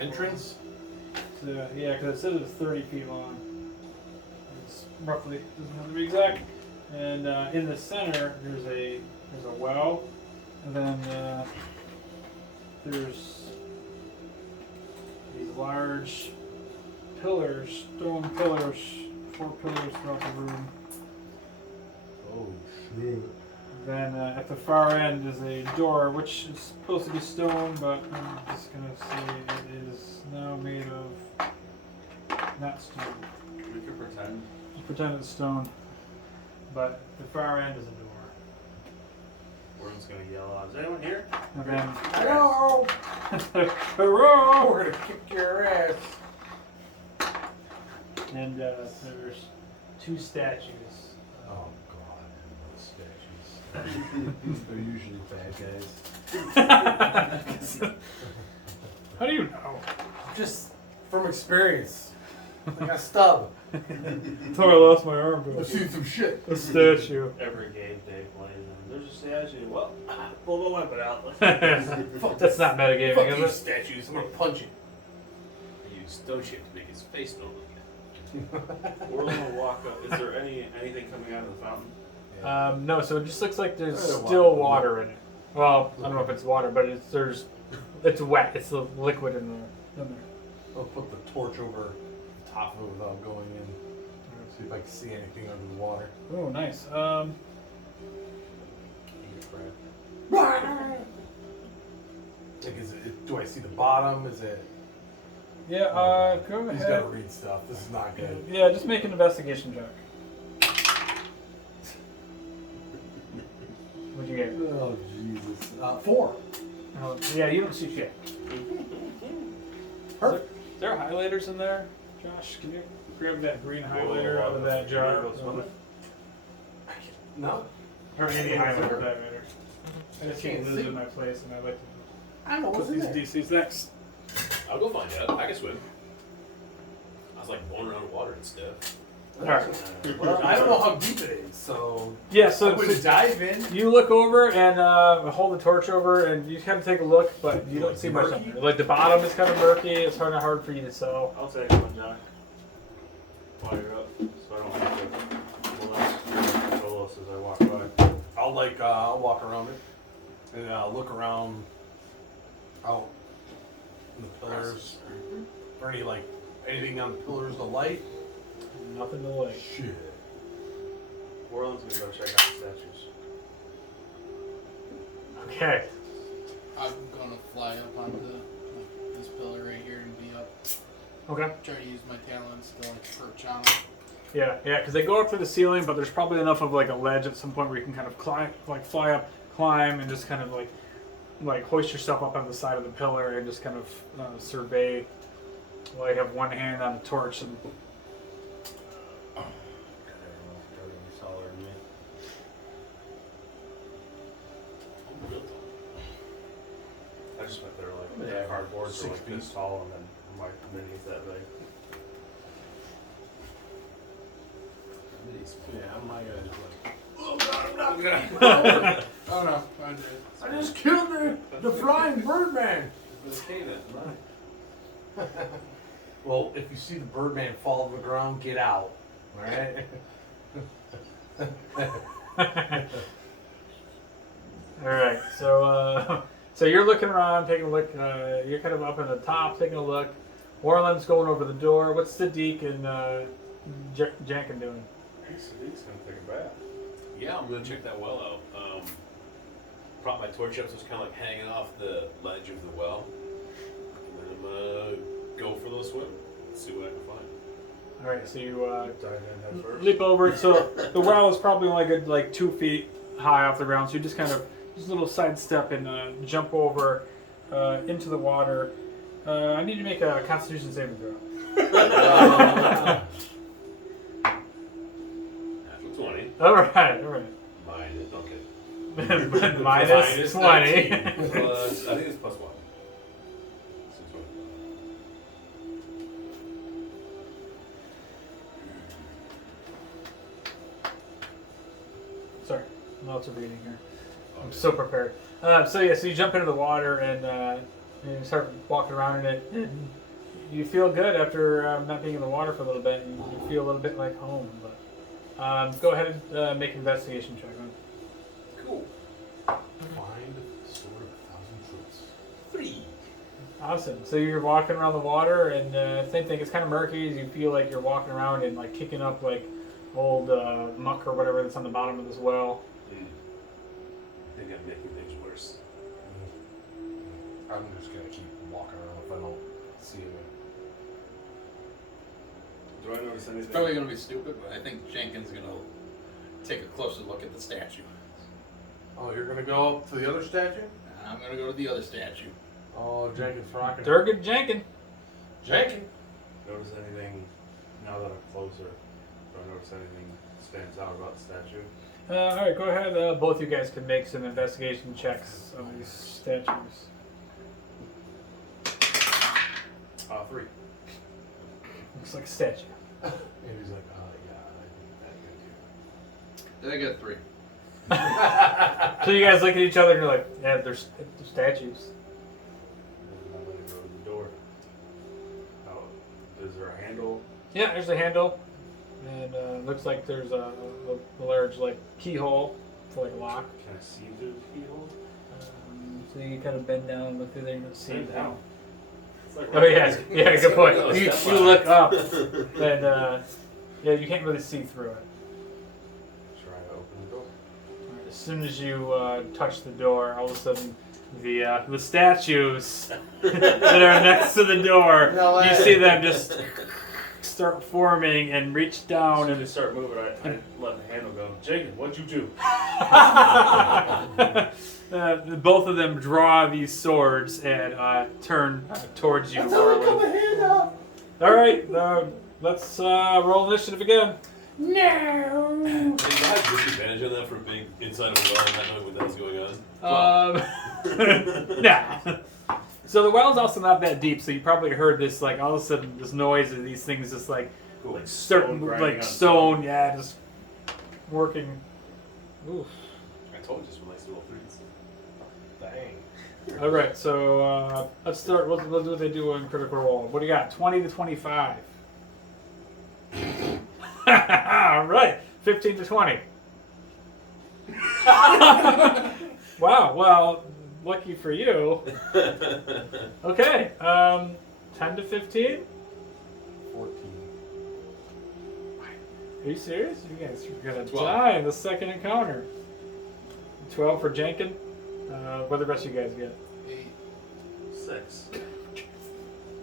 Entrance? So, yeah, because it says it's 30 feet long. It's roughly, doesn't have to be exact. And in the center, there's a well, and then there's these large pillars, stone pillars, 4 pillars throughout the room. Oh shit. Then at the far end is a door, which is supposed to be stone, but I'm just gonna say it is now made of not stone. We could pretend. Pretend it's stone, but the far end is a door. Warland's gonna yell out, "Is anyone here?" And then, Hello! hurrah! We're gonna kick your ass. And there's 2 statues. Oh god, those statues. They're usually bad guys. How do you know? Just from experience. Like a stub. Until I lost my arm to I've seen some shit. a statue. Every game day plays, and there's a statue. Well, pull the weapon out. That's not metagaming, Fuck is these it? statues. I'm gonna punch you. I use stone shape to make his face normal again. Warland will walk up. Is there anything coming out of the fountain? No, so it just looks like there's There's still water. water in it. Well, I don't know if it's water, but it's wet. It's the liquid in there. I'll put the torch over the top of it without going in. See if I can see anything under the water. Oh, nice. Like, do I see the bottom? Is it? Yeah, go He's ahead. gotta read stuff. This is not good. Yeah, just make an investigation check. What'd you get? Oh Jesus. 4. Oh, yeah, you don't see shit. Perfect. Is there highlighters in there? Josh, can you grab that green highlighter out of that jar? No. Or any highlighter for that matter. I just Can't can't live see. in my place and I like to I don't know put what's in these there. DCs next. I'll go find out. I can swim. I was like born around water and stuff. Alright. Well, I don't know how deep it is, so Yeah, I so would dive in. you look over and hold the torch over and you kind of take a look, but you don't see much on there. Like the bottom is kind of murky, it's hard for you to tell. I'll take one, John. While you're up, so I don't have to molest your solos as I walk by. I'll walk around it and look around out in the pillars. Or any anything on the pillars of light. Nothing to like. Shit. Warland's gonna go check out the statues. Okay. I'm gonna fly up onto this pillar right here and be up. Okay. Try to use my talents to perch on it. Yeah, because they go up to the ceiling, but there's probably enough of a ledge at some point where you can kind of climb, fly up, climb, and just kind of hoist yourself up on the side of the pillar and just kind of survey. Well, you have one hand on a torch and. I just meant they're Yeah, like cardboards are 6 like this feet. tall and then my mini's that big. Yeah, my oh god, I'm not gonna. Oh no, I did. I just killed the flying Birdman. Well, if you see the Birdman fall to the ground, get out. All right. All right, so so you're looking around, taking a look. You're kind of up in the top, taking a look. Warland's going over the door. What's the Deke and Jankin doing? He's gonna take a bath. Yeah, I'm gonna check that well out. Prop my torch up so it's kind of like hanging off the ledge of the well. And then I'm gonna go for a little swim. See what I can find. All right, so you Dive in head first. leap over it. So the well is probably only good 2 feet high off the ground. So you just kind of just a little sidestep and jump over into the water. I need to make a Constitution saving throw. Natural 20. All right, all right. Minus, okay. Minus 20. Plus, I think it's plus 1. Sorry, I'm also reading here. I'm so prepared. So you jump into the water and you start walking around in it. And you feel good after not being in the water for a little bit. You feel a little bit like home. But go ahead and make an investigation check. Man. Cool. Find sword of 1,000 troops. 3. Awesome. So you're walking around the water, and same thing. It's kind of murky. You feel like you're walking around and kicking up old muck or whatever that's on the bottom of this well. I think I'm making things worse. I'm just gonna keep walking around if I don't see it. Do I notice anything? It's probably gonna be stupid, but I think Jenkins gonna take a closer look at the statue. Oh, you're gonna go up to the other statue? I'm gonna go to the other statue. Oh, Jenkins rocking. Durgan Jankin. Jenkins. Notice anything now that I'm closer? Do I notice anything stands out about the statue? All right, go ahead. Both you guys can make some investigation checks on these statues. 3. Looks like a statue. And he's like, yeah, I got 3. So you guys look at each other and you're like, yeah, they're statues. And I'm gonna go to the door. Oh, is there a handle? Yeah, there's a handle, and looks like there's a large keyhole for a lock. Can I see through the keyhole? So you kind of bend down and look through there and you don't see Bend anything. down. It's like Oh yeah, yeah, good point. Oh, You step look up ladder. and yeah, you can't really see through it. Try to open the door. As soon as you touch the door, all of a sudden the statues that are next to the door, No way. you see them just start forming and reach down When and they start moving, I let the handle go. Jacob, what'd you do? both of them draw these swords and turn towards you. Warland. All right, let's roll initiative again. Did you have disadvantage on that for being inside of a well and not knowing what the hell's going on? Nah. So the well's also not that deep, so you probably heard this, like, all of a sudden, this noise of these things just, like, Like starting, grinding like, on stone, yeah, just working. Oof. I told you, just when I still threes. Dang. All right, so let's start. Let's do what they do in Critical Role. What do you got? 20 to 25. All right, 15 to 20. Wow. Well, lucky for you. Okay. 10 to 15. 14. Are you serious? You guys are gonna 12. die in the second encounter. 12 for Jenkin. What do the rest of you guys get? 8. 6.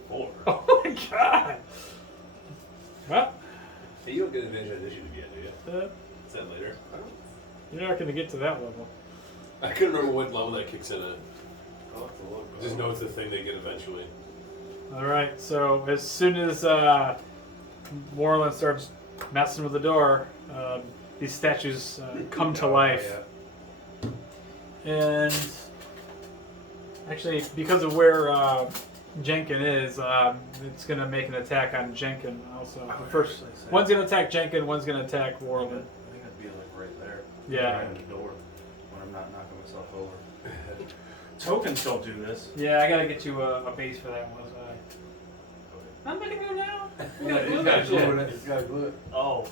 4. Oh my god! Well, Hey, you don't get advantage on initiative yet, do you? uh, Is that later? you're not gonna get to that level. I couldn't remember what level that kicks in at. I'll have to look. I just know it's a thing they get eventually. All right. So as soon as Warland starts messing with the door, these statues come to life. And actually, because of where Jenkin is, it's gonna make an attack on Jenkin also. The first, one's gonna attack Jenkin, one's gonna attack I Warland. think I'd be like right there. Yeah. Behind the door when I'm not knocking myself over. Tokens don't do this. Yeah, I gotta get you a base for that one. I'm gonna go now. We gotta glue He's that got glue shit. in it. He's got glue it. Oh,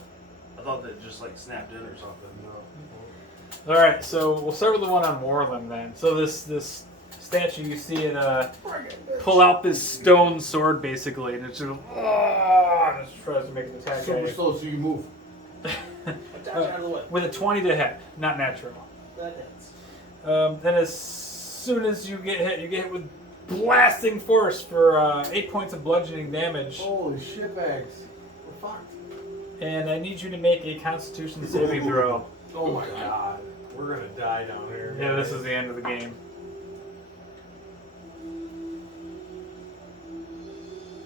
I thought that just like snapped in or something. No. All right, so we'll start with the one on Warland then. So this statue, you see it pull out this stone sword basically, and it's just just tries to make an attack at Super you. slow so you move. Dodge out of the way. With a 20 to hit, not natural. That hits. Then as soon as you get hit with blasting force for 8 points of bludgeoning damage. Holy shitbags. We're fucked. And I need you to make a Constitution saving throw. Oh my god. We're gonna die down here. Yeah, this is the end of the game.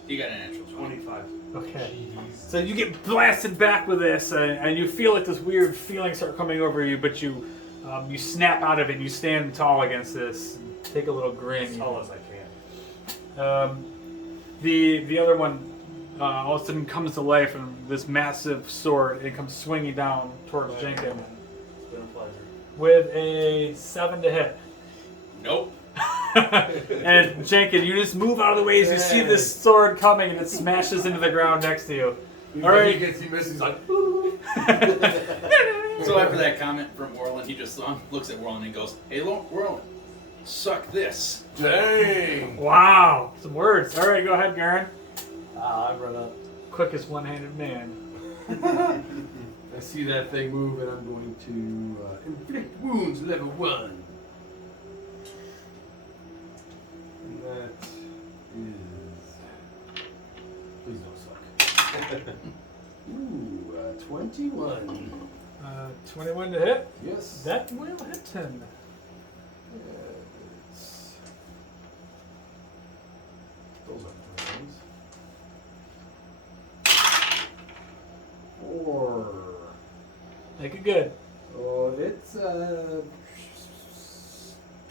You got a natural 20. 25. Okay. Jeez. So you get blasted back with this, and you feel like this weird feeling start coming over you, but you snap out of it and you stand tall against this. And take a little grin. As tall as I can. The other one all of a sudden comes to life, and this massive sword, and it comes swinging down towards Jenkin It's been a pleasure. with a 7 to hit. Nope. And Jenkin, you just move out of the way as you see this sword coming, and it smashes into the ground next to you. All right. He gets, he misses, he's like, So after that comment from Warland, he just looks at Warland and goes, "Hey, Warland, suck this." dang. Wow, some words. All right, go ahead, Garen. I run up. Quickest one-handed man. I see that thing move, and I'm going to inflict wounds level 1. And that is. Please don't suck. Ooh, 21. 21 to hit. Yes. That will hit him. Yes. Those are things. 4. Make it good. Oh, it's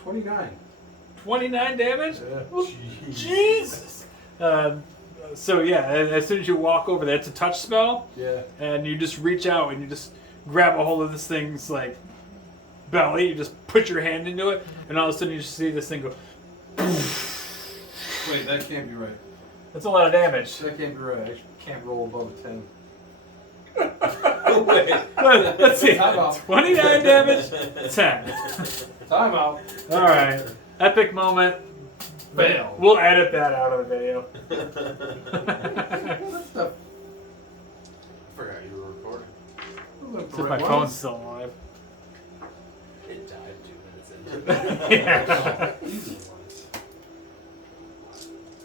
29. 29 damage? Yeah. Jesus! So yeah, as soon as you walk over there, it's a touch spell, Yeah. and you just reach out and you just grab a hold of this thing's like belly, you just put your hand into it, and all of a sudden you just see this thing go. Wait, that can't be right. That's a lot of damage. That can't be right. I can't roll above a 10. Let's see. Time out. 29 damage, 10. Time out. Alright. Epic moment. Fail. We'll edit that out of the video. What the? I forgot you were recording. Those See if my phone's still alive. It died 2 minutes into it. Yeah. Easy ones.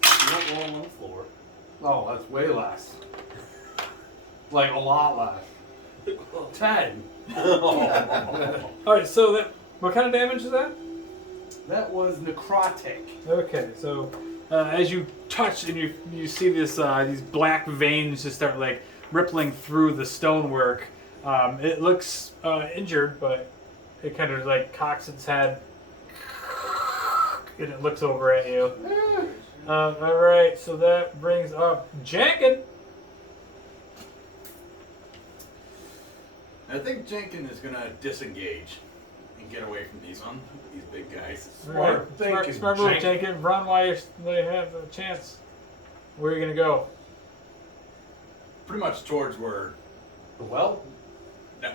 You're not rolling on the floor. Oh, that's way less. Like a lot less. 10. All right, so that what kind of damage is that? That was necrotic. Okay, so as you touch and you see this these black veins just start like rippling through the stonework. It looks injured, but it kind of like cocks its head and it looks over at you. All right, so that brings up Jankin. I think Jenkins is gonna disengage and get away from these big guys. Smart thinking, move, Jankin. Jankin. Run while you have a chance. Where are you gonna go? Pretty much towards where. Well, No.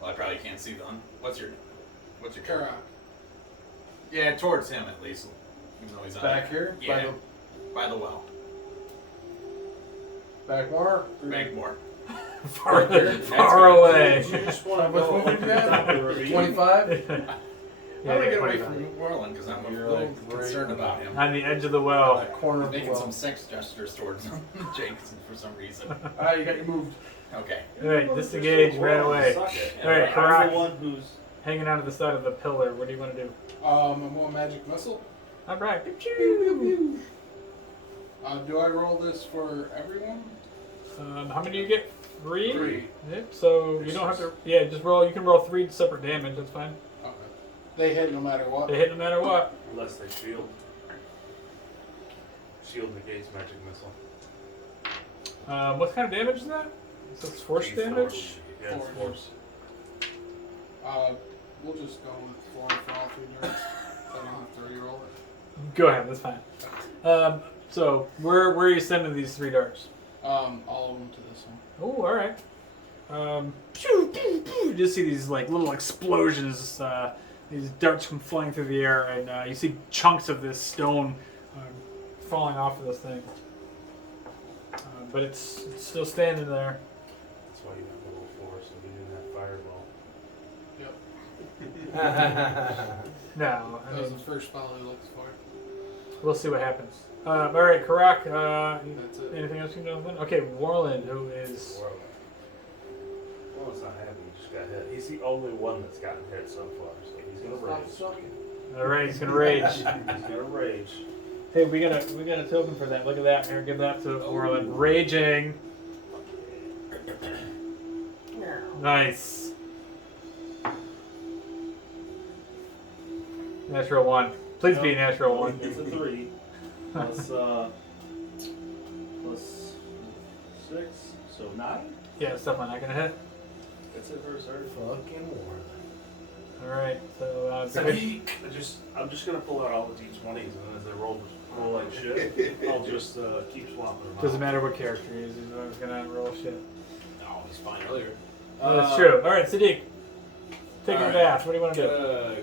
Well, I probably can't see them. What's your Karak. Yeah, towards him at least. Even though he's on back here? Yeah. By the well. Back more? Back more. Far That's away. You just want to How much go movement you got? top of the ravine. 25? I'm gonna get away 25. from Moreland because I'm a You're little like right concerned about him. On the edge of the well. That corner of the Making well. some sex gestures towards him, Jenkins, for some reason. You got your moved. Okay. Alright, disengage, ran away. Suck it. Alright, I'm Karak. the one who's Hanging onto the side of the pillar. What do you want to do? I'm going magic missile. Alright. Do I roll this for everyone? How many do you get? 3? 3. Yep, so you don't have to. Yeah, just roll. You can roll 3 separate damage. That's fine. Okay. They hit no matter what. They hit no matter what. Unless they shield. Shield negates magic missile. What kind of damage is that? So it's force damage? Yeah, it's force. We'll just go with 4 for all 3 darts. I don't have to reroll it. Go ahead, that's fine. So where are you sending these 3 darts? All of them to this one. Oh, all right. You just see these like little explosions. These darts come flying through the air, and you see chunks of this stone falling off of this thing. But it's still standing there. That's why you have level 4, so you didn't have fireball. No, I That was mean, the first spell he looks for. we'll see what happens. All right, Karak. That's it. Anything else you know? Okay, Warland, who is Well, it's not happy. He just got hit. He's the only one that's gotten hit so far, so he's gonna rage. all right. He's gonna rage. He's gonna rage. Hey, we got a token for that. Look at that. Here, give that to Warland. Raging. Nice. Natural 1. Please be a natural 1. It's a 3 plus plus 6, so 9. Yeah, it's definitely not gonna hit. That's it for a start. Fucking war. All right. So go ahead. I'm just gonna pull out all the D20s, and then as they roll like shit, I'll just keep swapping them out. Doesn't matter what character he is. He's always gonna roll shit. No, he's fine earlier. That's true. All right, Sadiq. Take your Alright. bath. What do you want to do? Gotta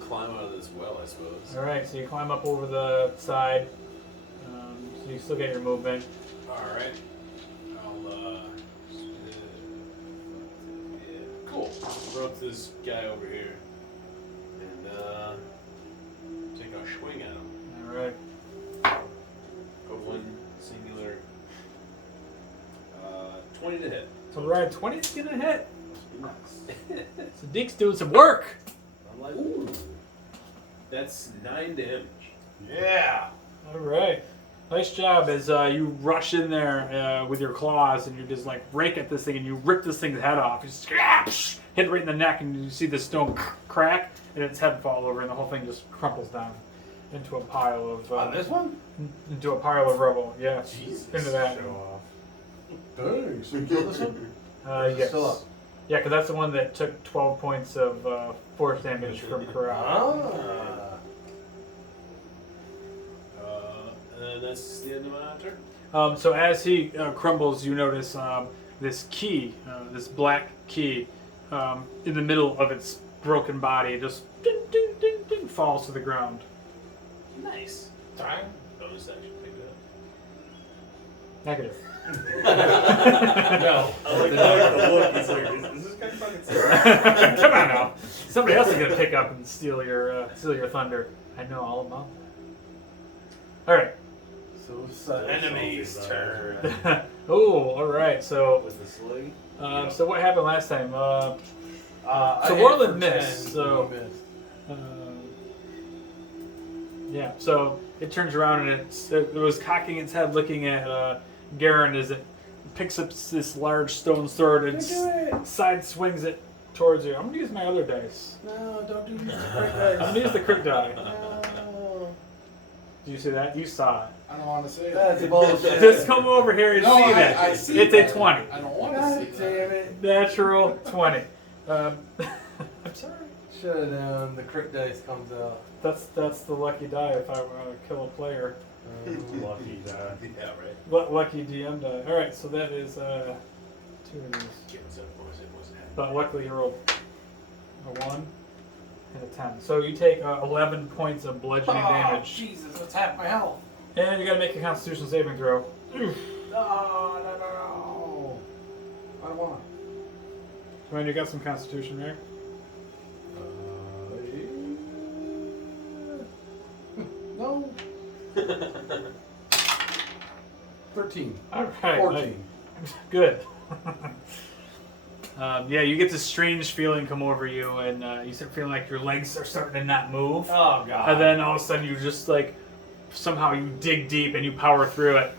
climb out of this well, I suppose. All right. So you climb up over the side. So you still get your movement. Alright. I'll, cool. Run up to this guy over here. And, take a swing at him. All right. One singular. 20 to hit. So right, 20's gonna hit. Nice. Sadiq's doing some work. I'm like, ooh. That's 9 damage. Yeah. All right. Nice job as you rush in there with your claws and you just like rake at this thing and you rip this thing's head off. You just hit it right in the neck and you see the stone crack and its head fall over and the whole thing just crumples down into a pile of On this one? into a pile of rubble. Yeah, Jesus. into that. Show off. Dang. So you killed this one? Yes. Still up. Yeah, because that's the one that took 12 points of force damage from Karak. Ah. And that's the end of my turn. So as he crumbles, you notice this key, this black key, in the middle of its broken body, just ding, ding, ding, ding, falls to the ground. Nice. Time. Bonus action, pick it Negative. No. I like the look. He's like, is this guy fucking serious? Come on now. Somebody else is gonna pick up and steal your thunder. I know all about that. All right. So it's the enemy's turn. Oh, all right. So, with the sling. so what happened last time? I So hit Warland for missed, 10, so- he missed. Yeah. So it turns around and it was cocking its head, looking at Garen as it picks up this large stone sword and Don't do it. side swings it towards you. I'm gonna use my other dice. No, don't do this. Crit I'm gonna use the crit die. No. Did you see that? You saw it. I don't want to say That's it. bullshit. Just come over here and No, see I- that. I see it's that. a 20. I don't want to God see damn that. it. Natural 20. I'm sorry. Should have known the crit dice comes out. That's the lucky die if I want to kill a player. Lucky die. Yeah, right. Lucky DM die. All right, so that is 2 of these. Gives up, boys, it wasn't happening. But luckily you rolled a 1 and a 10. So you take 11 points of bludgeoning damage. Jesus, that's half my health. And you gotta make a Constitution saving throw. No. I don't want Ryan, you got some Constitution there? No. 13. All right. 14. Good. Yeah, you get this strange feeling come over you, and you start feeling like your legs are starting to not move. Oh, God. And then all of a sudden, you just like somehow you dig deep and you power through it.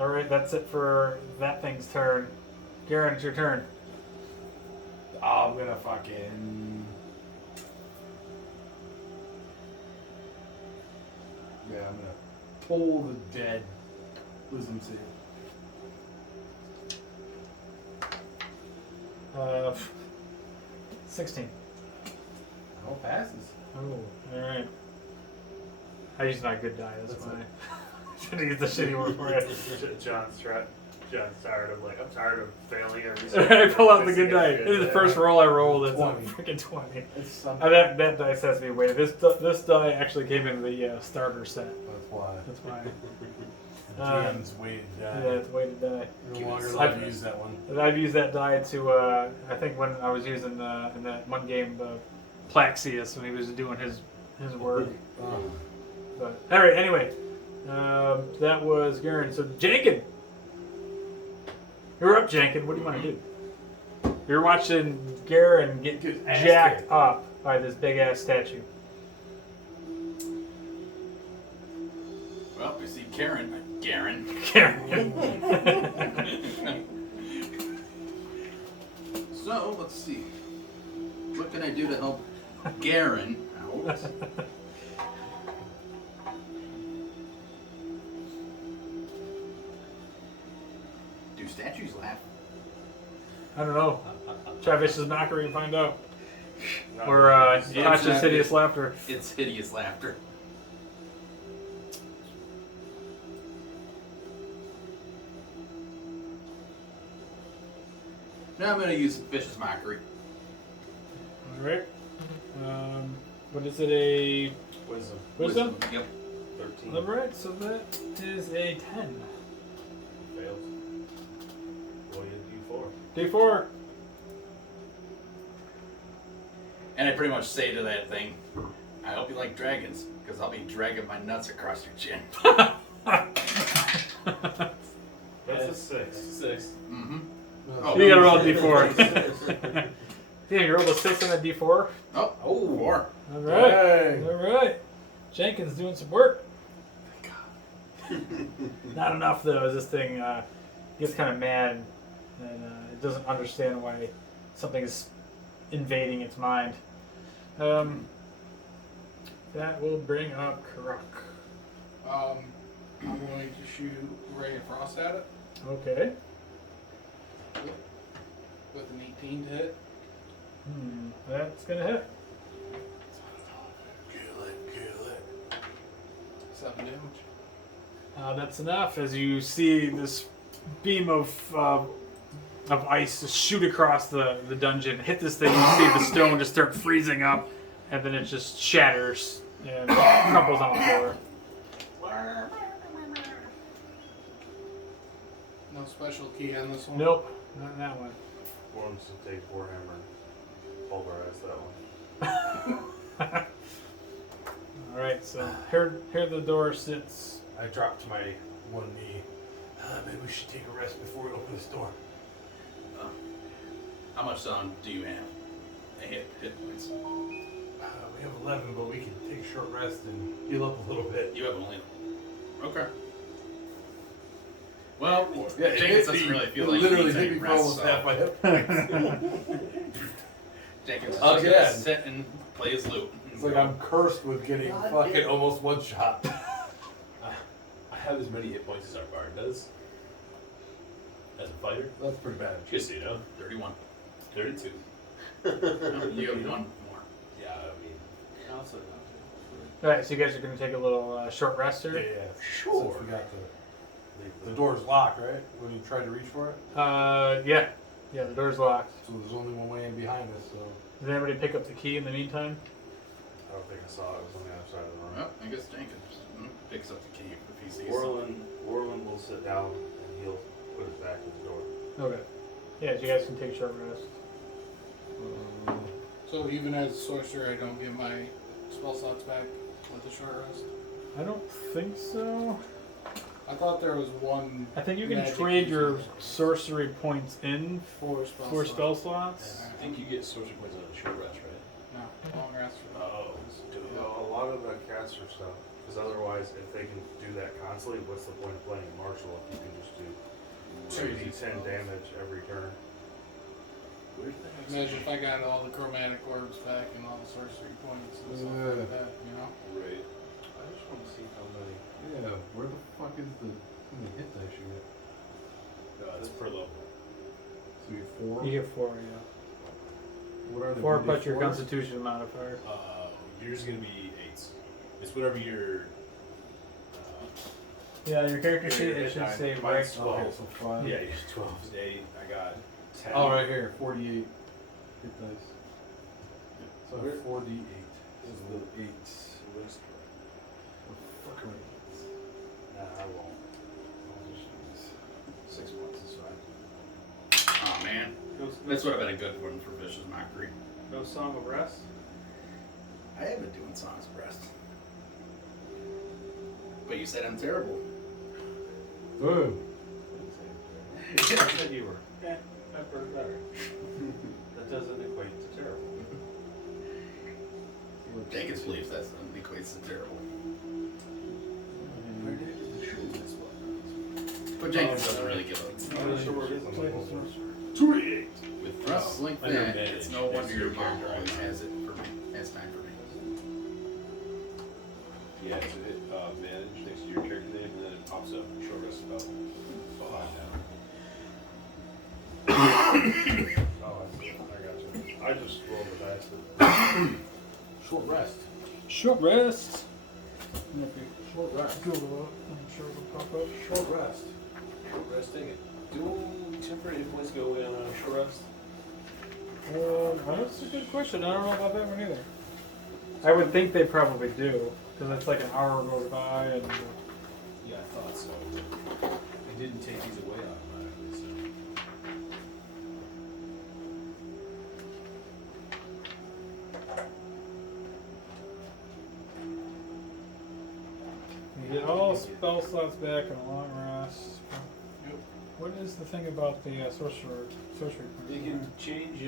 All right, that's it for that thing's turn. Garen, it's your turn. Oh, I'm gonna fucking. Yeah, I'm gonna pull the dead wisdom save. 16. Oh, passes. Oh, all right. I used my good die. That's That's why. Should have used the shitty one for it. John's tired of I'm tired of failing every I pull out the good die. It's This is the first roll I rolled. It's 20. a freaking 20. It's something. That dice has to be weighted. This die actually came in the starter set. That's why. That's why. The DM's weighted die. Yeah, it's weighted die. No longer I've- allowed to use that one. And I've used that die to, I think when I was using in that one game, Plaxius, when he was doing his work. Oh. But all right, anyway, that was Garen. So Jankin, you're up, Jankin. What do you want to do? You're watching Garen get Get ass jacked kicked. up by this big ass statue. Well, we see Garen. Garen. So let's see. What can I do to help Garen out? Do statues laugh? I don't know. Try Vicious Mockery and find out. Not Or really. Conscious not- Hideous Laughter. It's hideous laughter. Now I'm gonna use vicious mockery. Alright. What is it, a Wisdom. wisdom? Yep. 13. Alright, so that is a 10. Fails. Roll your D4. D4. And I pretty much say to that thing, I hope you like dragons, because I'll be dragging my nuts across your chin. That's a 6. 6. Mm-hmm. Oh, you gotta roll a D4. Yeah, you rolled a 6 and a D4. Oh, 4. Alright. Dang. Alright. Jenkins doing some work. Not enough though, as this thing gets kind of mad and it doesn't understand why something is invading its mind. That will bring up Karuk. I'm going to shoot Ray of Frost at it Okay. with an 18 to hit. That's gonna hit. Kill it. 7 damage. That's enough as you see this beam of ice just shoot across the dungeon, hit this thing. You see the stone just start freezing up, and then it just shatters and crumples on the floor. No special key on this one. Nope, not in that one. Forms to take Warhammer. Pulverize that one. All right, so here the door sits. I dropped to my one knee. Maybe we should take a rest before we open this door. How much do you have? Hit points. We have 11, but we can take a short rest and heal up a little bit. You have only. Okay. Well, Yeah, Jenkins doesn't really feel like he literally needs hit any me for rest, almost so half my hip points. Jenkins is Again. just gonna sit and play his lute. It's like I'm cursed with getting fucking almost one shot. I have as many hit points as our bard does. As a fighter, That's pretty bad. just so you know, 31. 32. No, you have one more. Yeah, I mean, Also, Alright, so you guys are going to take a little short rest Yeah, here? yeah. Sure. Since we got the door's locked, right? When you tried to reach for it? Yeah. Yeah, the door's locked. So there's only one way in behind us, so. Did anybody pick up the key in the meantime? I don't think I saw it. It was on the other side of the room. Well, I guess Jenkins picks up the key if he sees Orlin will sit down and he'll put it back in the door. Okay. Yeah, you guys can take a short rest. So even as a sorcerer, I don't get my spell slots back with the short rest. I don't think so. I thought there was one. I think you can magic trade your user sorcery points in for spell for slots. spell slots. I think you get sorcery points on a short rest, right? No, long rest for Oh, You know, a lot of the caster stuff, because otherwise, if they can do that constantly, what's the point of playing Marshal if you can just do 2d10 damage every turn? Imagine if I got all the chromatic orbs back and all the sorcery points and stuff like that, you know? Right. I just want to see how many. Yeah, where the fuck is how many hit dice you get? That's per level. So you get 4? You get 4, yeah. What are they? 4 1d4s? plus your constitution modifier. Yours is gonna be 8s. It's whatever your. Yeah, your character Yeah, sheet your it hit should die. say Mine's rank. Okay, so 5. Yeah, you 12 is 8. I got 10. Oh, right here, 48 hit dice. So Where- 4d8. This is the 8s. What the fuck are 8s? Nah, I won't. I'll just use 6 points is fine. Oh man, this would have been a good one for Vicious Mockery. No Song of Rest? I have been doing Songs of Rest. But you said I'm terrible. Boom. I said you were. Better. That doesn't equate to terrible. Jenkins believes that equates to terrible. But Jenkins doesn't really give a. I'm not sure where it is on the board. 2d8. With thrusts like Under that, manage, it's no wonder next to your your mom character always icon. has it for me. Has time for me. Yeah, so hit manage next to your character name, and then it pops up short rest about 5 down. Oh, I got you. I just rolled the dice. Short rest. Short rest. Short rest. Google it. I'm sure it'll pop up. Short rest. Short resting. Do temporary hit points go away on a short rest? That's a good question. I don't know about that one either. I would think they probably do, because it's like an hour goes by and. Yeah, I thought so. They didn't take these away automatically, so. You get all spell slots back and a long rest. What is the thing about the sorcery? You can change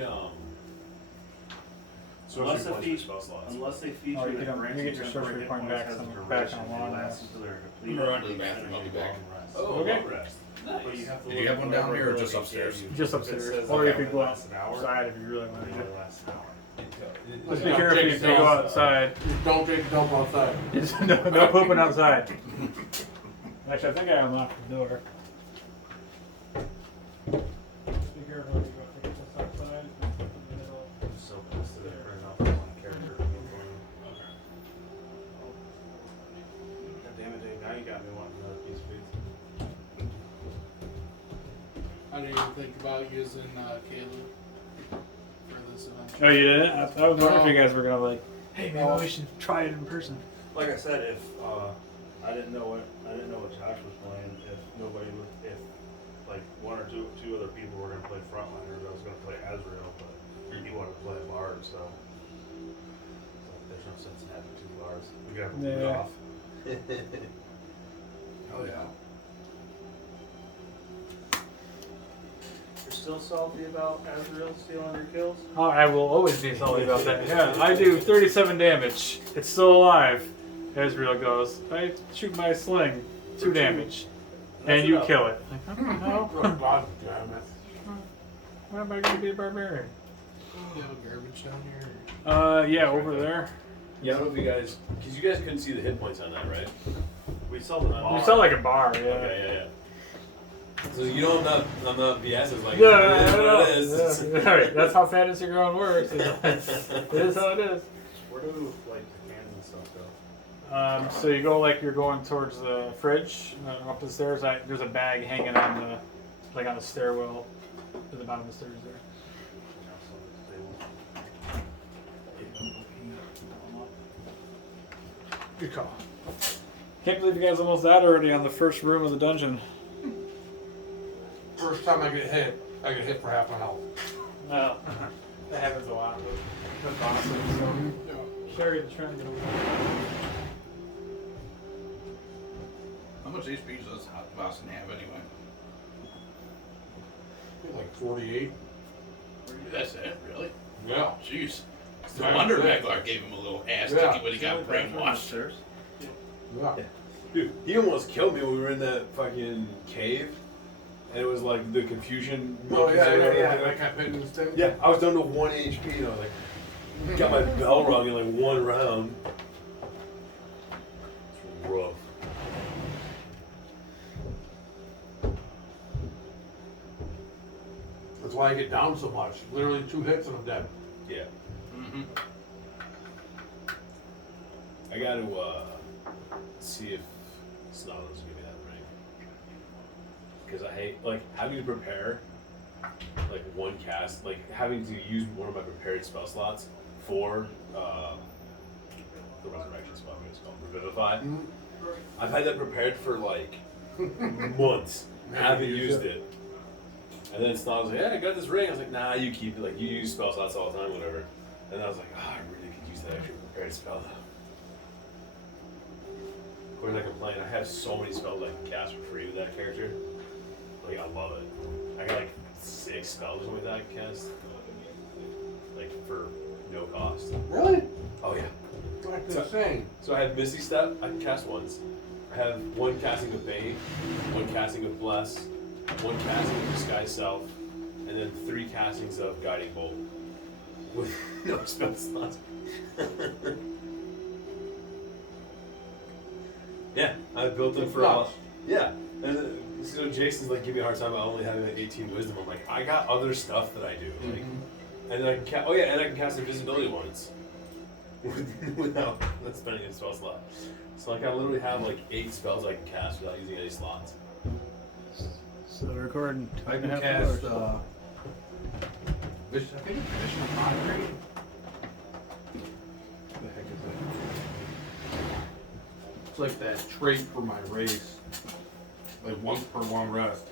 Unless sorcery the points feat- for spell slots. Unless they feature Oh, you that get grants your temporary sorcery hit point points back as a some- duration, back on they long last rest. until they're I'm complete. gonna run to the bathroom. I'll be back. Oh, Okay. long rest. But you have to Did you look have one down wherever here or it just gives upstairs? you. Just If it upstairs. says Or it you could only go lasts an hour, outside if you really it want to. only lasts an hour. Just be careful if you go outside. Don't take a dump outside. No pooping outside. Actually, I think I unlocked the door. Be careful if you go take this outside. So pissed that I printed off one character. God damn it, Dave, now you got me wanting another piece of pizza. I didn't even think about using Caleb for this event. Oh, you didn't? I was wondering if you guys were gonna like, hey, maybe we should try it in person. Like I said, if I didn't know what Josh was playing, if nobody was, if like one or two other people were gonna play frontliners, I was gonna play Azrael, but he wanted to play a bard, so there's no sense in having two bards. We could have a lead Yeah. off. Hell yeah. still salty about Azrael stealing your kills? Oh, I will always be salty about that. Yeah, I do 37 damage. It's still alive. Ezreal goes. I shoot my sling, 2 damage, That's and you enough. kill it. Like, no. Oh, God damn it. Why am I gonna be a barbarian? You have a garbage down here? Yeah, over there. Yeah, I don't know if you guys, because you guys couldn't see the hit points on that, right? We saw the bar. You sound like a bar, yeah. Okay, yeah. So you know I'm not BS. It's like Yeah, it is what it is. yeah. Alright, that's how fantasy ground works. It is how it is. Where do like the cans and stuff go? So you go like you're going towards the fridge, up the stairs. There's a bag hanging on the, like on the stairwell, at the bottom of the stairs there. Good call. Can't believe you guys almost died already on the first room of the dungeon. First time I get hit for half my health. No, that happens a lot with bosses. So Sherry, the trying to get away. How much HP does Hot Boston have anyway? Like 48. That's it, really? Yeah. Jeez. No Yeah, wonder yeah. Maglar gave him a little ass Yeah. kicking when he got brainwashed. Yeah. Dude, he almost killed me when we were in that fucking cave, and it was like the confusion. Oh monkeys yeah, or yeah, whatever. yeah. I kept hitting this thing. Yeah, I was down to 1 HP, and I was like, got my bell rung in like 1 round. It's rough. That's why I get down so much. Literally 2 hits and I'm dead. Yeah. Mm-hmm. I got to see if Snarl's give me that ring. Because I hate, like, having to prepare, like, one cast, like, having to use one of my prepared spell slots for the resurrection spell, I think it's called, Revivify. I've had that prepared for, like, months. I haven't used it. And then Snarl was like, yeah, I got this ring. I was like, nah, you keep it. Like, you use spell slots all the time, whatever. And I was like, oh, I really could use that extra prepared spell, though. Of course, I complain. I have so many spells I can cast for free with that character. Like, I love it. I got like 6 spells or something that I can cast. Like, for no cost. Really? Oh, yeah. That's insane. So I have Misty Step, I can cast once. I have 1 casting of Bane, 1 casting of Bless, 1 casting of Disguise Self, and then 3 castings of Guiding Bolt. With no spell slots. Yeah, I built them for a while. Yeah, and so Jason's like, give me a hard time about only having like 18 wisdom. I'm like, I got other stuff that I do. Like, and then I can and I can cast invisibility once without spending a spell slot. So like, I literally have like 8 spells I can cast without using any slots. So we're recording. I can cast I think it's Vision of Mockery. What the heck is that? It's like that trait for my race. Like once per long rest.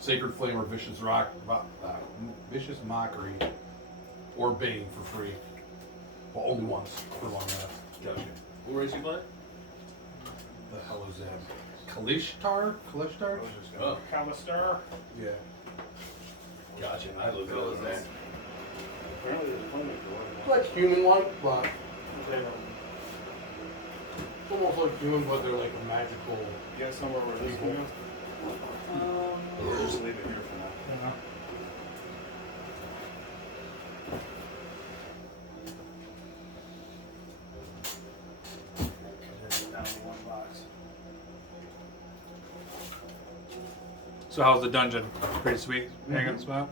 Sacred Flame or Vicious Vicious Mockery or Bane for free. But only once per long rest. Gotcha. What race you playing? The hell is that? Kalishtar? Kalishtar? Oh, Kalistar. Yeah. gotcha. I looked at those. Apparently there's plenty of It's like human one, but it's almost like human, but they're like a magical. You got somewhere where this one? Or just leave it here for now. Down to 1 box. So how's the dungeon? Pretty sweet. Hanging spot.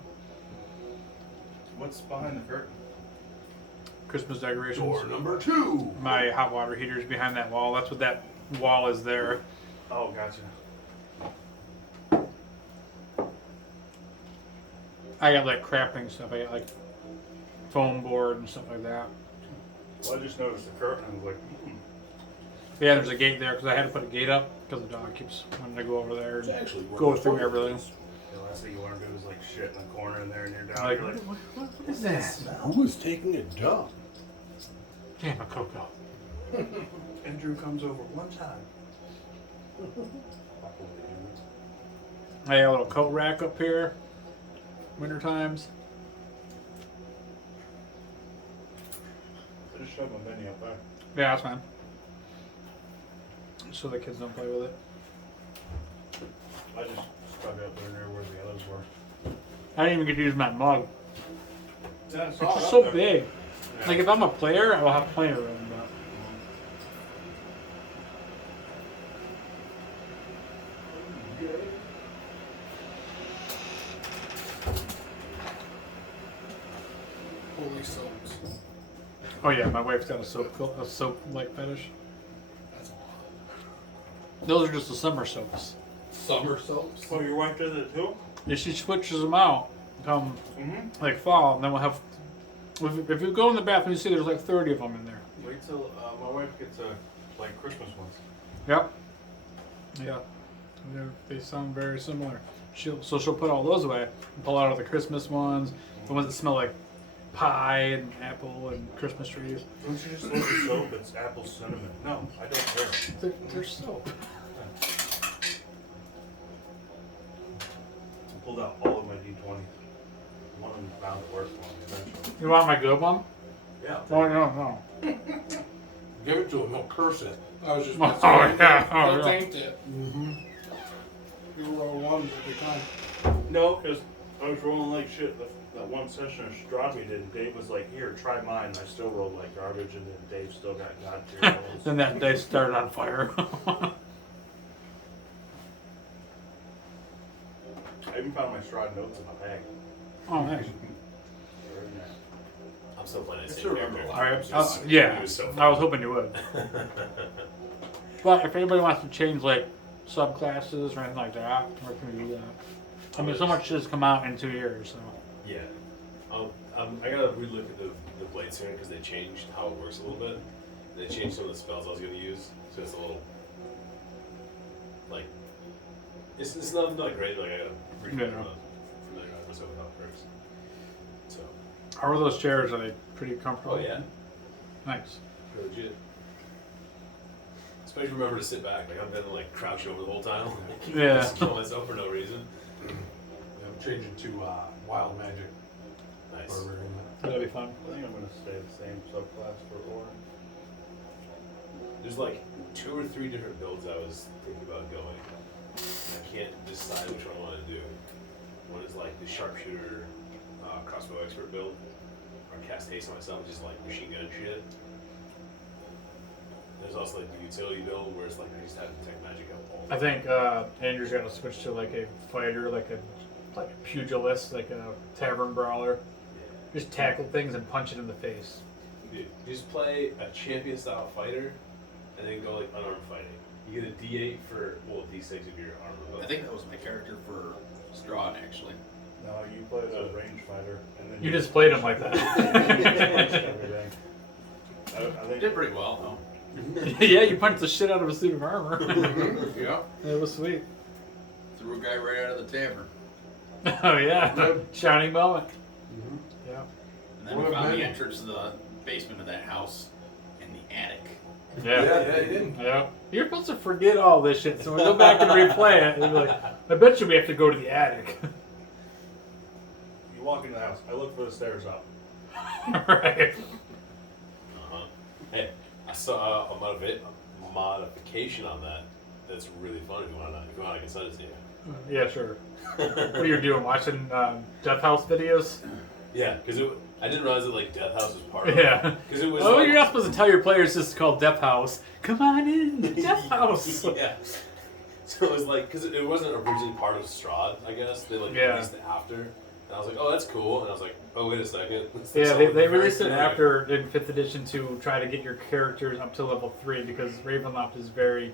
What's behind the curtain? Christmas decorations. Door number 2. My hot water heater's behind that wall. That's what that wall is there. Oh, gotcha. I got like crafting stuff. I got like foam board and stuff like that. Well, I just noticed the curtain and was like, Yeah, there's a gate there because I had to put a gate up because the dog keeps wanting to go over there and Actually, go through everything. the last thing you learned it was like shit in the corner in there and you're down. Like, You're like, What is that? Who was taking a dump? damn a Coco. Andrew comes over 1 time. I got a little coat rack up here. winter times. I just shoved my mini up there. Yeah, that's fine. So the kids don't play with it. I just stuck it up there near where the others were. I didn't even get to use my mug. Yeah, I It's saw it just up so there. big. Yeah. Like if I'm a player, I will have plenty of room. But Holy soaps. oh yeah, my wife's got a soap like fetish. That's a lot. Those are just the summer soaps. Summer soaps? Oh, your wife does it too? Yeah, she switches them out come Mm-hmm. like fall, and then we'll have. If you go in the bathroom, you see there's like 30 of them in there. Wait till my wife gets like Christmas ones. Yep. Yeah. They sound very similar. She'll put all those away and pull out all the Christmas ones, the ones that smell like pie and apple and Christmas trees. Don't you just look at soap? It's apple cinnamon. No, I don't care. They're soap. I pulled out all of my D20s. One of them found it worked for me eventually. You want my good one? Yeah. Oh no. Give it to him. He'll curse it. I was just Oh, about to say, yeah. Oh, they'll yeah. taint it. Mm-hmm. You roll ones every time. No, because I was rolling like shit. That one session of Strahd we did, and Dave was like, "Here, try mine." And I still rolled like garbage, and then Dave still got god tier rolls. Then that day started on fire. I even found my Strahd notes in my bag. Oh, nice. They're in there. I'm still playing the I same still remember character. a lot. All right. Just- Yeah, it was so I was fun. hoping you would. But if anybody wants to change like subclasses or anything like that, where can we do that? I mean, so much has come out in 2 years, so. Yeah. I gotta relook at the Blade Singer because they changed how it works a little bit. They changed some of the spells I was gonna use, so it's a little like it's not great. Like I gotta familiarize myself with how it works. So How are those chairs? Are they pretty comfortable? oh yeah, Nice. they're legit. Especially remember to sit back. Like I've been like crouched over the whole time. Yeah. Just kill myself for no reason. I'm changing to Wild Magic. Nice. Where we're in That'd be fun. I think I'm gonna stay the same subclass for Orin. There's like 2 or 3 different builds I was thinking about going. I can't decide which one I want to do. One is like the sharpshooter, crossbow expert build, or cast haste on myself, just like machine gun shit. There's also like the utility build where it's like I just have to detect magic up all the I think Andrew's got to switch to like a fighter, like a pugilist, like a tavern brawler. Just tackle things and punch it in the face. Dude, just play a champion style fighter, and then go like unarmed fighting. You get a D8 for D6 if you're armor. I think that was my character for Strahd, actually. No, you play as a range fighter, and then You just played him like that. everything. I I think did pretty well, Yeah, you punched the shit out of a suit of armor. though. Yeah. It was sweet. Threw a guy right out of the tavern. Oh yeah, shining moment. Mm-hmm. Yeah. And then One we of found the many. entrance to the basement of that house in the attic. Yeah. you did. Yeah. You're supposed to forget all this shit, so when we go back and replay it, you're like, I bet you we have to go to the attic. you walk into the house. I look for the stairs up. Right. Uh-huh. Hey, I saw a modification on that. That's really fun. If you want, I can send it to you. Yeah, sure. What are you doing? Watching Death House videos? Yeah, because I didn't realize that like Death House was part of it. Yeah. Because it was. Oh, like, you're not supposed to tell your players this is called Death House. Come on in, the Death House. Yeah. So it was like, because it wasn't originally part of Strahd, I guess. They like Yeah. released it after. And I was like, oh, that's cool. And I was like, oh, wait a second. Yeah, they released it after in 5th edition to try to get your characters up to level 3 because Ravenloft is very,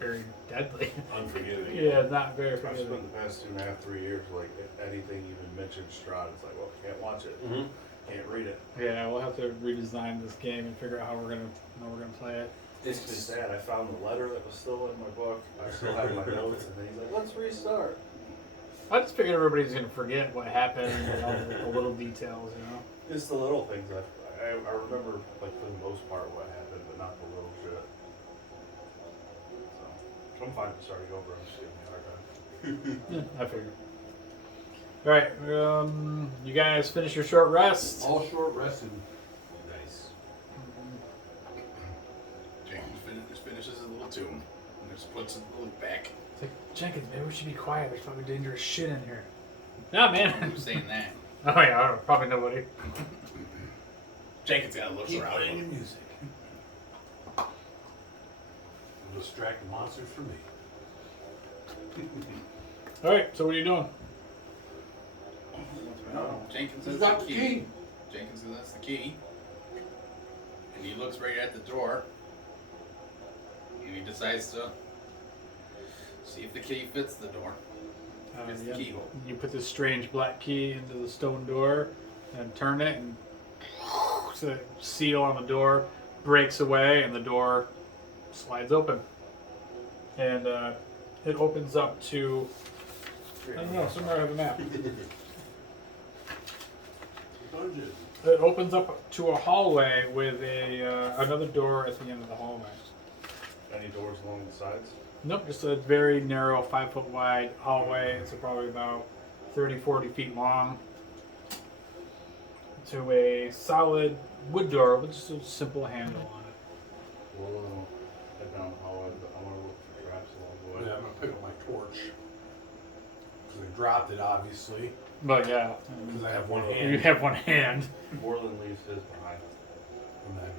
very deadly. Unforgiving. Yeah, not very I've forgiving. spent the past 2.5, 3 years, like, if anything even mentioned Strahd, it's like, well, can't watch it, Mm-hmm. can't read it. Yeah, we'll have to redesign this game and figure out how we're gonna play it. It's just sad. I found the letter that was still in my book. I still have my notes, and then he's like, let's restart. I just figured everybody's gonna forget what happened and all the little details, you know. It's the little things. I remember, like, for the most part, what happened, but not the little shit. So, I'm fine with starting over. I'm just getting the archive. Yeah, I figured. All right. You guys finish your short rest. All short rested. Nice. Jenkins finishes his little tune and just puts the loot back. It's like, Jenkins, maybe we should be quiet. There's probably dangerous shit in here. Nah, man. Who's saying that? Oh yeah, I don't know. Probably nobody. Jenkins gotta look Keep around. playing your music. It'll distract the monsters from me. All right. So what are you doing? Jenkins Who's has got the the key. key? Jenkins says that's the key. And he looks right at the door. And he decides to see if the key fits the door. Fits the Yeah. keyhole. You put this strange black key into the stone door and turn it, and the seal on the door breaks away, and the door slides open. And it opens up to, I don't know, somewhere I have a map. Dungeon. It opens up to a hallway with another door at the end of the hallway. Any doors along the sides? Nope, just a very narrow 5 foot wide hallway. It's probably about 30, 40 feet long. To a solid wood door with just a simple handle on it. We'll head down the hallway, but I want to look for traps along the way. Yeah, I'm gonna pick up my torch. Because I dropped it, obviously. But yeah, Because I have one you hand. have one hand. Moreland leaves his behind. And then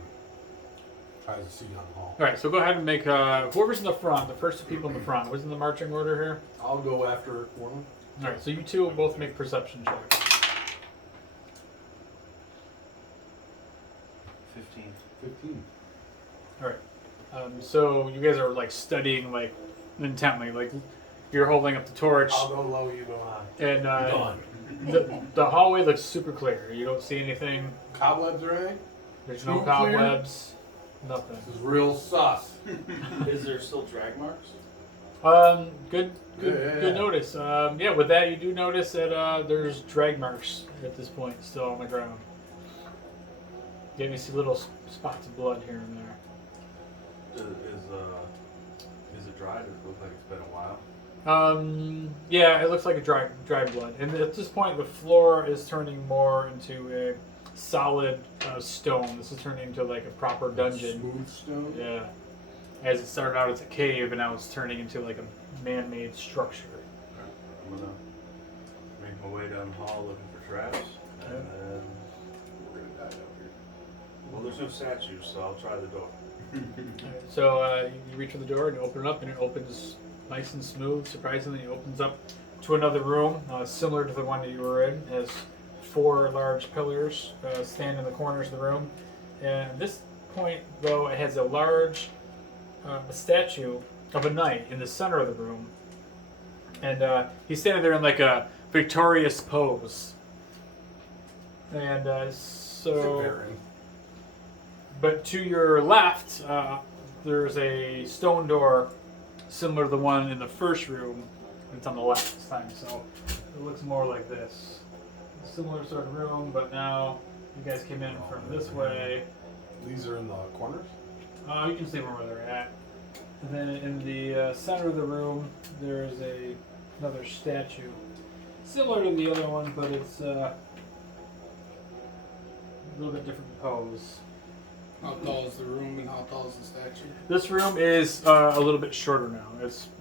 tries to see down the hall. All right, so go ahead and make whoever's in the front, the first two people in the front. Who's in the marching order here? I'll go after one. All right, so you two will both make perception checks. 15. 15. So you guys are like studying like intently, like you're holding up the torch, I'll go low, you go high. and Done. the hallway looks super clear. You don't see anything. Cobwebs or anything? There's no Too clear? cobwebs. Nothing. This is real sus. Is there still drag marks? Good Yeah. notice. Yeah, with that you do notice that there's drag marks at this point still on the ground. Yeah, you see little spots of blood here and there. Is it dry? Does it look like it's been a while? Yeah, it looks like a dry blood. And at this point, the floor is turning more into a solid stone. This is turning into like a proper dungeon. Smooth stone. Yeah. As it started out as a cave, and now it's turning into like a man-made structure. I'm gonna make my way down the hall looking for traps, and then We're gonna die out here. well, there's no statues, so I'll try the door. So you reach for the door and you open it up, and it opens nice and smooth. Surprisingly, it opens up to another room similar to the one that you were in. It has 4 large pillars stand in the corners of the room. And at this point, though, it has a large a statue of a knight in the center of the room. And he's standing there in like a victorious pose. And so... Baron. But to your left, there's a stone door similar to the one in the first room. It's on the left this time, so it looks more like this. Similar sort of room, but now you guys came in from this way. These are in the corners? You can see where they're at. And then in the center of the room, there's another statue. Similar to the other one, but it's a little bit different pose. How tall is the room and how tall is the statue? This room is a little bit shorter now.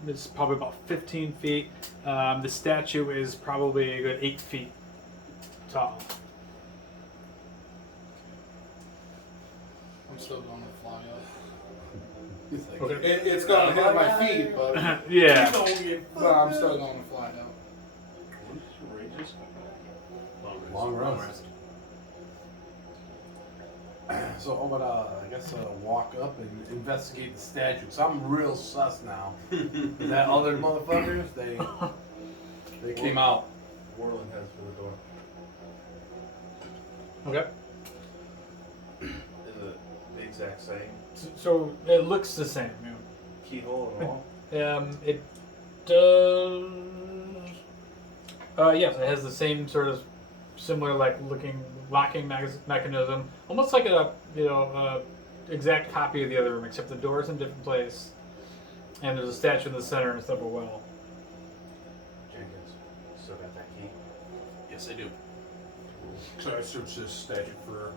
It's probably about 15 feet. The statue is probably a good 8 feet tall. I'm still going to fly up. He's like, Okay. It's going to hit my feet, but Yeah. I'm still going to fly out. Courageous. Long rest. So how about I guess walk up and investigate the statue? Cause I'm real sus now. That other motherfuckers, they came out. Warland heads for the door. Okay. Is it the exact same? So it looks the same. Keyhole and all? It does. Yes, it has the same sort of similar, like looking locking mechanism, almost like a exact copy of the other room, except the door's in a different place, and there's a statue in the center instead of a well. Jenkins, still got that key? Yes, I do. Should I search this statue for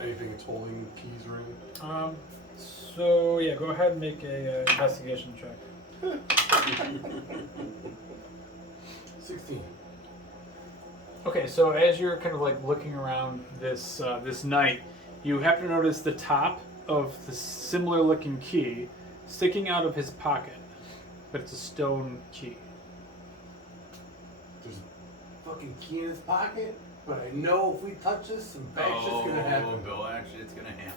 anything it's holding, keys or anything? So yeah, go ahead and make a investigation check. 16. Okay, so as you're kind of like looking around this this night, you happen to notice the top of the similar looking key sticking out of his pocket, but it's a stone key. There's a fucking key in his pocket, but I know if we touch this, some bad shit's gonna happen. Bill, actually, it's gonna happen.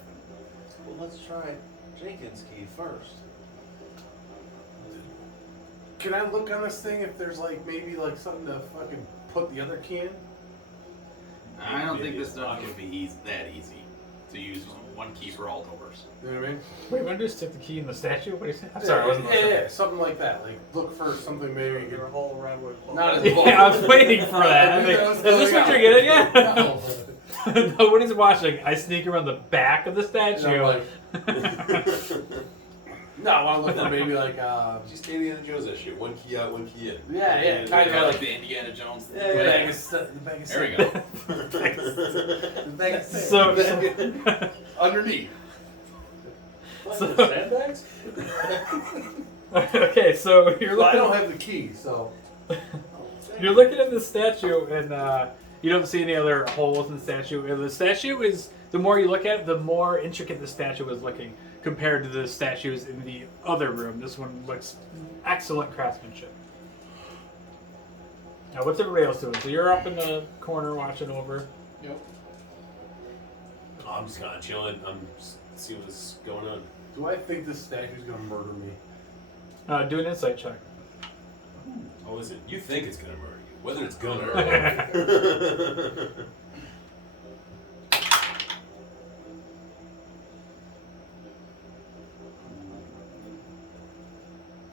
Well, let's try Jenkins' key first. Can I look on this thing if there's like maybe like something to fucking put the other key in? I don't think this stuff would be that easy to use one key for all doors. You know what I mean? Wait, when do you stick the key in the statue? What do you say? I'm sorry, I wasn't listening. Yeah, something like that. Like look for something maybe you Your could. whole redwood. Not in the book. Yeah, I was waiting for that. I mean, is this what you're getting at? No. Nobody's watching. I sneak around the back of the statue. And I'm like, no, I want to look for maybe like Just Indiana Jones that shit. One key out, one key in. yeah, kind Kind of of like like the Indiana Jones thing. the bag of the bag of There we go. The bag of So, underneath. So- Sandbags? okay, so you're Well, I looking. don't have the key, so You're looking at the statue, and you don't see any other holes in the statue. And the statue is, the more you look at it, the more intricate the statue is looking compared to the statues in the other room. This one looks excellent craftsmanship. Now, what's everybody else doing? So you're up in the corner watching over. Yep. I'm just kind of chilling. I'm just see what's going on. do I think this statue's gonna murder me? Do an insight check. Oh, is it? You think it's gonna murder you? Whether it's gonna or not.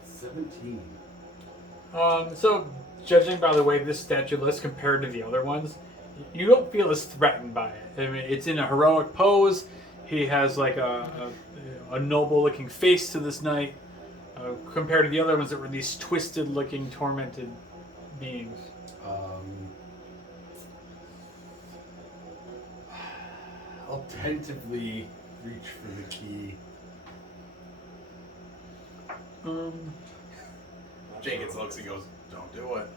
17. So, judging by the way this statue looks compared to the other ones, you don't feel as threatened by it. I mean, it's in a heroic pose. He has like a noble-looking face to this knight, compared to the other ones that were these twisted-looking, tormented beings. I'll tentatively reach for the key. Jenkins looks and goes, "Don't do it."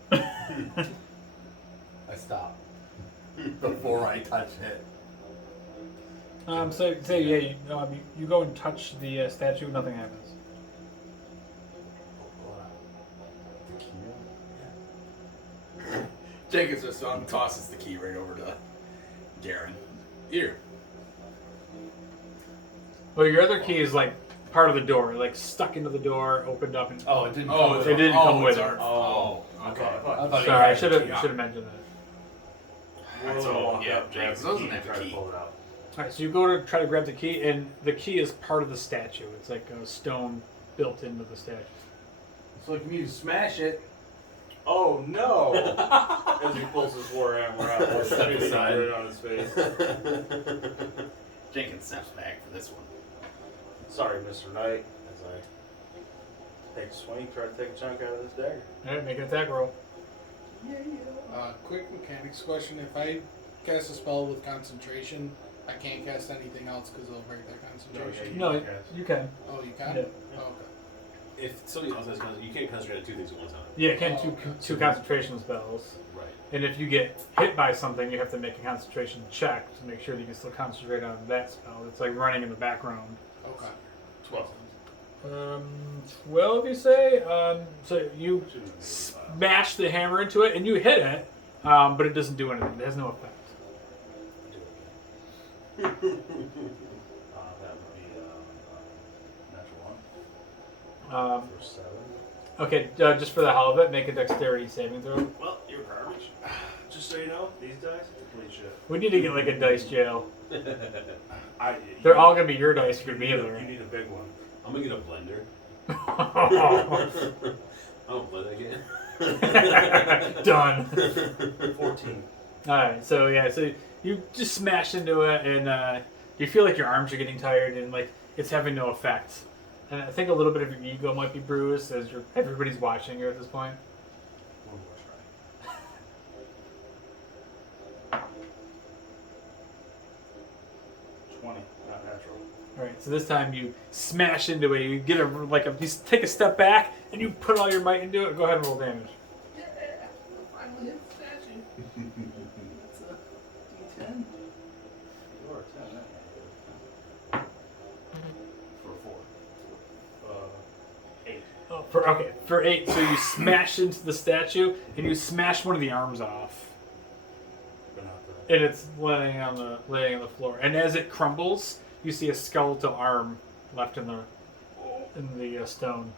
I stop before I touch it. So yeah, you go and touch the statue, nothing happens. The key. Jenkins just tosses the key right over to Garen. Here. Well, your other key is like part of the door, like stuck into the door, opened up, and Oh, it didn't. Oh, come with it didn't come with it's it. Oh, okay. I thought you sorry, I had should the have key. mentioned that. So, yeah, Jenkins doesn't have the key. All right, so you go to try to grab the key, and the key is part of the statue. It's like a stone built into the statue. So like you need to smash it. Oh no! As he pulls his warhammer out, Step aside. right on his face. Jenkins snaps back for this one. Sorry, Mr. Knight. As I take a swing, try to take a chunk out of this dagger. All right, make an attack roll. Quick mechanics question. If I cast a spell with concentration, I can't cast anything else because it'll break that concentration. No, can. you can. Oh, you can? Yeah. Oh, okay. If somebody else has concentration, you can't concentrate on two things at one time. Yeah, can't Oh, do okay. two concentration spells. Right. And if you get hit by something, you have to make a concentration check to make sure that you can still concentrate on that spell. It's like running in the background. Okay. 12. 12, you say? So you smash the hammer into it, and you hit it, but it doesn't do anything. It has no effect. That would be natural one. For 7. Okay, just for the hell of it, make a dexterity saving throw. Well, you're garbage. Just so you know, these dice, complete shit. We need to get like a dice jail. I, They're all gonna be your dice. You're gonna be You there. need a big one. I'm gonna get a blender. Oh, blend again. Done. 14. All right, so yeah, so you just smash into it, and you feel like your arms are getting tired, and like it's having no effect. And I think a little bit of your ego might be bruised as everybody's watching you at this point. One more 20, not natural. All right, so this time you smash into it. You get you take a step back and you put all your might into it. Go ahead and roll damage. Finally hit the statue. It's a D10. You are a 10, that For 4. 8. For 8, so you smash into the statue and you smash one of the arms off, But not the. and it's laying on the floor. And as it crumbles, you see a skeletal arm left in the stone.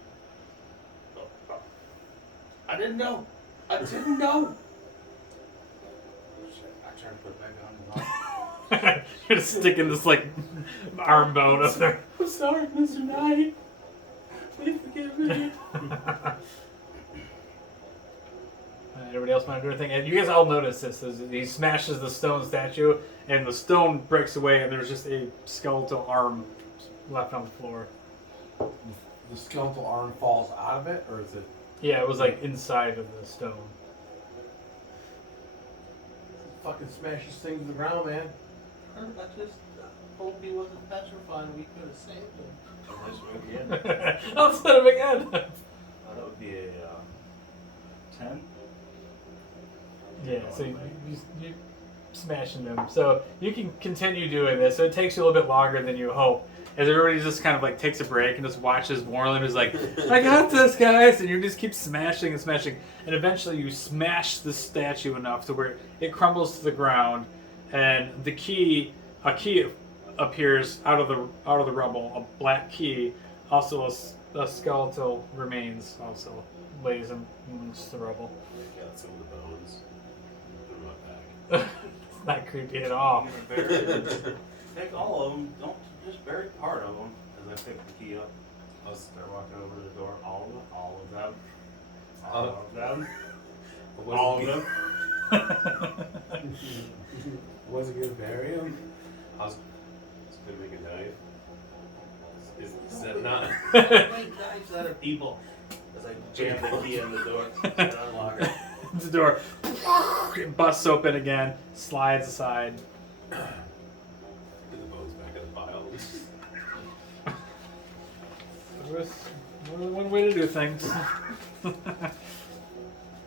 I didn't know. I didn't know. I tried to put it back on. You're sticking this arm bone up there. I'm sorry, Mr. Knight. Please forgive me. Anybody else want to do anything? And you guys all notice this as he smashes the stone statue, and the stone breaks away, and there's just a skeletal arm left on the floor. The skeletal arm falls out of it, or is it? Yeah, it was inside of the stone. Fucking smash this thing to the ground, man. I just hope he wasn't petrified. We could have saved him. Unless we again. I'll set him again. That would be a 10. Yeah, so you smashing them. So you can continue doing this. So it takes you a little bit longer than you hope. As everybody just kind of takes a break and just watches Moreland who's like, I got this, guys! And you just keep smashing and smashing. And eventually you smash the statue enough to where it crumbles to the ground. And a key appears out of the rubble, a black key. Also a skeletal remains also lays amongst the rubble. Got some of the bones. Put them up back. It's not creepy at all. You're gonna bury it. Take all of them. Don't just bury part of them. As I pick the key up, I'll start walking over to the door. All of them. All of them. Wasn't gonna bury him. I was gonna make a knife. Is that not? Make knives out of people. As I jam the key in the door and unlock it. The door it busts open again, slides aside. Put the bones back in the pile. There's more than one way to do things.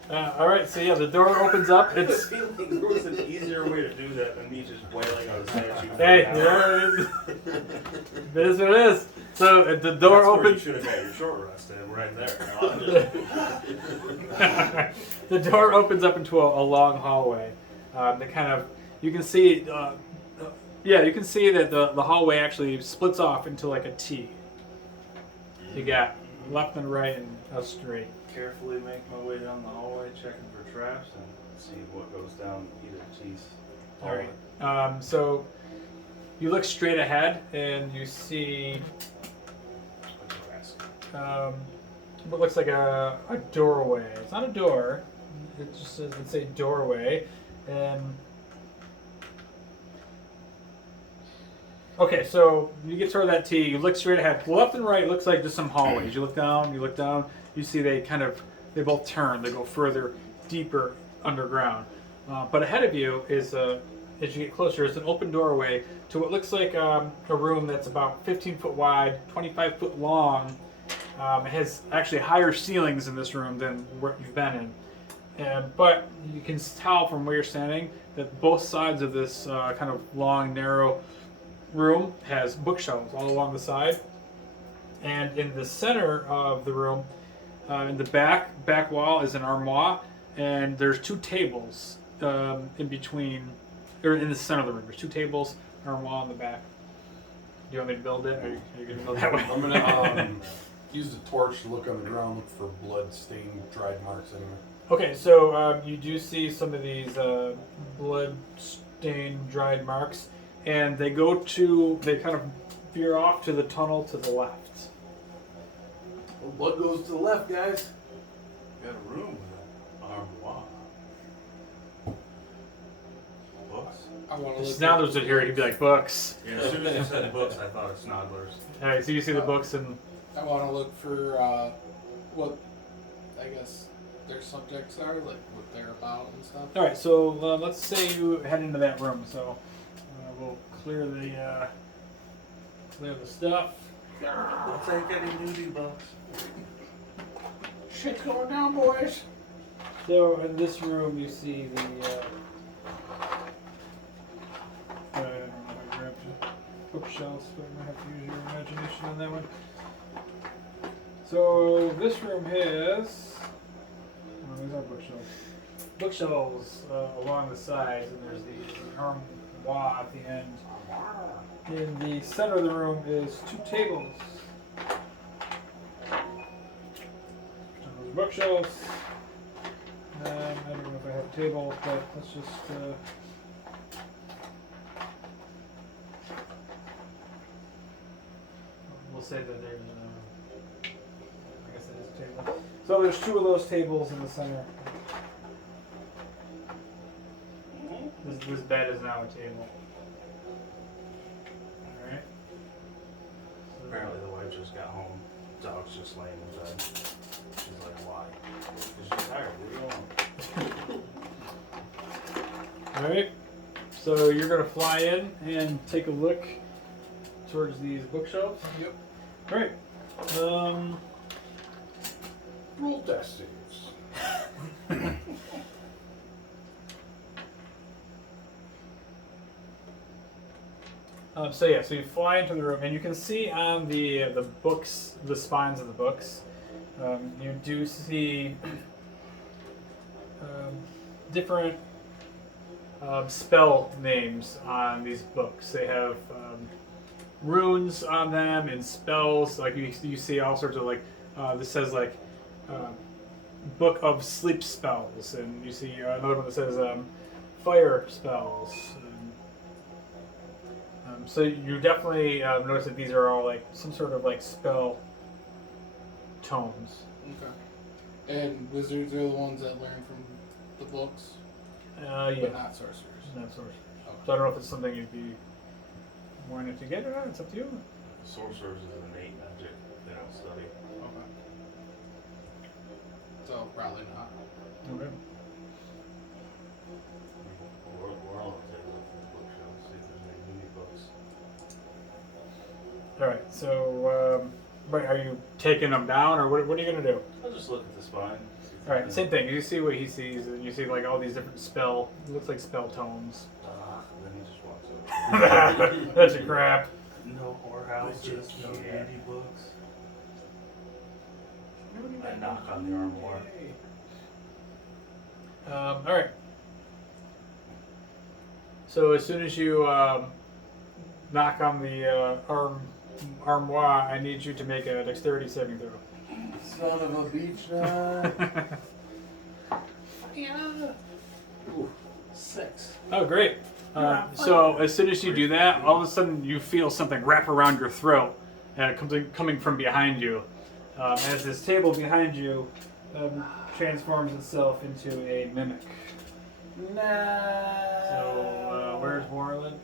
All right, so yeah, the door opens up. I It's feel like there was an easier way to do that than me just wailing on a statue. hey, you know, it is what it is. So the door That's where you opens. should have got your short rest in, right there. The door opens up into a long hallway. That kind of you can see. You can see that the hallway actually splits off into a T. You got left and right and a straight. Carefully make my way down the hallway, checking for traps, and see what goes down either cheese. All right. So you look straight ahead and you see what looks like a doorway. It's not a door. It just says it's a doorway. And okay, so you get toward that T. You look straight ahead. Left and right looks like just some hallways. You look down. You see they both turn. They go further, deeper underground. But ahead of you is as you get closer, is an open doorway to what looks like a room that's about 15 foot wide, 25 foot long. It has actually higher ceilings in this room than what you've been in. But you can tell from where you're standing that both sides of this kind of long, narrow room has bookshelves all along the side. And in the center of the room, in the back wall, is an armoire, and there's two tables in between, or in the center of the room. There's two tables, an armoire in the back. Do you want me to build it, or are you going to go that way? I'm gonna use the torch to look on the ground, look for blood-stained, dried marks anywhere. Okay, so you do see some of these blood-stained, dried marks, and they kind of veer off to the tunnel to the left. Well, blood goes to the left, guys. Got a room with an armoire. Books? I want to look. Now there's a here, he'd be like, books. Yeah, as soon as you said books, I thought of Snodlers. All right, so you see the books and I want to look for what I guess their subjects are, like what they're about and stuff. all right. So let's say you head into that room. So we'll clear the So they have the stuff. Looks like any nudie bucks. Shit's going down, boys. So in this room, you see the. I don't know if I grabbed the bookshelves, but I might have to use your imagination on that one. So this room has. Oh, these are bookshelves. Bookshelves along the sides, and there's the armoire at the end. In the center of the room is 2 tables. Those bookshelves. I don't know if I have a table, but let's just. We'll say that there's. I guess that is a table. So there's 2 of those tables in the center. This bed is now a table. Alright. Apparently the wife just got home. Dog's just laying in bed. She's like, why? Because she's tired. Leave her alone. Alright. So you're going to fly in and take a look towards these bookshelves? Yep. Alright. Roll death saves. So you fly into the room, and you can see on the books, the spines of the books, you do see different spell names on these books. They have runes on them and spells. Like you see all sorts of this says Book of Sleep Spells, and you see another one that says Fire Spells. So you definitely notice that these are all some sort of spell tomes. Okay. And wizards are the ones that learn from the books, Yeah, but not sorcerers. not sorcerers. Okay. So I don't know if it's something you'd be wanting to get or not. It's up to you. Sorcerers is innate magic. They don't study. Okay. So probably not. Okay. We're all take a look at the bookshelves, see if there's any nudie books. All right. So, are you taking them down, or what are you gonna do? I'll just look at the spine. see if All right. there's Same thing. You see what he sees, and you see all these different spell. It looks like spell tomes. Then he just walks over. That's a crap. No whorehouses, no nudie books. I knock on the armoire. All right. So as soon as you knock on the armoire, I need you to make a dexterity saving throw. Son of a beach nut. Ooh, 6. Oh, great. So as soon as you do that, all of a sudden you feel something wrap around your throat, and it coming from behind you. As this table behind you transforms itself into a mimic. Nah. So where's Warland?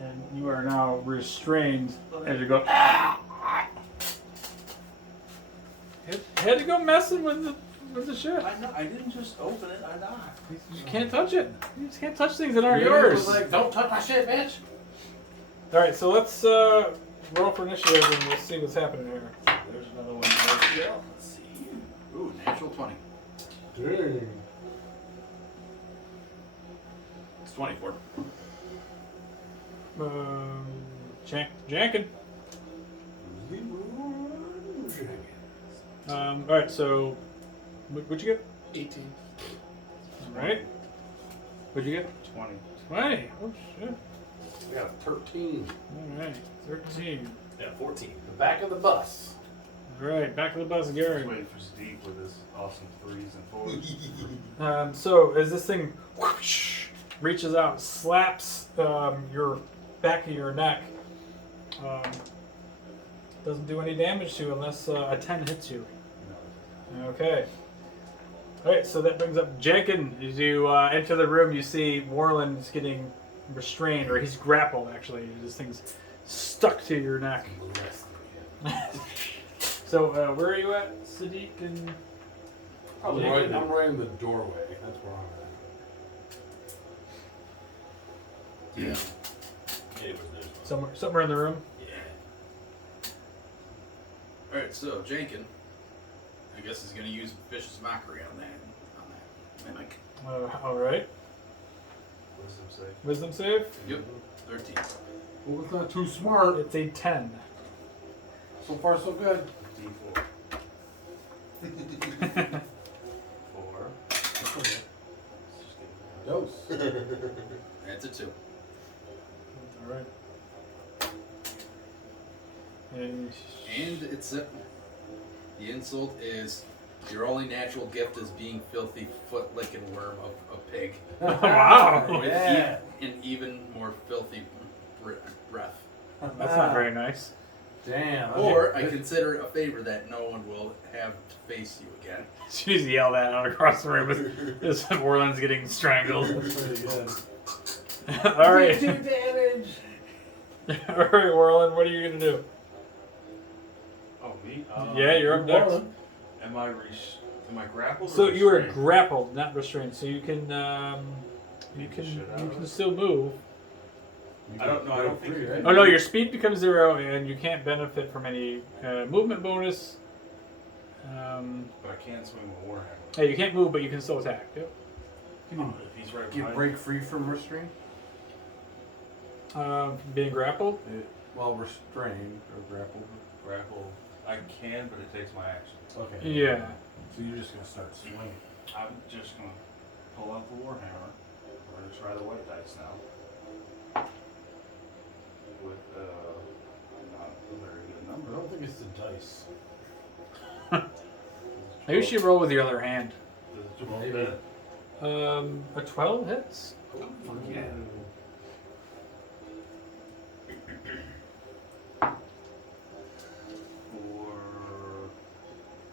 And you are now restrained as you go. Had to go messing with the shit. I know. I didn't just open it. I knocked. You can't touch it. You just can't touch things that aren't It yours. was like, don't touch my shit, bitch. All right, so let's roll for initiative and we'll see what's happening here. There's another one. Yeah. Let's see. Ooh, natural 20. Dang. It's 24. Jankin. All right, so what'd you get? 18. All right. What'd you get? 20. 20. Oh shit. We got a 13. All right, 13. Yeah, 14. The back of the bus. All right, back to the bus, Just Gary. waiting for Steve with his awesome 3s and 4s. So as this thing whoosh, reaches out, slaps your back of your neck, doesn't do any damage to you unless a 10 hits you. Okay. All right, so that brings up Jankin. As you enter the room, you see Warland is getting restrained, or he's grappled actually. This thing's stuck to your neck. So where are you at, Sadiq? And Probably Yeah. right, I'm right in the doorway. That's where I'm at. Yeah, it was somewhere in the room. Alright, so Jankin, I guess, is going to use Vicious Mockery on that mimic. All right. Wisdom save. Wisdom save. Yep, 13. Well, it's not too smart. It's a 10. So far, so good. D4. 4. Dose. That's a 2. All right. And And it's the insult is your only natural gift is being filthy foot-licking worm of a pig. wow, With Yeah. an even more filthy breath. that's not very nice. Damn. Or I okay. consider it a favor that no one will have to face you again. She's yelled that out across the room as Orland's getting strangled. That's pretty good. All right. 2 damage. All right, Orland, what are you gonna do? Oh, me? Yeah, you're up next. Am I grappled? So or you are restrained? grappled, not restrained. So you can Shit out you of can it. still move. I don't know. I don't think. Oh no, your speed becomes 0, and you can't benefit from any movement bonus. But I can swing with Warhammer. Hey, you can't move, but you can still attack. Yep. If he's right Get behind break free from restraint? Being grappled. Well, restrained or grappled. grapple, I can, but it takes my action. Okay. Yeah. So you're just gonna start swinging. I'm just gonna pull out the Warhammer. We're gonna try the white dice now. With not a very good I number. don't think it's the dice. Maybe you should roll with your other hand. Does it 12 Maybe. hit? A 12 hits. Fuck yeah.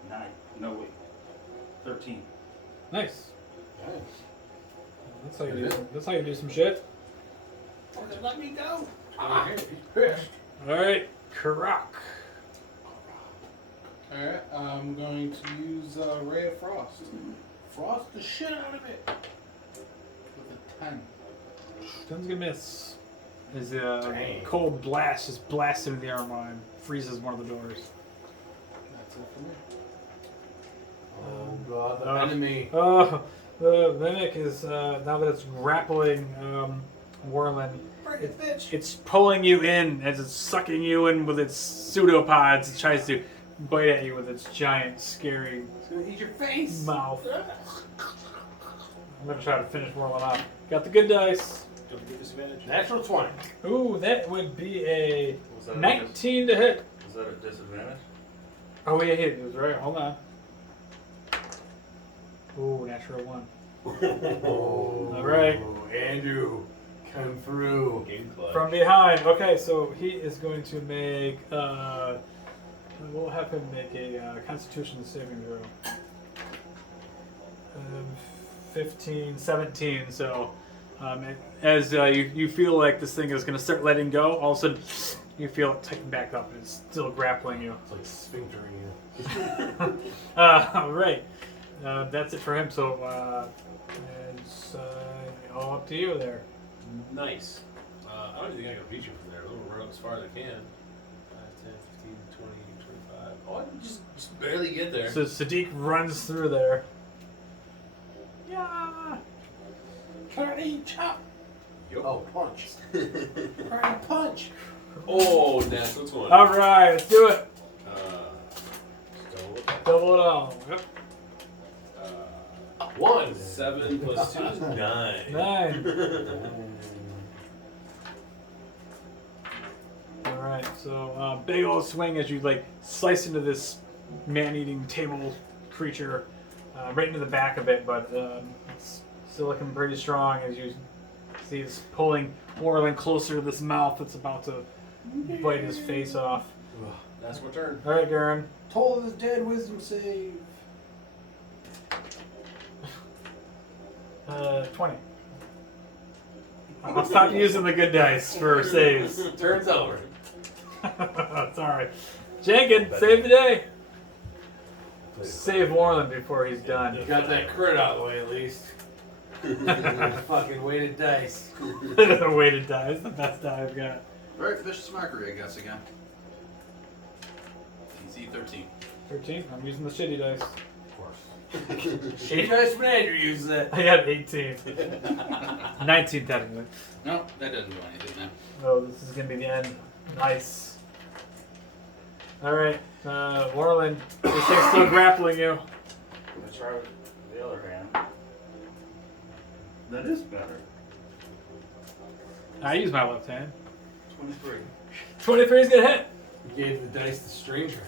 For 9. No wait. 13. Nice. Nice. That's how you do. That's how you do some shit. Let me go. Okay. All right, Karak. Alright, I'm going to use Ray of Frost. Frost the shit out of it. With a 10. Ten's gonna miss. As a Dang. cold blast just blasts into the armor and freezes one of the doors. That's it for me. Oh god, the Uh, enemy. Oh, the mimic is now that it's grappling Warland. It's pulling you in as it's sucking you in with its pseudopods. It tries to bite at you with its giant, scary It's gonna eat your face. mouth. I'm gonna try to finish Warland off. Got the good dice. Don't get disadvantage. Natural 20. Ooh, that would be a Was that 19 to hit. Was that a disadvantage? Oh yeah, it was right. Hold on. Ooh, natural 1. Oh, All right. Andrew, come through. Game clutch. From behind. Okay, so he is going to make. We'll have him make a Constitution saving throw. 15, 17. So, as you feel like this thing is going to start letting go, all of a sudden you feel it tighten back up, and it's still grappling you. It's like sphinctering you. All right, that's it for him. So, it's all up to you there. Nice. I don't think I can reach you from there. I'm gonna run up as far as I can. 5, 10, 15, 20, 25. Oh, I can just barely get there. So Sadiq runs through there. Yeah. Karate chop! Oh, punch. Karate punch! Oh, natural 20. All right, let's do it. Double. Double it all. Yep. 1. 7 plus 2 is 9. 9. All right, so big old swing as you like slice into this man-eating table creature, right into the back of it, but it's still looking pretty strong as you see it's pulling Orland closer to this mouth that's about to bite his face off. That's my turn. All right, Garen. Toll is dead. Wisdom save. 20. I'll stop using the good dice for saves. Turns over. Sorry. Jenkins, save the day. Save Warland before he's done. You got that crit out of the way at least. Fucking weighted dice. The weighted die is the best die I've got. Alright, vicious mockery, I guess, again. DC 13. 13. I'm using the shitty dice. Of course. Shitty dice when Andrew uses it. I got 18. 19 technically. No, that doesn't do anything then. Oh, this is gonna be the end. Nice. Alright, Warland, this thing's still grappling you. I'm gonna try with the other hand. That is better. I use my left hand. 23. 23 is gonna hit. You gave the dice to stranger.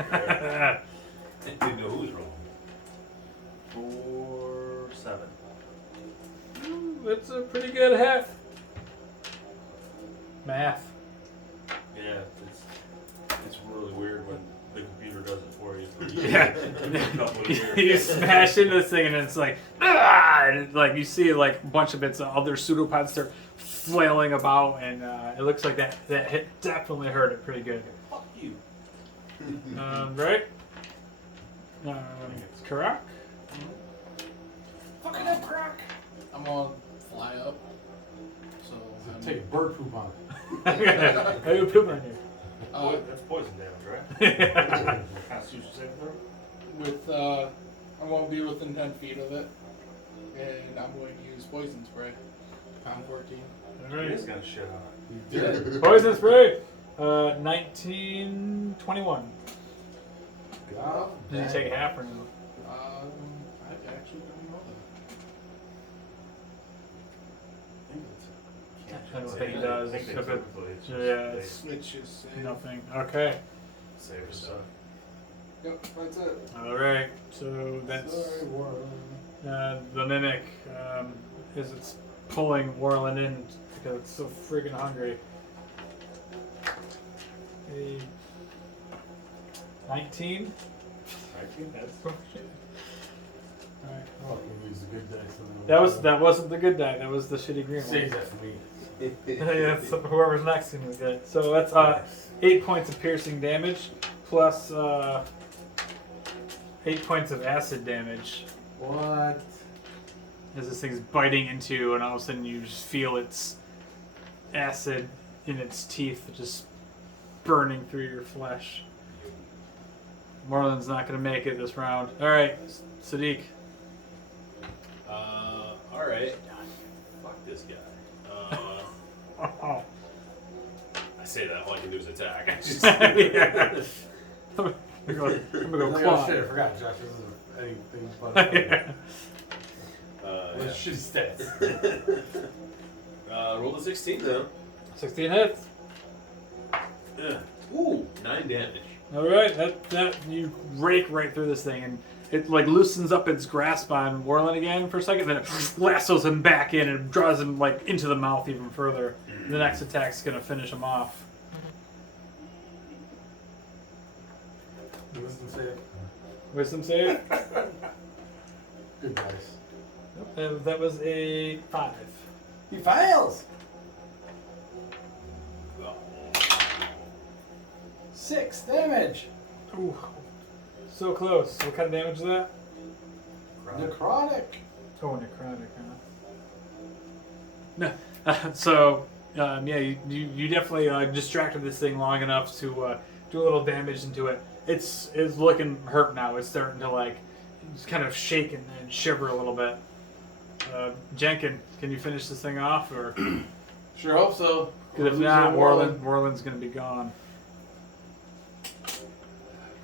Didn't know who was wrong. 4, 7. That's a pretty good hit. Math. Yeah, it's really weird when the computer does it for you. Yeah. A couple of years. You smash into this thing and it's like, ah! And it, like you see like a bunch of its other pseudopods start flailing about, and it looks like that hit definitely hurt it pretty good. Fuck you. Right? Karak? Fucking up, crack. I'm gonna fly up. So I'm, Take bird poop on it. I have poop on you. That's poison damage, right? Constitution saving throw? with I won't be within 10 feet of it, and I'm going to use poison spray. Pound 14. Alright. He's gonna shit on it. You did. Poison spray! 1921. God, Did you take half or no? I actually don't know I don't think it does. I think they If it- typically it's just- yeah, they it's- that. Which is Nothing. Okay. save your stuff. Yep, that's it. Alright. So that's Sorry, Warren. the mimic. Is it's pulling Warland in because it's so freaking hungry. A 19? 19? That's Alright. Well, Fucking use the good dice. and then- that wasn't the good die. That was the shitty green one. Save that for me. Yeah, so whoever's next to me will get it. So that's 8 points of piercing damage plus 8 points of acid damage What? as this thing's biting into, and all of a sudden you just feel its acid in its teeth just burning through your flesh. Marlon's not going to make it this round. All right, Sadiq. All right. Fuck this guy. Oh. I say that all I can do is attack. I just Yeah. I'm gonna go Oh, claw. shit, I forgot, Josh. This isn't anything but Yeah. with shitty stats. Roll a 16 though. 16 hits. Yeah. Ooh, 9 damage. All right, that you rake right through this thing, and it like loosens up its grasp on Warland again for a second, then it lassos him back in and draws him like into the mouth even further. The next attack's gonna finish him off. Wisdom save. Wisdom save. Good dice. That was a 5. He fails. Oh. 6 damage. Ooh, so close. What kind of damage is that? Necrotic. Oh, necrotic, huh? No. So, yeah, you definitely distracted this thing long enough to do a little damage into it. It's looking hurt now. It's starting to like, it's kind of shake and shiver a little bit. Jenkin, can you finish this thing off, or? Sure hope so. Because if not, Warland's gonna be gone.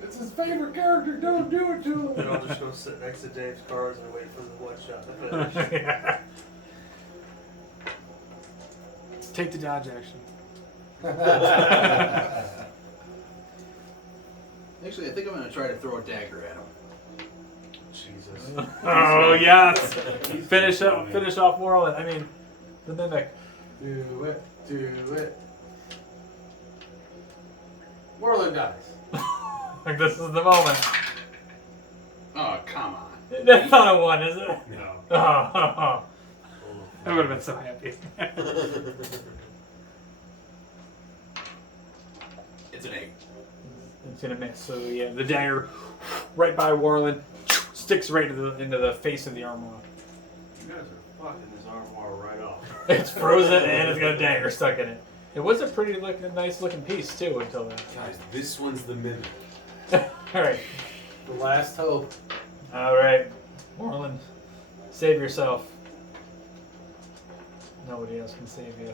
It's his favorite character. Don't do it to Then him. I'll just go sit next to Dave's cars and wait for the one shot to finish. Yeah. Take the dodge action. Actually, I think I'm going to try to throw a dagger at him. Jesus. Oh yes! Finish off Warland. I mean, the mimic. Do it. Do it. Warland dies. Like this is the moment. Oh, come on. That's not a 1, is it? No. Oh, I would have been so happy. It's an 8. It's gonna miss. So yeah, the dagger right by Warland sticks right into the face of the armor. You guys are fucking this armoire right off. It's frozen and it's got a dagger stuck in it. It was a pretty nice looking piece too until that. Guys, this one's the minute. All right, The last hope. all right, Moreland, save yourself. Nobody else can save you.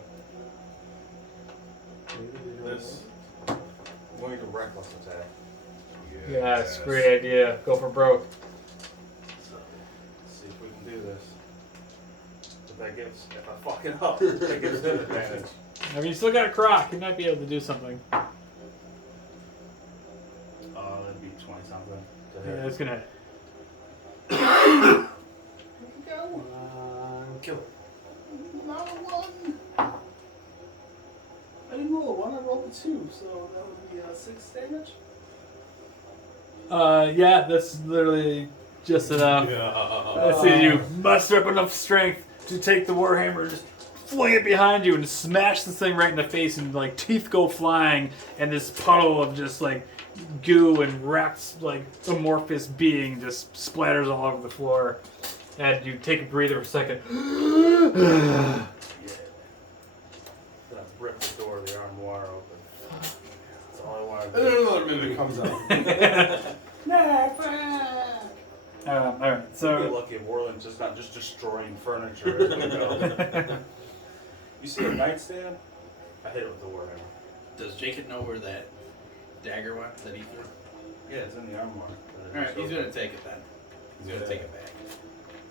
This. I'm going to reckless attack. Yes, great idea. Go for broke. Let's see if we can do this. If I fuck it up, that gives them advantage. I mean, you still got a croc. You might be able to do something. That'd be 20 something. To Yeah, hit. it's gonna hit. Kill it. Not a 1. I didn't roll a 1, I rolled a 2, so that would be 6 damage. Yeah, that's literally just enough. Let's see, you muster up enough strength to take the warhammer, just fling it behind you, and smash this thing right in the face, and like teeth go flying, and this puddle of just like goo and wrapped like amorphous being just splatters all over the floor, and you take a breather for a second. Yeah. Then I rip the door of the armoire open. That's all I want And to then do. another minute comes out. All right, Be so lucky if Warland's just not just destroying furniture as we go. You see a nightstand? I hit it with the warhammer. Does Jacob know where that dagger went that he threw? Yeah, it's in the armoire. Alright, he's gonna take it then. He's gonna take it back.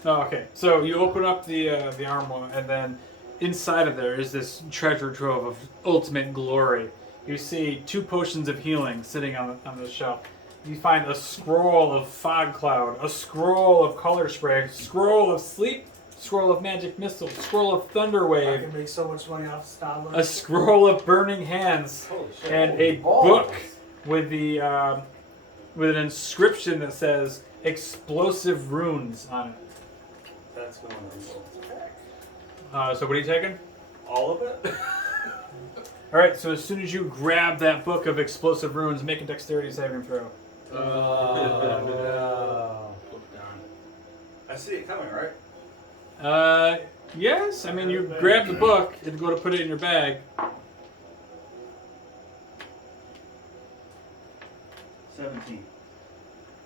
Oh, okay. So you open up the armor, and then inside of there is this treasure trove of ultimate glory. You see 2 potions of healing sitting on the shelf. You find a scroll of fog cloud, a scroll of color spray, a scroll of sleep, scroll of magic missile, scroll of thunder I wave, can make so much money off Star a scroll of burning hands, Holy shit. and a book with the with an inscription that says explosive runes on it. That's going to So what are you taking? all of it? All right. So as soon as you grab that book of explosive runes, make a dexterity saving throw. No. Look down. I see it coming, right? Yes. I mean, you grab the book and go to put it in your bag. 17.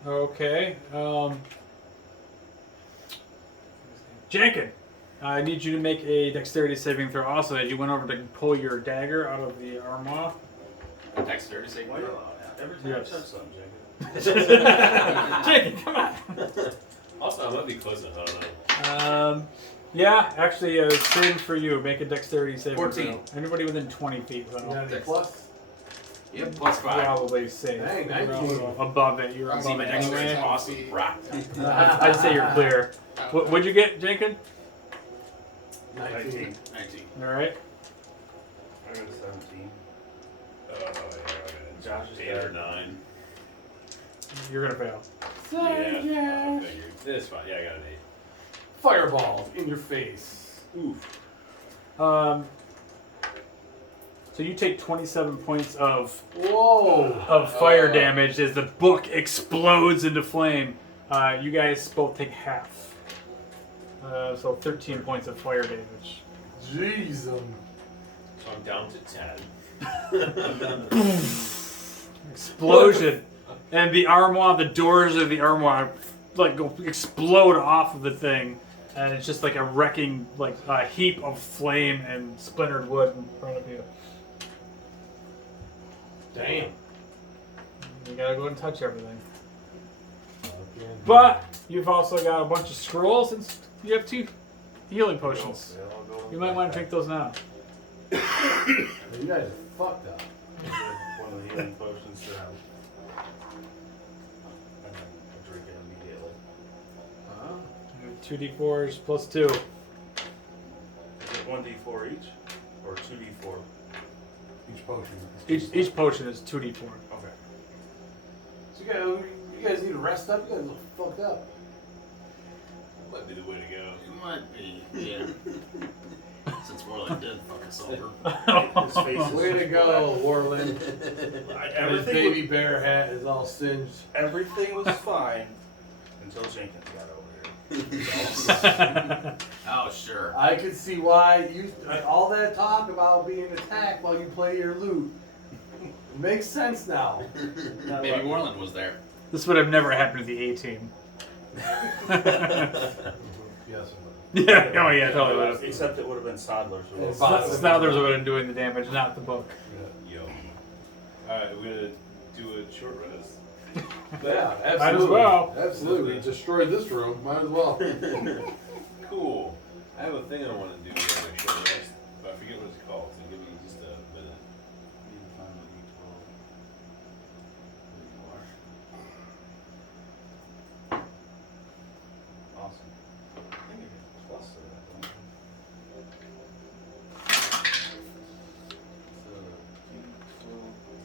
Okay. Jankin, I need you to make a dexterity saving throw. Also, as you went over to pull your dagger out of the armor. A dexterity saving Why throw. not? Every time Yes. I touch something, Jacob. Jankin, come on. Also, I might be close enough. I don't know. Yeah, actually, same for you. Make a dexterity saving 14. throw. Anybody within 20 feet, You though. got any Dex. plus? Yep, plus 5. Probably safe. Dang, You're 19. above it. You're See, above my it dexterity is anyway. awesome. Rock. I'd say you're clear. What'd you get, Jankin? 19. 19. All right. I got a 17. Josh is 8 or 9. You're gonna fail. Yeah, I figured. It's fine. Yeah, I got an 8. Fireball in your face. Oof. So you take 27 points of Whoa. fire damage as the book explodes into flame. You guys both take half. So 13 points of fire damage. Jeez. So I'm down to 10. Explosion. And the armoire, the doors of the armoire, like go explode off of the thing. And it's just like a wrecking, like a heap of flame and splintered wood in front of you. Damn. You gotta go and touch everything. But you've also got a bunch of scrolls and you have 2 healing potions. Yeah, I'll go You might want to drink those now. You guys are fucked up. one of the healing potions to have. And then I drink it immediately. Huh? 2d4s plus 2. Is it 1d4 each? Or 2d4? Each potion. Each potion is 2d4. Okay. So you guys need to rest up? You guys look fucked up. Might be the way to go. It might be, yeah. Since we're like dead fucking sober. His face is Way to just go, black. Warland. His Everything baby was, bear hat is all singed. everything was fine until Jenkins got over here. Oh, sure. I could see why you all that talk about being attacked while you play your loot. Makes sense now. Maybe Moreland was there. This would have never happened to the A team. Yes. Yeah, oh yeah, totally would have. Except it would have been Sodler's. It's Snowthers would have been doing the damage, not the book. Yo. Alright, we're gonna do a short rest. Yeah, absolutely. Might as well. Absolutely. Destroyed this room. Might as well. Cool. I have a thing I want to do during a short rest, but I forget what it's called, so give me just a minute. Awesome. I think it gets plus to that, don't you?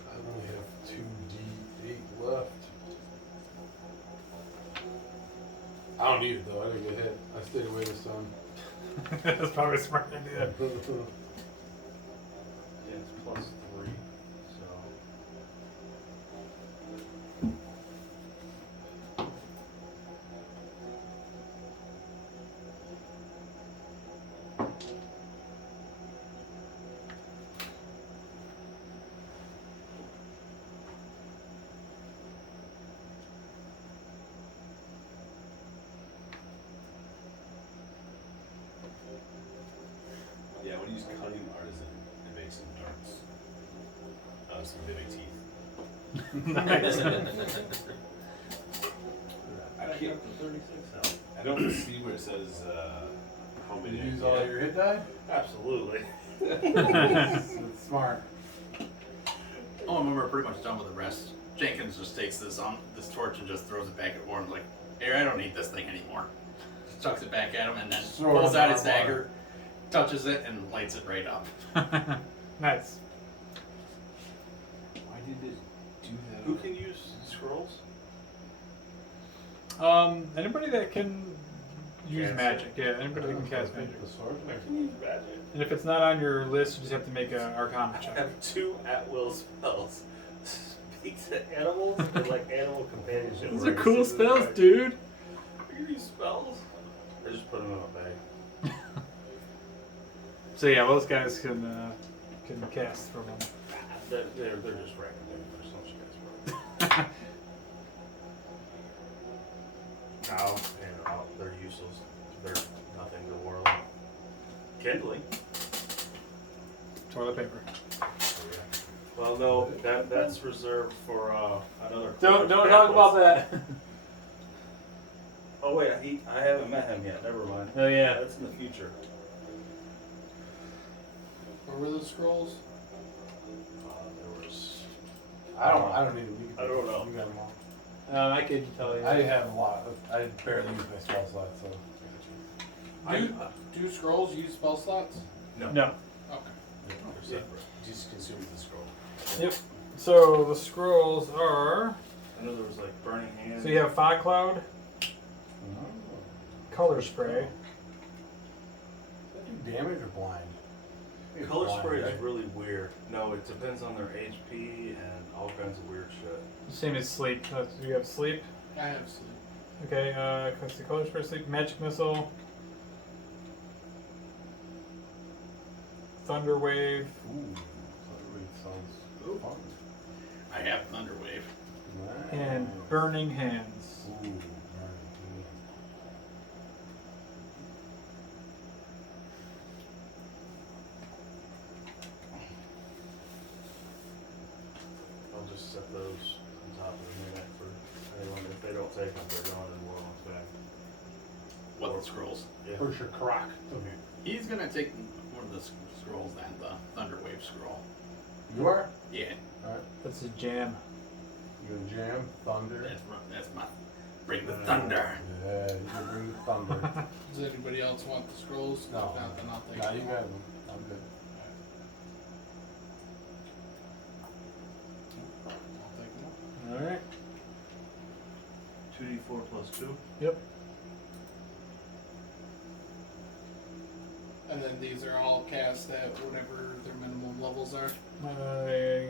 I only have 2d8 left. I don't need it though. I didn't get hit. I stayed away this time. That's probably a smart idea. Yeah, it's plus 3, so. Yeah, I want to use Cunning Artisan and make some darts. Some mimic teeth. Nice. I can't. 36 health. I don't see where it says how many. You I use get. all your hit die? Absolutely. That's smart. Oh, and when we're pretty much done with the rest, Jenkins just takes this torch and just throws it back at Warren like, here, I don't need this thing anymore. Just chucks it back at him and then Throw it pulls in out the his hot water. dagger, touches it, and lights it right up. Nice. Why did it do that? Who can use scrolls? Anybody that can use Cast magic, yeah, anybody that can cast magic. The sword? I can use magic. And if it's not on your list, you just have to make an Arcana I check. have 2 at-will spells. Speak to animals and like animal companionship. Those are cool spells, dude. I can use spells. I just put them in my bag. So yeah, those guys can cast from them. They're just recommended for some guys. No, they're useless. They're nothing to Warlock. Kindling. Toilet paper. Well, no, that's reserved for another. Don't talk about that. Oh wait, I haven't met him yet. Never mind. Oh yeah. That's in the future. What were the scrolls? There was. I don't need them. I don't know. You got them all. I can tell you. I have a lot. I barely use my spell slot, so. Do scrolls use spell slots? No. Okay. They're separate. Just consume the scroll. Yep. So the scrolls are. I know there was like burning hands. So you have Fog Cloud, Color Spray. Does that do damage or blind? Color Blind, spray right? is really weird. No, it depends on their HP and all kinds of weird shit. Same as Sleep. You have Sleep. I have sleep. Okay. Let's see. Color Spray, Sleep, Magic Missile, Thunder Wave. Ooh, that sounds fun. I have Thunderwave. And Burning Hands. Ooh, I'll just set those on top of the minute for anyone. If they don't take them, they're going in Warlock's back. What, the scrolls? Yeah. Where's your Karak? Okay. He's gonna take one of the scrolls then, the Thunderwave scroll. You are? Yeah, Alright. That's a jam. You gonna jam? Thunder? that's my bring the thunder. Yeah, you can bring the thunder. Does anybody else want the scrolls? No. If not, then I'll take Nah, them. you got them. I'm good. I'll take them. All right. 2d4 plus 2. Yep. And then these are all cast at whatever their minimum levels are.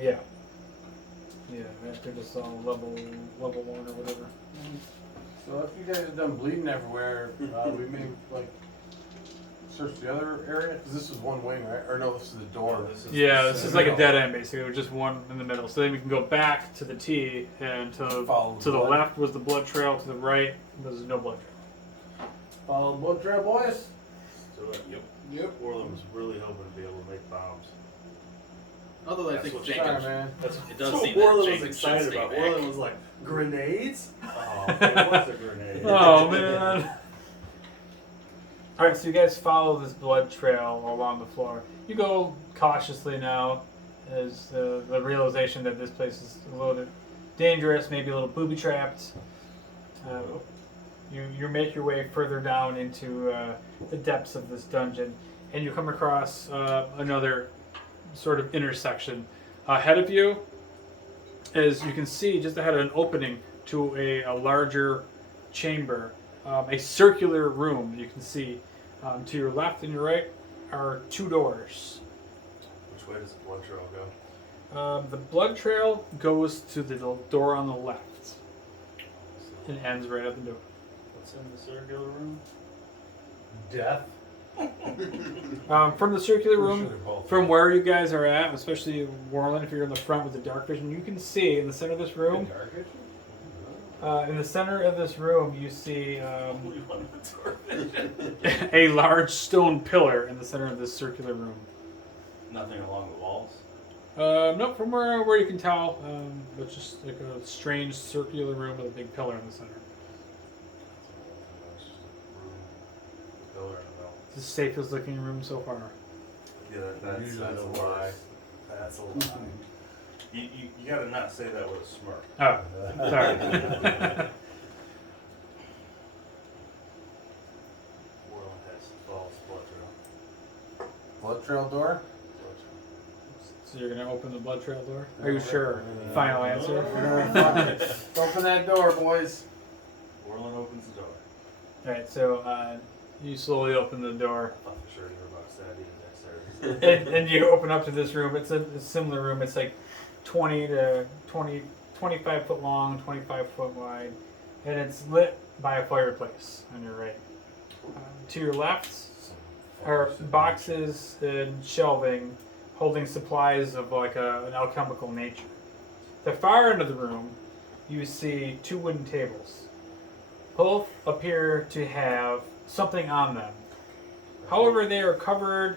Yeah. Yeah, after just all level 1 or whatever. So if you guys have done bleeding everywhere, we may like search the other area because this is one wing, right? Or no, this is the door. Yeah, this is like a middle. dead end basically, with just one in the middle. So then we can go back to the T, and Follow to the blood. left was the blood trail, to the right was no blood trail. Follow the blood trail, boys. Do it. Yep. Yep. Orland was really hoping to be able to make bombs. Although I That's think what Sorry, Jenkins, man. it does That's seem what Orland that was Jenkins should excited stay about. back. Orland was like, grenades? Oh, it was a grenade. Oh man. Alright, so you guys follow this blood trail along the floor. You go cautiously now, as the realization that this place is a little bit dangerous, maybe a little booby trapped. You make your way further down into the depths of this dungeon, and you come across another sort of intersection. Ahead of you, as you can see, just ahead of an opening to a larger chamber, a circular room you can see. To your left and your right are two doors. Which way does the blood trail go? The blood trail goes to the door on the left and ends right at the door. What's in the circular room? Death. From the circular We're room, sure they're both. from where you guys are at, especially Warland, if you're in the front with the dark vision, you can see in the center of this room. In the center of this room, you see a large stone pillar in the center of this circular room. Nothing along the walls. Nope, from where you can tell, it's just like a strange circular room with a big pillar in the center. It's just a room, pillar in the middle. It's the safest looking room so far. Yeah, that's Usually a the lie. worst. That's a lie. You gotta not say that with a smirk. Oh, sorry. Orland has false blood trail. Blood trail door. So you're gonna open the blood trail door? Are you sure? Final answer? Open that door, boys. Orland opens the door. Alright, so you slowly open the door. I thought for sure you were about to say I needed dexterity. And you open up to this room. It's a similar room. It's like 25 foot long, 25 foot wide, and it's lit by a fireplace on your right. To your left are boxes and shelving holding supplies of like an alchemical nature. The far end of the room, you see two wooden tables. Both appear to have something on them. However, they are covered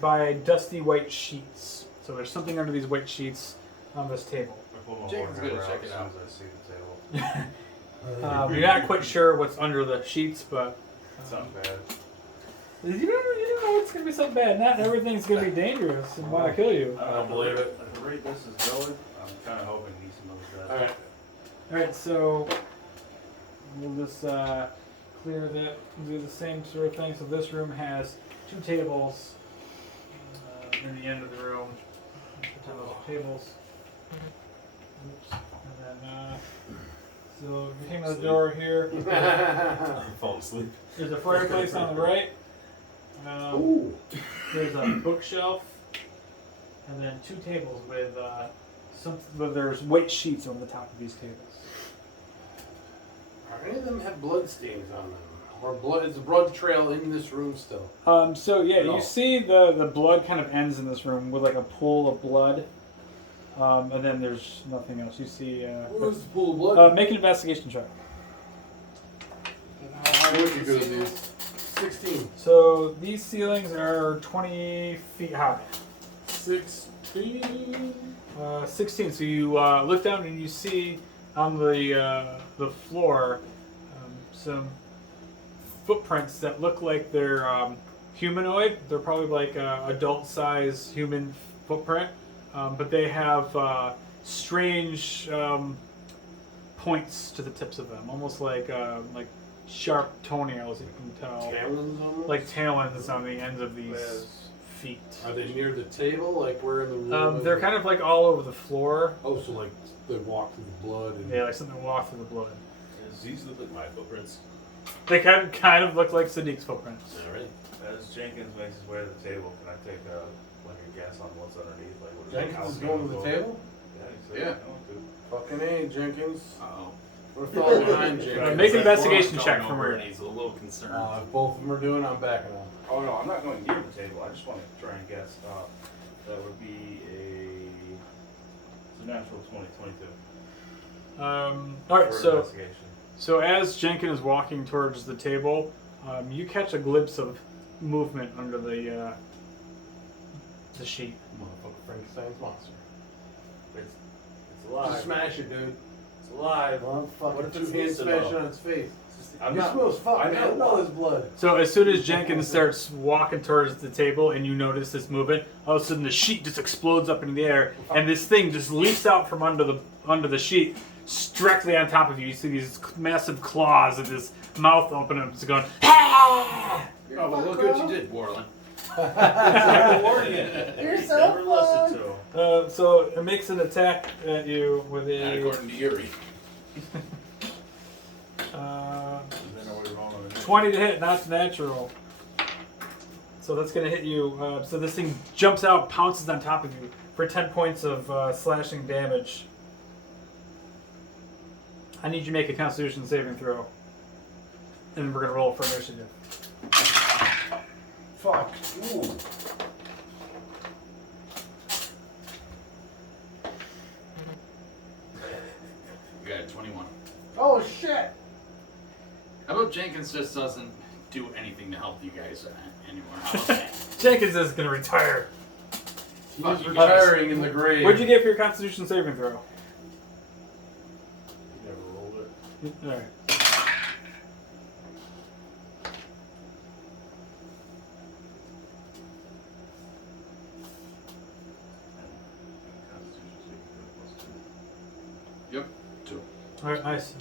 by dusty white sheets. So there's something under these white sheets on this table. I pull my Jacob's warhammer gonna out check as it soon out. as I see the table. You're not quite sure what's under the sheets, but It's not bad. you don't know it's gonna be so bad. Not everything's gonna be dangerous and want to kill you. I don't believe it. At the rate this is going, I'm kind of hoping he's knows that. Alright. All right, so we'll just clear that. Do the same sort of thing. So this room has two tables in the end of the room. Tables. Oops. And then, so if you came to the door here, I'm falling asleep. there's a fireplace on the right. Ooh. There's a bookshelf, and then two tables with there's white sheets on the top of these tables. Are any of them have blood stains on them? Or blood? Is the blood trail in this room still? So yeah, No. you see the blood kind of ends in this room with like a pool of blood, and then there's nothing else. You see. Where's the pool of blood? Make an investigation check. How would you go to these? 16. So these ceilings are 20 feet high. 16. 16. So you look down and you see on the floor some footprints that look like they're humanoid. They're probably like adult-size human footprint, but they have strange points to the tips of them, almost like sharp toenails. You can tell, Talons almost? like talons on the ends of these feet. Are they near the table? Like where in the room? They're kind of like all over the floor. Oh, so like they walk through the blood and. Yeah, like something walked through the blood. These look like my footprints. They kind of look like Sadiq's footprints. All right. As Jenkins makes his way to the table, can I take like a guess on what's underneath? Like, what Jenkins is going to the table? Yeah, he said Yeah. he wanted to. Fucking A, Jenkins. Uh-oh. We're falling behind you. Make an investigation Going check for over me. and he's a little concerned. If both of them are doing, I'm backing up. Oh no, I'm not going near the table. I just want to try and guess. That would be it's a natural 22 All right, for so investigation. as Jenkins is walking towards the table, you catch a glimpse of movement under the sheet. Motherfucker Frankenstein's monster. It's Just alive. smash it, dude. It's alive. Well, What fucking if two it's hands loosened smash up? it on its face. I'm He not. smells fuck, I'm man. not- Look at all his blood. So as soon as Jenkins starts walking towards the table and you notice this movement, all of a sudden the sheet just explodes up into the air and this thing just leaps out from under the sheet directly on top of you. You see these massive claws and this mouth open up. It's going. Oh, well, look what you did, Warland. I warned you. You're so Never listened to him. So it makes an attack at you with Not a according to Yuri. 20 to hit, not natural. So that's going to hit you. So this thing jumps out, pounces on top of you for 10 points of slashing damage. I need you to make a Constitution saving throw. And we're going to roll for initiative. Fuck. Ooh. You got a 21. Oh shit. How about Jenkins just doesn't do anything to help you guys anymore? How about that? Jenkins is going to retire. He's Fuck you retiring in the grave. What'd you get for your Constitution saving throw? You never rolled it. Alright. Yep, 2. Alright, nice.